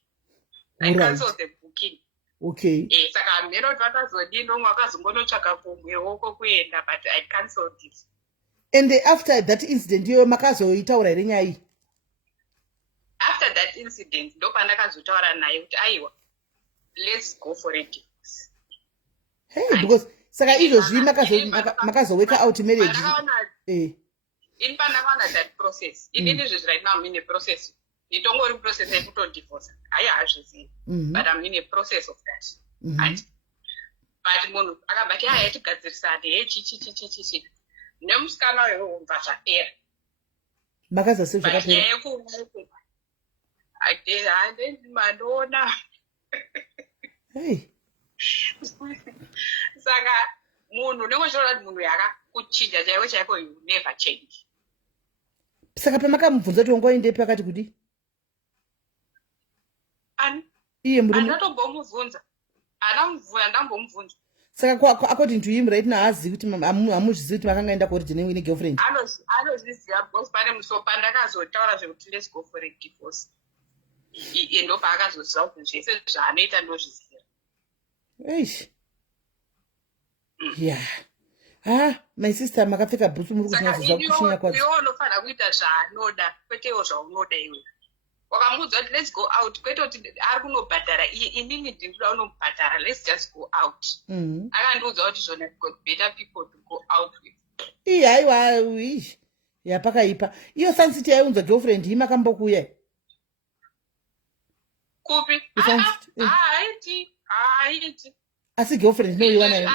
I Alright. cancelled the booking. Okay. Saka hamene kuti vakazodini omwe vakazongonotsvaka kumwewo kokuenda, but I cancelled it. And after that incident iyoyo makazoitaura here nyaya iyi? After that incident ndopandakazotaura naye kuti aiwa, let's go for a divorce. Hey, because saka izvozvi makazoweka out marriage. In pandakaona that process, inini right now I'm in a process. Nditongori process yekutodivorce. Hayi hazvizivi. But I'm in a process of that. And but munhu akabati haya tigadzirisane chichi. Nemusikana uyo umva zvapera. Makazase zvakapera. Mandoona. Hey. Saka munhu unongoshora kuti munhu yakakuchinja chaiko you never change. Saka pamakamubvunza kuti wangoende pakati kuti? Iye murume. Andatombomubvunza. Ndambomubvunza. Saka according to him right now haazivi kuti hamuzvizivi kuti makangaenda kuholiday ne girlfriend? Anozviziva because pane musopa ndakazotaura zvekuti let's go for a divorce. Ndopa akazoziva kuti zvese zvaanoita ndozviziva. Eish. Yeah. My sister makapfeka bhutsu muri kunyatsoziva kuchinya kwadzo. Iwe unofanira kuita zvaanoda, kwetewo zvaunoda iwe. Wakamudza kuti let's go out, kwete kuti ari kunobhadhara inini ndinoda unomubhadhara, let's just go out. Akandiudza kuti zvona better people to go out with. Haiwa, yapakaipa. Iyo Suncity yaiunza girlfriend hii makambokuya. Kupi? Haiti. Asi girlfriend noiwa nayo.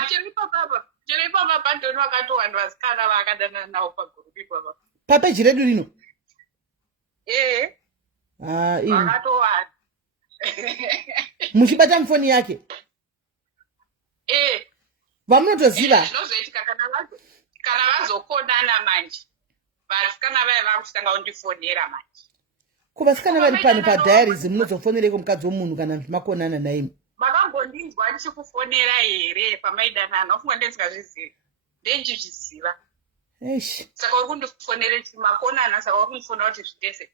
Chiripo papa ndoni wakatowandu vasikana vakadana nawo pagurupi papa. Papeji redu rino? Vakatowanda. Muchibata mfoni yake? Vamunotoziva? Zvinozoitika kana vazokonana manje. Vasikana vaya vakusanga kundifonera manje. Kuvasikana vari pano padiaries munozofonereko mukadzi womunhu kana makonana naye? Makambondinzwa ndichikufonera here pamaidanana, ufunga ndisingazvizivi. Ndenjizviziva. Saka uri kundifonere makonana, saka uri kundifonera kuti zvitese.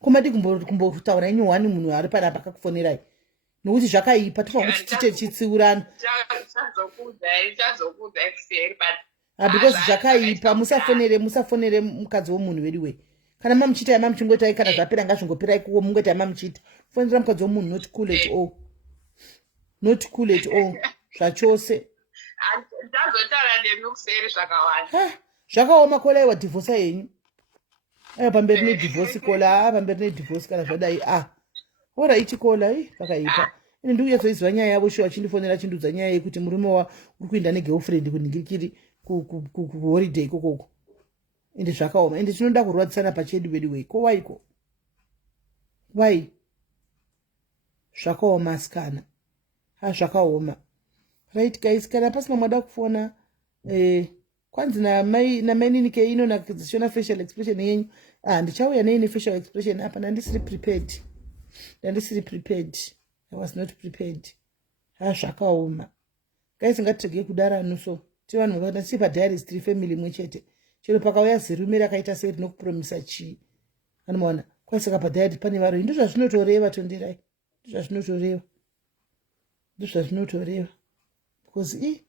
Komati kumbotaura inyu wani munhu ari panapa akakufonerai. Nokuti zvakaipa tofa kuti tite chitsiurana. Chazokudza exeri but because zvakaipa musafonere mukadzi womunhu wedu we. Kana mamuchita mamuchingotai kana zvapera ngazvingoperai kuwo mungoita mamuchita. Fonera mukadzi womunhu not cool at all. Not cool at all. Zvachose. Ndazotaura nemi kuseri zvakawanda. Zvakaoma kola iwa divorce yenyu. Pamberi nedivorce kola, pamberi nedivorce kana zvadai. Ora ichikola pakaipa. Ini ndikuyazoizwa nyaya yavo shuwa chindifonera chindudza nyaya yekuti murume wa uri kuenda negirlfriend kuningirikiri kuholiday kokoko. Ende zvakaoma. Ende tinoda kurwadzisana pachedu wedu wei. Ko waiko? Wai? Zvakaoma asikana. Zvakaoma. Right guys, kana pasina mwada kufona kwanzi na mai nini ke ino na kuzishona facial expression yenyu. Ndichauya nini facial expression hapa na ndisiri prepared. I was not prepared. Zvakaoma. Guys, ngatirege kudara nuso. Tivanhu vakana sipa diaries 3 family mwechete. Chero pakauya zirume rakaita sei rinokupromisa chi. Anomaona. Kwasaka padiary pane varo ndizvo zvazvinotoreva tonderai. Ndizvo zvazvinotoreva. Because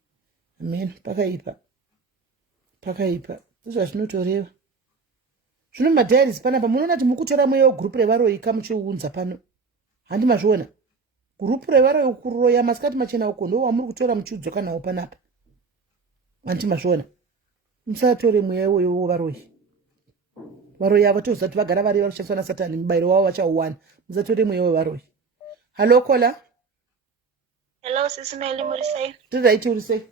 amen pakaipa. Ndizvo zvazvinotoreva. Zvino madiaries panapa munoona kuti mukutora mweyo group revaro ikamuchiunza pano. Handi mazviona. Group revaro kuroya masikati machena uko ndo wamuri kutora muchiudzoka nawo panapa. Handi mazviona. Musatore mweya uyo varoyi. Varoyi ava tozati vagara vari vanoshandiswa naSatani mubayiro wavo vachauwana. Musatore mweya wevaroyi. Hello Kola. Hello SIS MELLY muri sei? Tiright uri sei?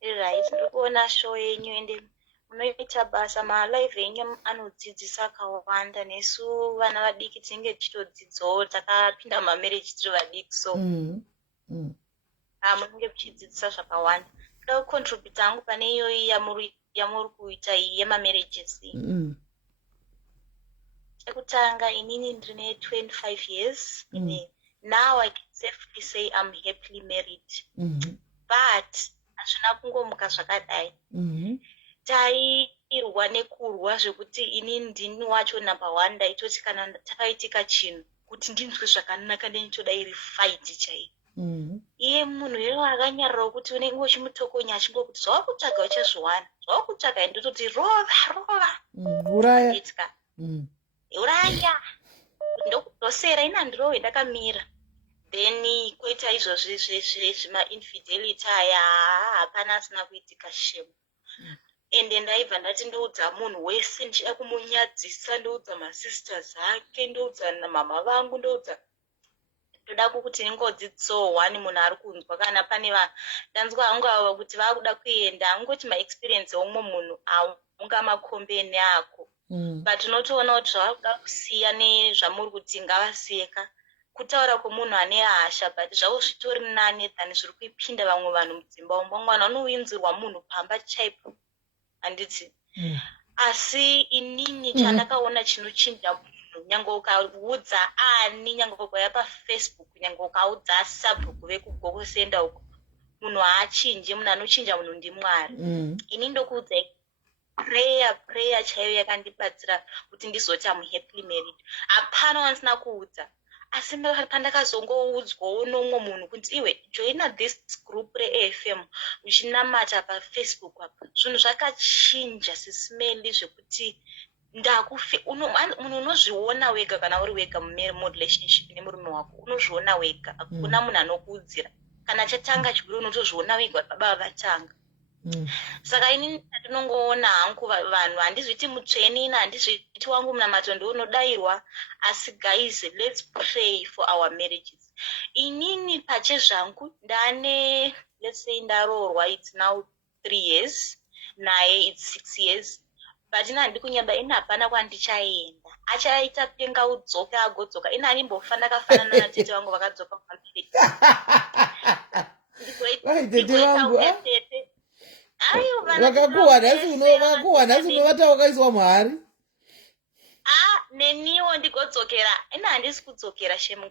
Right, ndikuona show yenyu ende munoita basa malive yenyu anodzidzisa akawanda nesu vana vadiki tinenge tichitodzidzawo takapinda mumarriage tiri vadiki so. Munenge muchidzidzisa zvakawanda. Ndoda kucontribute hangu pane iyoyi yamuri kuita yemamarriages. Chekutanga inini ndine 25 years. Now I can safely say I'm happily married. But hazvina kungomuka zvakadai. Tairwa nekurwa zvekuti ini ndini wacho number 1 ndaitoti kana takaitika chinhu kuti ndinzwe zvakanaka ndinotoda iri fight chaiyo. Iye munhu iyewo akanyararawo kuti unenge uchimutokonya achingokuti zvawakutsvaga uchazviwana, zvawakutsvaga ndototi rova uraya uraya ndokudzosera ina ndirowe ndakamira. Then koita izvozvi zvemainfidelity aya hapana asina kuitika shemu. Ende ndaibva ndati ndoudza munhu wese ndichida kumunyadzisa, ndoudza masisters ake, ndoudza namama vangu, ndoudza ndoda kuti ningodzitso 1 munhu ari kunzwa kana pane ndanzwa hangu ava kuti vakuda kuenda angoti maexperience omwe munhu aunga makombeni ako. But unotoona kuti zvavakuda kusiya nezvamuri kuti ngavasiyeka kutaura kwomunhu ane hasha, but zvavo zvitori nani than zviri kuipinda vamwe vanhu mudzimba umo. Mwana unowinzirwa munhu pamba chaipo handiti. Asi inini chandakaona chinochinja munhu, nyange ukaudza ani, nyange ukauya pafacebook, nyange ukaudza sabhuku vekugokosenda uko, munhu haachinji. Munhu anochinja munhu ndiMwari. Ini ndokuudzai prayer chaiyo yakandibatsira kuti ndizoti am happily married. Hapana wansina kuudza. Asi pandakazongoudzwawo nomwe munhu kuti iwe joina this group reAFM uchinamata pafacebook apa, zvinhu zvakachinja sisimeli zvekuti munhu unozviona wega kana uri wega murelationship nemurume wako, unozviona wega, hakuna munhu anokuudzira. Kana chatanga chiguru unotozviona wega baba vatanga. Saka ini ndinongoona hangu vanhu handizviti mutsveni, handizviti wangu munamato ndounodairwa, asi guys, let's pray for our marriages. Inini pachezvangu ndane, let's say ndaroorwa, it's now 3 years, naye it's 6 years, but ina handi kunyamba ina hapana kwandichaenda. Achaita penga udzoka agodzoka, ina hanimbofa ndakafanana natete wangu vakadzoka kwambiri. tete wangu vakakuhwa nhasi unovata wakaiswa muhari. Neniwo ndigodzokera, ina handisi kudzokera shemu,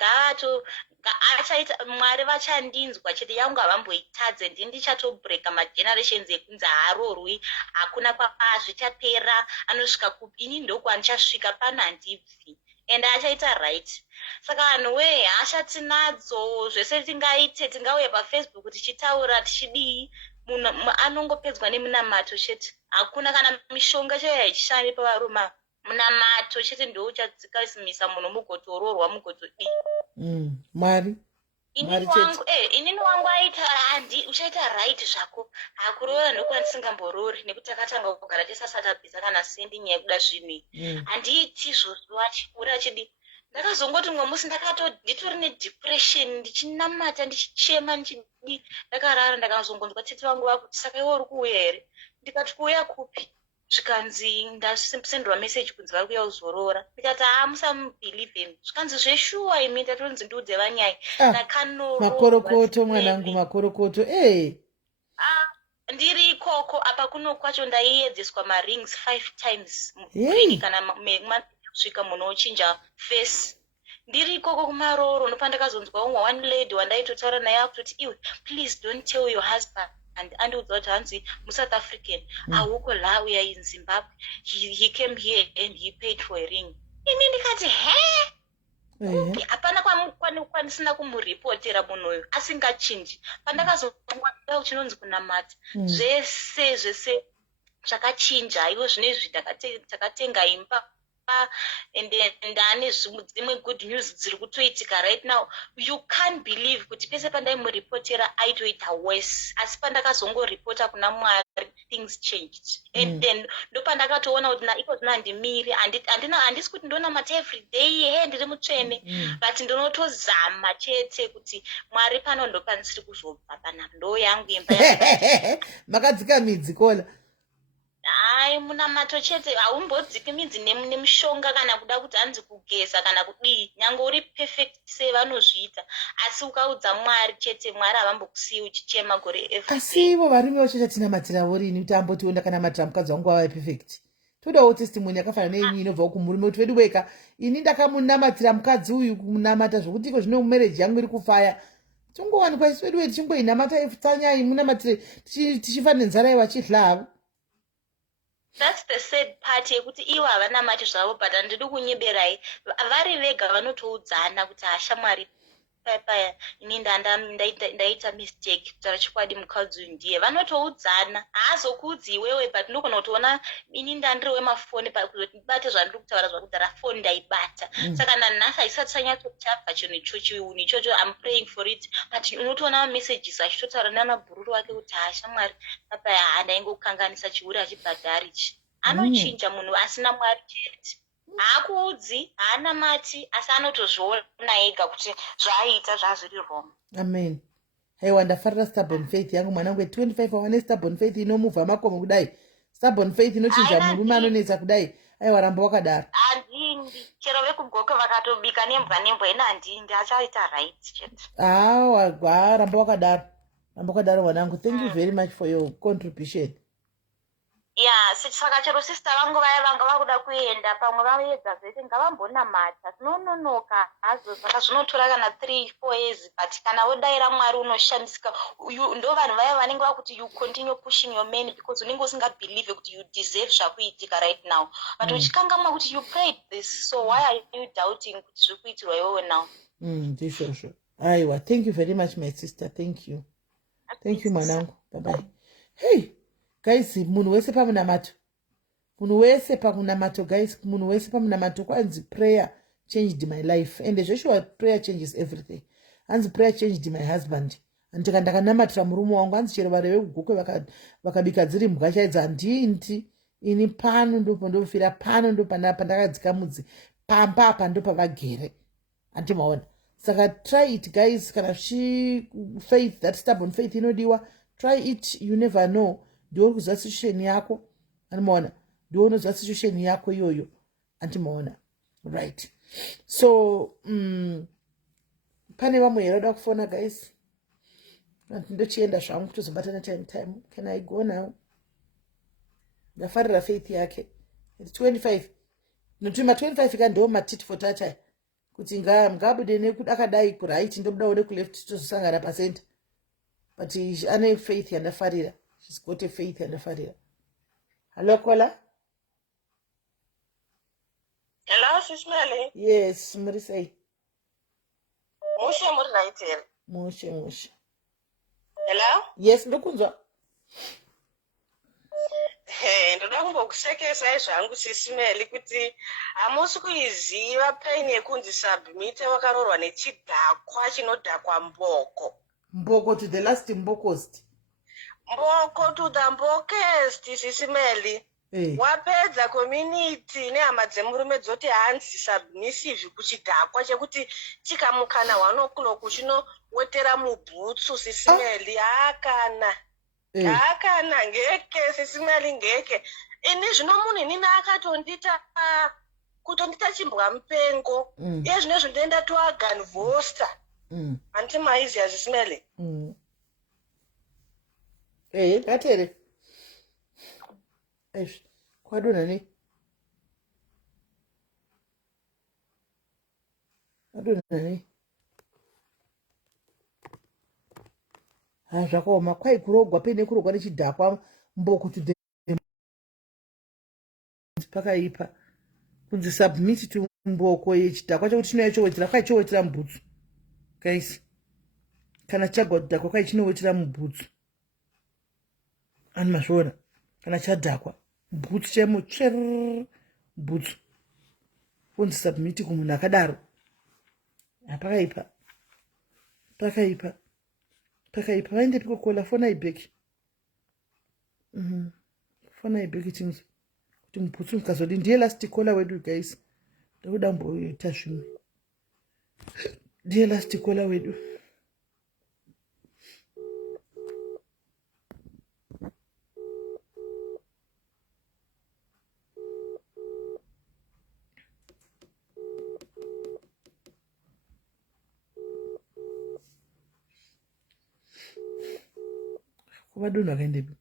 achaita Mwari vachandinzwa chete yangu havamboitadze. Ndini ndichatobreaka magenerations ekunzi haarorwi, hakuna zvichapera, anosvika kupi, ini ndokwandichasvika pano handibvi, and achaita right. Saka vanhu we hasha tinadzo, zvese tingaite, tingauya pafacebook tichitaura tichidii, munhu anongopedzwa nemunamato chete. Hakuna kana mishonga chaiyo haishandi pavarume, munamato chete ndouchadzikasimisa munhu mugotororwa mugotodii. Mwari inini wangu aitaura uchaita right zvako, hakurora ndokwandisingamborori nekuti takatanga kugara tisasatapisa kana sendi nyaya yekuda zvinhu. Handiiti izvozvo achikura chidi. Ndakazongoti mumwe musi nditori nedepression, ndichinamata, ndichichema, ndichidii, ndakarara ndakazongonzwa tete vangu vakuti saka iwe uri kuuya here? Ndikati kuuya kupi? Zvikanzi ndasendwa message kunzi vari kuuya kuzorora. Ndikati musamubhilieve. Zvikanzi zveshuwa imi ndatonzi ndiudze vanyaya. Ndakanoroorwa. Makorokoto mwanangu, makorokoto. Ndiri ikoko apa kuno kwacho ndaiedzeswa marings 5 times mukliniki kana kusvika munhu ochinja face. Ndiri ikoko kumaroro ndopandakazonzwa umwe one lady wandaitotaura naye akutoti iwe please don't tell your husband. Andiudza kuti hanzi muSouth African auko la uya in Zimbabwe, he came here and he paid for a ring. Ini ndikati hapana kwanisina kumuripotera munhu uyu asingachinji. Pandakazongwa chinonzi kunamata, zvese zvakachinja. Iwo zvinezvi takatenga imba, and ndane dzimwe good news dziri kutoitika right now. You can't believe kuti pese pandaimuripotera aitoita worse, asi pandakazongoripota kuna Mwari things changed. And then ndopandakatoona kuti iko zvinandimiri, handisi kuti ndonamata every day ndiri mutsvene, but ndinotozama chete kuti Mwari pano ndopanisiri kuzobva panapa, ndo yangu imba makadzika midzi kola. Hai, munamato chete, haumbodziki midzi nemushonga kana kuda kuti hanzi kugeza kana kudii, nyange uri perfect sevanozviita, asi ukaudza Mwari chete, Mwari havambokusiyi uchichema gore everyday. Asi ivo varume vacho chatinamatira vorini kuti ambotiwo ndakanamatira mukadzi wangu wava perfect. Todawo testimony yakafanana neinyi inobva kumurume kuti wedu weka ini ndakamunamatira mukadzi uyu kumunamata zvokuti iko zvino marriage yangu iri kufaya. tingowanikwa isu vedu tichingoinamata ifutanyai munamatire tichifa nenzara yevachidlava. That's the sad part yekuti ivo havanamati zvavo, but handidi kunyeberai vari vega vanotoudzana kuti hashamwari paya ini ndaita mistake kutaura chikwadi mukadzi uyu ndiye, vanotoudzana. Haazokuudzi iwewe, but ndogona kutoona ini ndandiri wemafoni kuzoti ndibate zvandiri kutaura zvakudhara foni ndaibata. Saka nanhasi haisati chanyatochabva chinhu ichocho ichocho, I'm praying for it, but unotoona messages achitotaura namabhururu wake kuti hashamwari paya handaingokanganisa chiuri achibhadhari ichi. Anochinja munhu asina Mwari chete. Haakuudzi, haana mati, asi anotozviona ega kuti zvaaita zvazviri wrong. Amen. Haiwa ndafarira stubborn faith yangu mwanangu 25 wane stubborn faith inomuvha makomo kudai. Stubborn faith inochinja murume anonetsa kudai. Aiwa ramba wakadaro. Handindi. Chero vekugoka vakatobika nembwa ina handindi, achaita right chete. Ramba wakadaro. Ramba wakadaro mwanangu. Thank you very much for your contribution. Yeah, saka chero sister vangu vaya vanga vakuda kuenda pamwe vaedza zvete ngavambonamata zvinononoka hazo, saka zvinotora kana 3-4 years, but kana wodaira Mwari unoshandisika. Ndo vanhu vaya vanenge vakuti you continue pushing your men because unenge usingabelieve kuti you deserve zvakuitika right now, but uchikangamwa kuti you prayed this, so why are you doubting kuti zviri kuitirwa iwewe now? Ndizvozvo. Aiwa, thank you very much my sister, thank you mwanangu, bye bye. Hey guys, munhu wese pamunamato guys, munhu wese pamunamato kwanzi prayer changed my life, and Joshua prayer changes everything. Hanzi prayer changed my husband, and ndakanamatira murume wangu, hanzi chero vare vegukwe vakabika dziri mbwa chaidza handindi ini pano ndopo ndofira, pano ndo pandakadzika mudzi pamba apa ndo pavagere, andimaona. Saka try it guys, kana faith, that stubborn faith inodiwa, try it, you never know. Ndiwo kuzwa situation yako, andimaona, ndiwo unozwa situation yako iyoyo, andimaona, right? So pane vamwe here vada kufona guys, ndochienda zvangu kutozobatana time. Can I go now? Ndafarira faith yake 25 notuma 25 kandiwo matit for tata kuti ngabude nekudakadai kuright ndobudawo nekuleft tozosangana pacenter, but ane faith yandafarira. She's got a faith yandafarira. Hello Kola. Hello SIS MELLY. Yes, muri sei? Mushe muri right here. Mushe. Hello? Yes, ndokunzwa. Ndoda kumbokusekesai zvangu SIS MELLY kuti hamusi kuiziva pain yekunzi submit wakarorwa nechidhakwa chinodhakwa mboko to the last mbokost. Mboko to the mbokest SIS MELLY. Wapedza community nehama dzemurume dzoti hanzi submissive kuchidhakwa chekuti chikamukana 1 o'clock chinowetera mubhutsu SIS MELLY. Haakana ngeke SIS MELLY ngeke. Ini zvino munhu inini akatondita kutondita chimbwa mupengo. Iye zvinezvi ndoenda toagan vosta. Anti maizi ya SIS MELLY. Katere. Kwadona ne? Zvakaoma kwai kurogwa pene kurogwa nechidhakwa mboko to the pakaipa kunzi submit to mboko yechidhakwa chekuti chinoyachowetera kwai chowetera mubhutsu guys, kana chagwa kudhakwa kwai chinowetera mubhutsu, ani mazviona, kana chadhakwa bhutsu chemo bhutsu kunzi submit kumunhu akadaro. Pakaipa vaende pikokola fona ibheki tinzi kuti mubhutsu mukazodi ndiye last kola wedu guys, ndakuda mboita zvimwe, ndiye last kola wedu. Kuvadonhu vakaendepi?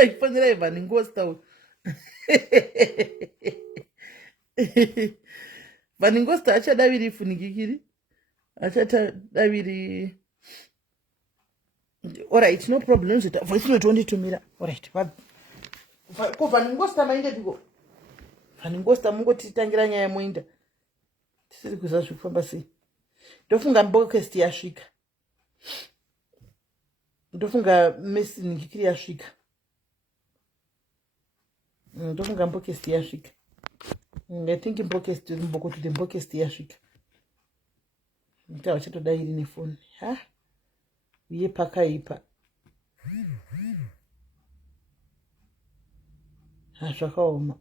aifanira Vaningosta. Vaningosta achadaviri ifunikikiri. Achadaviri. Alright, no problem. Voice note only to Mira. Alright. Ko Vaningosta mainde biko. Vaningosta mungotitangira nyaya muinda. Tisiri kuza zvifamba sei. Ndofunga podcast yasvika. Ndofunga message yasvika. Ndofunga podcast yasvika. I think podcast mbokoto the podcast yasvika. Ntawa chatoda iri nefoni. Ha? Uye pakaipa. Ha zvakaoma.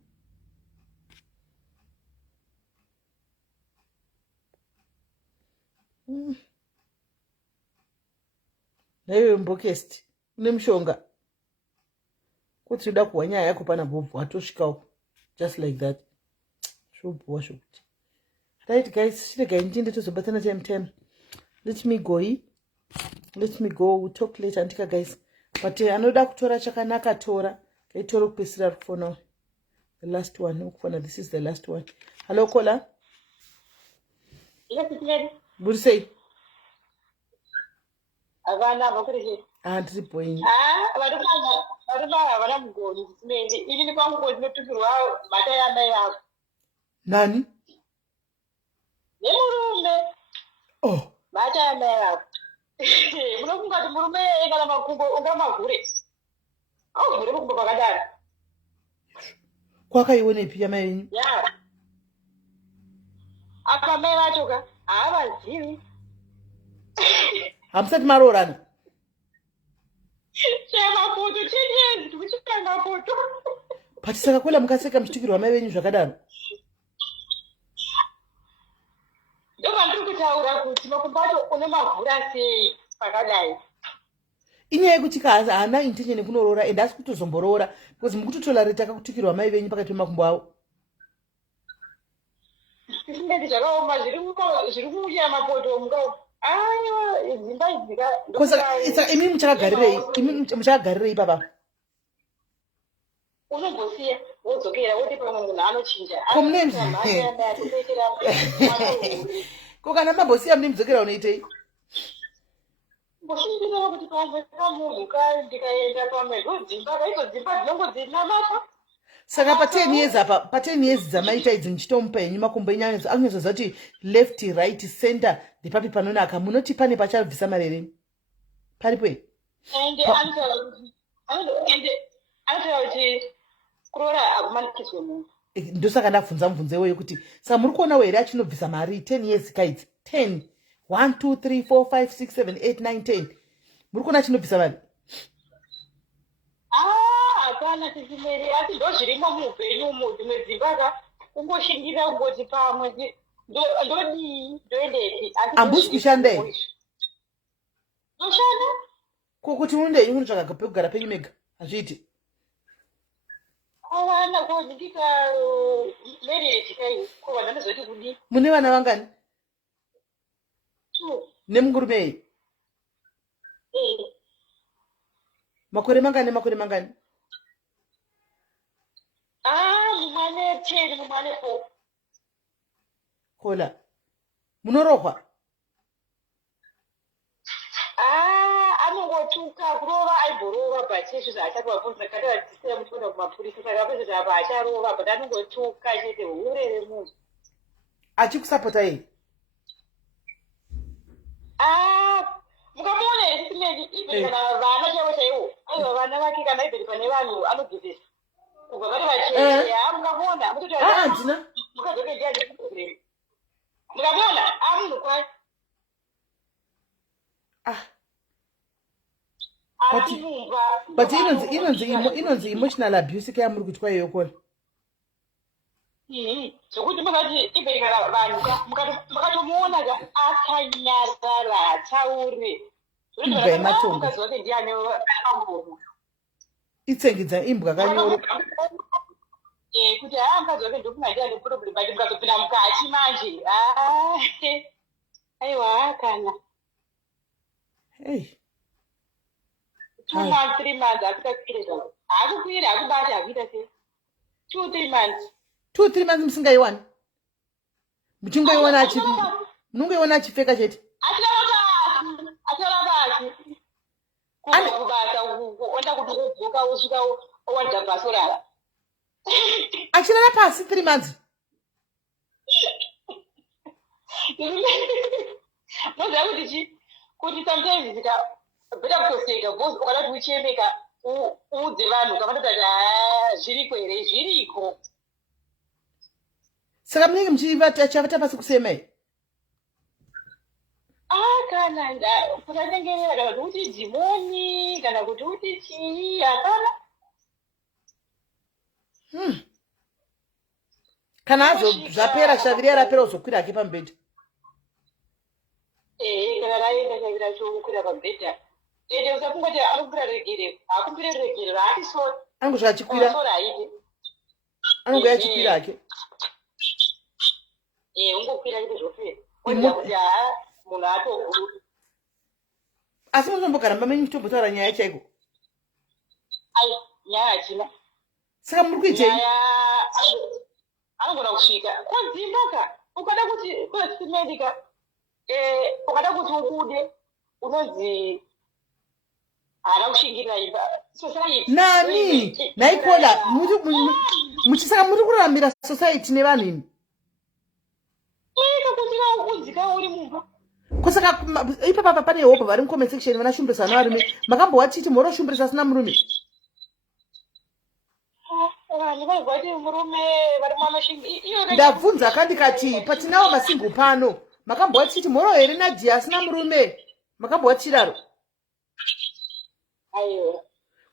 Nayo mbokesti une mushonga kuti uda kuwa nyaya yako pana bobvu watosvikawo just like that. Shobuwa shokuti. Right guys, shirega njinde tozobatana time. Let me go. We'll talk later antika guys. But anoda kutora chakanaka tora. Kaitora kupesira for now. The last one. This is the last one. Hello Kola. Yes, it's ready. Bursei. Avana bakurishi. Ndiri point. Varibaa mugoni simende. Ili kwa mugoni notukirwa mata yana yako. Nani? Nemurume. Oh. Mata yana yako. Munofunga kuti murume kana makumbo ungamagure. Gure makumbo pakadaro. Kwakaione pia mai venyu? Ya. Apa mai vachoka? Havazivi. Hamusati maroorana? Chemapoto chenyezi tikuchitanga poto. Pati saka kwela mukaseka muchitukirwa mai venyu zvakadaro? Ndopandiri kutaura kuti makumbo acho une mavhura sei pakadai. Inyaya yekuti haana intention yekunoroora ende asi kutozomborora because mukutotola takakutukirwa mai venyu pakati pemakumbo avo. Zvinenge zvakaoma zviri kumuchira mapoto mukao. Aiwa dzimba idzika. Saka imi muchakagarirei papa? Unombosiya wodzokera woti pamwe munhu anochinja. Ko kana mabhosiya mune mudzokera unoitei? Mbosvindira kuti pamwe pamunhu ndikaenda pamwe dzimba dzimba dzinongo dzinamata. Saka pa 10 years apa, pa 10 years dzamaita idzi muchitomupa henyu makumbo enyu anyozoziva kuti left, right, center ndipapi panonaka. Munoti pane pachabvisa marereni? Paripo here? Ende anotaura kuti kuroora hakumanikidzwe munhu. Ndosaka ndabvunza mubvunzo iwoyo kuti saka muri kuonawo here achinobvisa mari 10 years kaidzi? 10. 1, 2, 3, 4, 5, 6, 7, 8, 9, 10. Muri kuona achinobvisa mari? Hapana tisimeri asi ndo zvirimo muupenyu umu dzimwe dzimba kungoshingira kungoti pamwe ndodii ndoendepi. Hambusi kushanda here? Ndoshanda. Kuti munoenda henyu munotsvaga pekugara penyu mega? Hazviiti? Avana kodika marriage kai ko vana ndozoti kudii. Mune vana vangani? 2. Nemurume here? Makore mangani? Mumane 10 mumane 4. Kola. Munorohwa? Anongotuka kurova aiborova but izvo zvaachakuvabvunza kati vatisira muchiona kumapurisa saka vapedza apa acharova but anongotuka chete urere munhu. Achikusapota here? Mukamuona here sisimeni ibheri kana vana chaivo chaivo aiva vana vake kana ibheri pane vanhu anogivisa kubva vari vacheche. Mukamuona Handina. mukadzoke ndiani mukamuona munhu kwai. But inonzi emotional abuse kaya muri kuti kwaiyo Kola? Zvekuti mukati ibheri kana vanhu mukatomuona akanyarara hatauri. Mukadzi wake ndiani akambomu. Itsengedza imbwa kanyoro. Kuti mukadzi wake ndokunga ndiani problem but mukazopinda mukati manje. Aiwa kana. Hey. 2 months 3 months asikakwire zvangu hakukwire hakubati hakuita sei 2-3 months 2-3 months musingaiwani muchingoiona munongoiona achipfeka chete achava basi kubasa onda kuti udzoka usvika owadza bhaso rava achirara pasi 3 months noziva kuti chi kuti sometimes beta kutoseka bcause ukada kuti uchembeka uudze vanhu kavanotati zviriko here zviriko saka munenge muchivata pasi kusemai kana kusatengerera kana kuti uti dhimoni kana kuti uti chii hapana kana azo zvapera shaviri yarapera uzokwira hake pamubhedha kana raenda shavira chokwira pamubhedha ende usakungoti anokwira regere hakumbire regere raati sori anongosva achikwira sori haiti anongoya achikwira hake ungokwira chete zvopera oziva kuti munhu atoguru asi munombogara mamenyu tombotaura nyaya chaiko ai nyaya hachina saka muri kuitei nyaya anogona kusvika kodzimboka ukada kuti kosimedika ukada kuti ubude unonzi haana kushingirira imba society nani naikola muchisaka muri kuramira society nevanhu ini kakutira ukunzika uri mumba kusaka ipapa pane hope vari mucomment section vanashumbirisana varume makambowatiti moroshumbirisana asina murume vanhu vaigwati murume vari mamashingi ndabvunza kandikati patinawo masingle pano makambowatiti moro here nadia asina murume makambowatidaro aiwa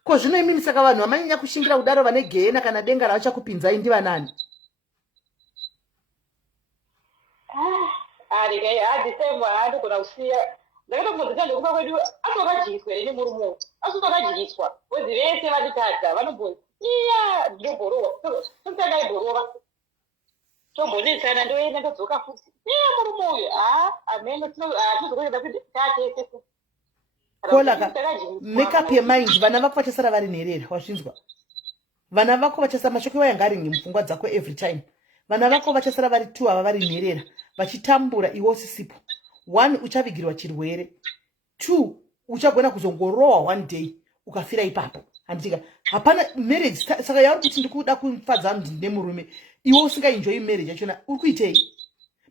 ko zvino imini saka vanhu vamanyanya kushingira kudaro vane gehena kana denga ravachakupinzai ndivanani arikai hadhisemba handogona kusiya ndakatombozita ndekupa kwedu atovadyiriswa here nemurume asutokadyiriswa vezi vese vatitadza vanombonzi iya ndobhorowa tosakaiborova tombonetsana ndoenda ndodzoka futi iya murume uyu amene tozokoeda kuti tatesese kolaka makeup yemind vana vako vachasara vari nherera wazvinzwa vana vako vachasara mashoko wayanga ari mupfungwa dzako every time vana vako vachasara vari 2 ava vari nherera vachitambura iwe usisipo 1 uchavigirwa chirwere 2 uchagona kuzongorohwa one day ukafira ipapo handitika hapana marriage saka yauri kuti ndikuda kufadza ndine murume iwe usingaenjoy marriage yachona uri kuitei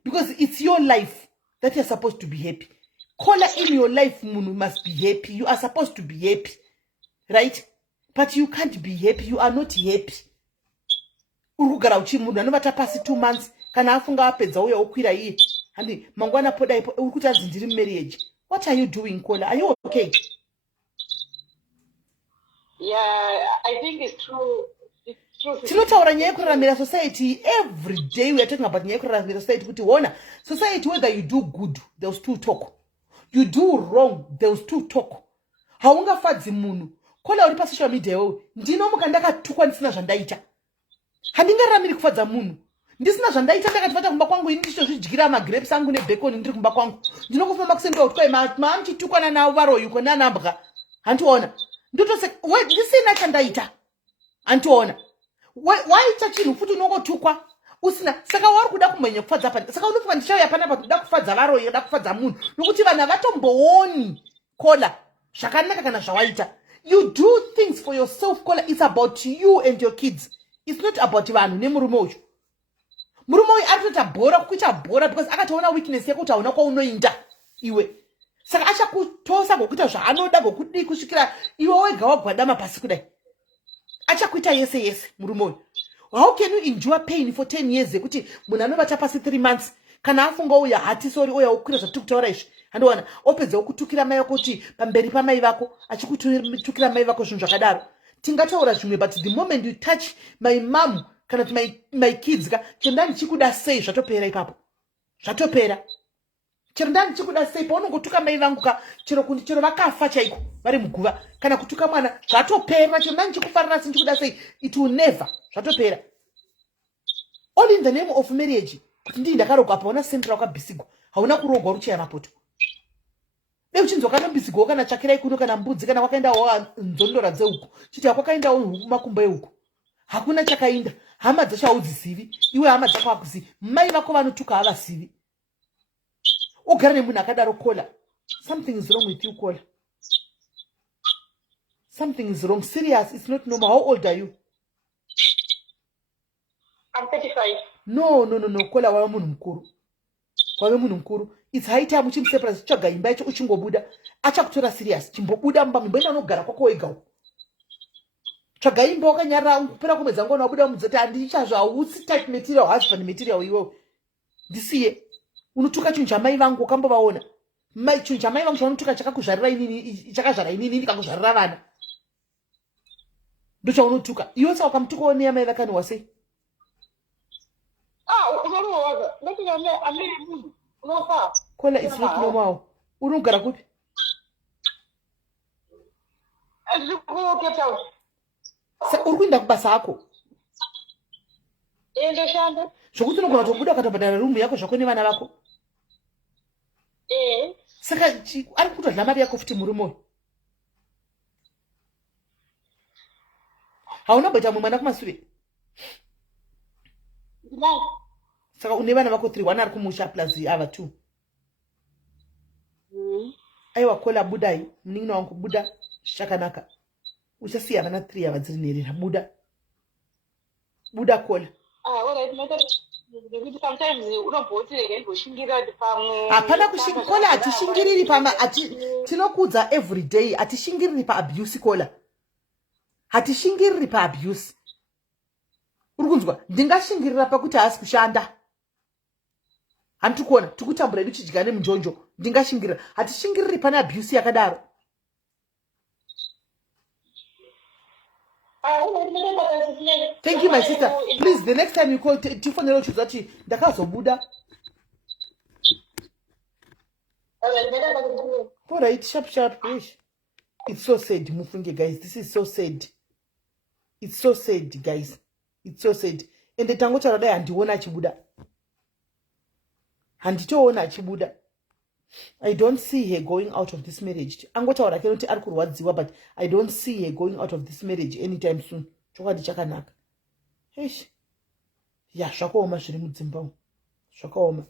because it's your life that you're supposed to be happy Kola in your life munhu must be happy you are supposed to be happy right but you can't be happy you are not happy uri kugara uchi munhu anovata pasi 2 months kana afunga apedza uya okwira iye handi mangwana poda ipo uri kuti anzi ndiri marriage what are you doing Kola are you okay yeah I think it's true tinotaura nyaya yekuraramira society every day we are talking about nyaya yekuraramira society kuti wona society whether you do good there will still talk you do wrong there will still talk haungafadzi munhu Kola uri pasocial media wewe ndinomuka ndakatukwa ndisina zvandaita handingararamiri kufadza munhu ndisina zvandaita ndakativata kumba kwangu ini ndichitozvidyira magrapes angu nebacon ndiri kumba kwangu ndinokufamba kusendiwa kuti kwai mamuchitukwana navo varoyuko nanambwa handiona ndisina chandaita handiona waita chinhu futi unongotukwa usina saka wari kuda kumhanya kufadza pani saka unofunga ndichauya panapa kuda kufadza varoyi kuda kufadza munhu nokuti vanhu havatombooni Kola zvakanaka kana zvawaita you do things for yourself Kola it's about you and your kids it's not about vanhu nemurume uyu murume uyu ari kutoita bhora kuita bhora because akatoona weakness yekuti hauna kwaunoinda iwe saka achakutosa ngokuita zvaanoda ngokudii kusvikira iwe wega wagwadama pasi kudai achakuita yese yese murume uyu how can you endure pain for 10 years yekuti munhu anovata pasi 3 months kana afunga uya hati sori uya ukwira zvatiri kutaura izvi handiwana opedza okutukira mai vako kuti pamberi pamai vako achikutukira mai vako zvinhu zvakadaro tingataura zvimwe but the moment you touch my mom kana kuti my kids chero ndanichikuda sei zvatopera ipapo zvatopera chero ndanichikuda sei paunongotuka mai vangu chero vakafa chaiko vari muguva kana kutuka mwana zvatopera chero ndanichikufarira sinchikuda sei it will never zvatopera all in the name of marriage kuti ndii ndakarogwa apa hauna sendera wakabhisigwa hauna kurogwa ruchaya mapoto uchinzwakana mbizigwa kana chakirai kuno kana mbudzi kana wakaendawo nzondora dzeuku chiti hakwakaendawo huku makumba euku hakuna chakainda hama dzacho haudzizivi iwe hama dzako hakuzivi mai vako vanotuka havasivi ugara nemunhu akadaro Kola. Something is wrong with you Kola. Something is wrong. Serious. It's not normal. How old are you? I'm 35. No. Kola wave munhu mukuru. Wave munhu mukuru. It's high time uchimsepara chichaga imba icho uchingobuda. Achakutora serious. Chimbobuda mba mimba inogara kwako wega. Tsvaga imba wakanyarara kupera kumedza ngona wabuda mudzoti handichazvo hausi type material husband material iwewe. Ndisiye. Unotuka chinhu chamai vangu ukambovaona. Mai chinhu chamai vangu chaunotuka chakakuzvarira inini chakazvara inini ndikakuzvarira vana. Ndocha unotuka. Iwe saka ukamtukawo neyamai vakaniwa sei? Unoruwaga. Ndakanga amiri munhu. Unofa. Kola it's not normal. Unogara kupi? Ndikuketa. Uri kuenda kubasa hako? Ndoshanda. Zvokuti unogona kutobuda ukatobhadhara rumu yako zvako nevana vako? Saka ari kutodla mari yako futi murume uyu? Hauna beta mumwe mwana kumashure? Saka une vana vako 3, 1 ari kumusha plus ava 2. Aiwa Kola budai, munin'ina wangu buda zvakanaka. Uchasiya vana 3 ava dziri nherera buda. Buda Kola. Hapana kushingira Kola atishingiriri pama tinokudza every day atishingiriri pa abuse Kola. Hatishingiriri pa abuse. Uri kunzwa ndingashingirira pakuti haasi kushanda. Handikuona tikutambura edu chidya nemunjonjo ndingashingirira hatishingiriri pana abuse yakadaro. Thank you my sister. Please the next time you call tifonero chuzati ndakazobuda. All right, sharp. It's so sad mufunge guys. This is so sad. It's so sad guys. It's so sad. Ende tango charadai handiona achibuda. Handitoona achibuda. I don't see her going out of this marriage. Angotaura kenoti ari kurwadziwa but I don't see her going out of this marriage anytime soon. Chokwadi chakanaka. Eish. Ya zvakaoma zviri mudzimba. Zvakaoma.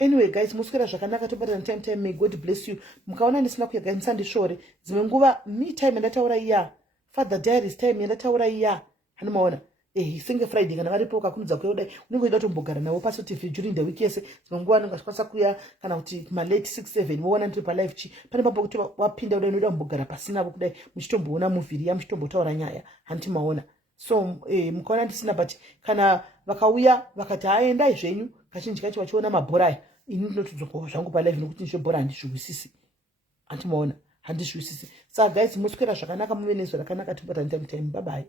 Anyway guys, muswera zvakanaka tobatana time. May God bless you. Mukaona ndisina kuyaganisa ndishore. Dzimwe nguva me time ndataura iya. Father diaries time ndataura iya. Hanomaona. Single Friday kana varipo ukakunudza kudai unenge uida kutombogara navo pasi TV during the week yese dzimwe nguva unongakwanisa kuya kana kuti ma late 6 7 woona ndiri pa live chi pane papo kuti wapinda kudai unoida kumbogara pasina kudai muchitomboona movie ya muchitombotaura nyaya hanti maona so mukaona ndisina but kana vakauya vakati aendai zvenyu kazhinji kacho vachiona mabhora aya ini ndinotodzoka zvangu pa live nokuti ndizvebhora handizviwisisi hanti maona handizviwisisi saka guys muswera zvakanaka muve nezvo rakanaka tobatana time bye bye.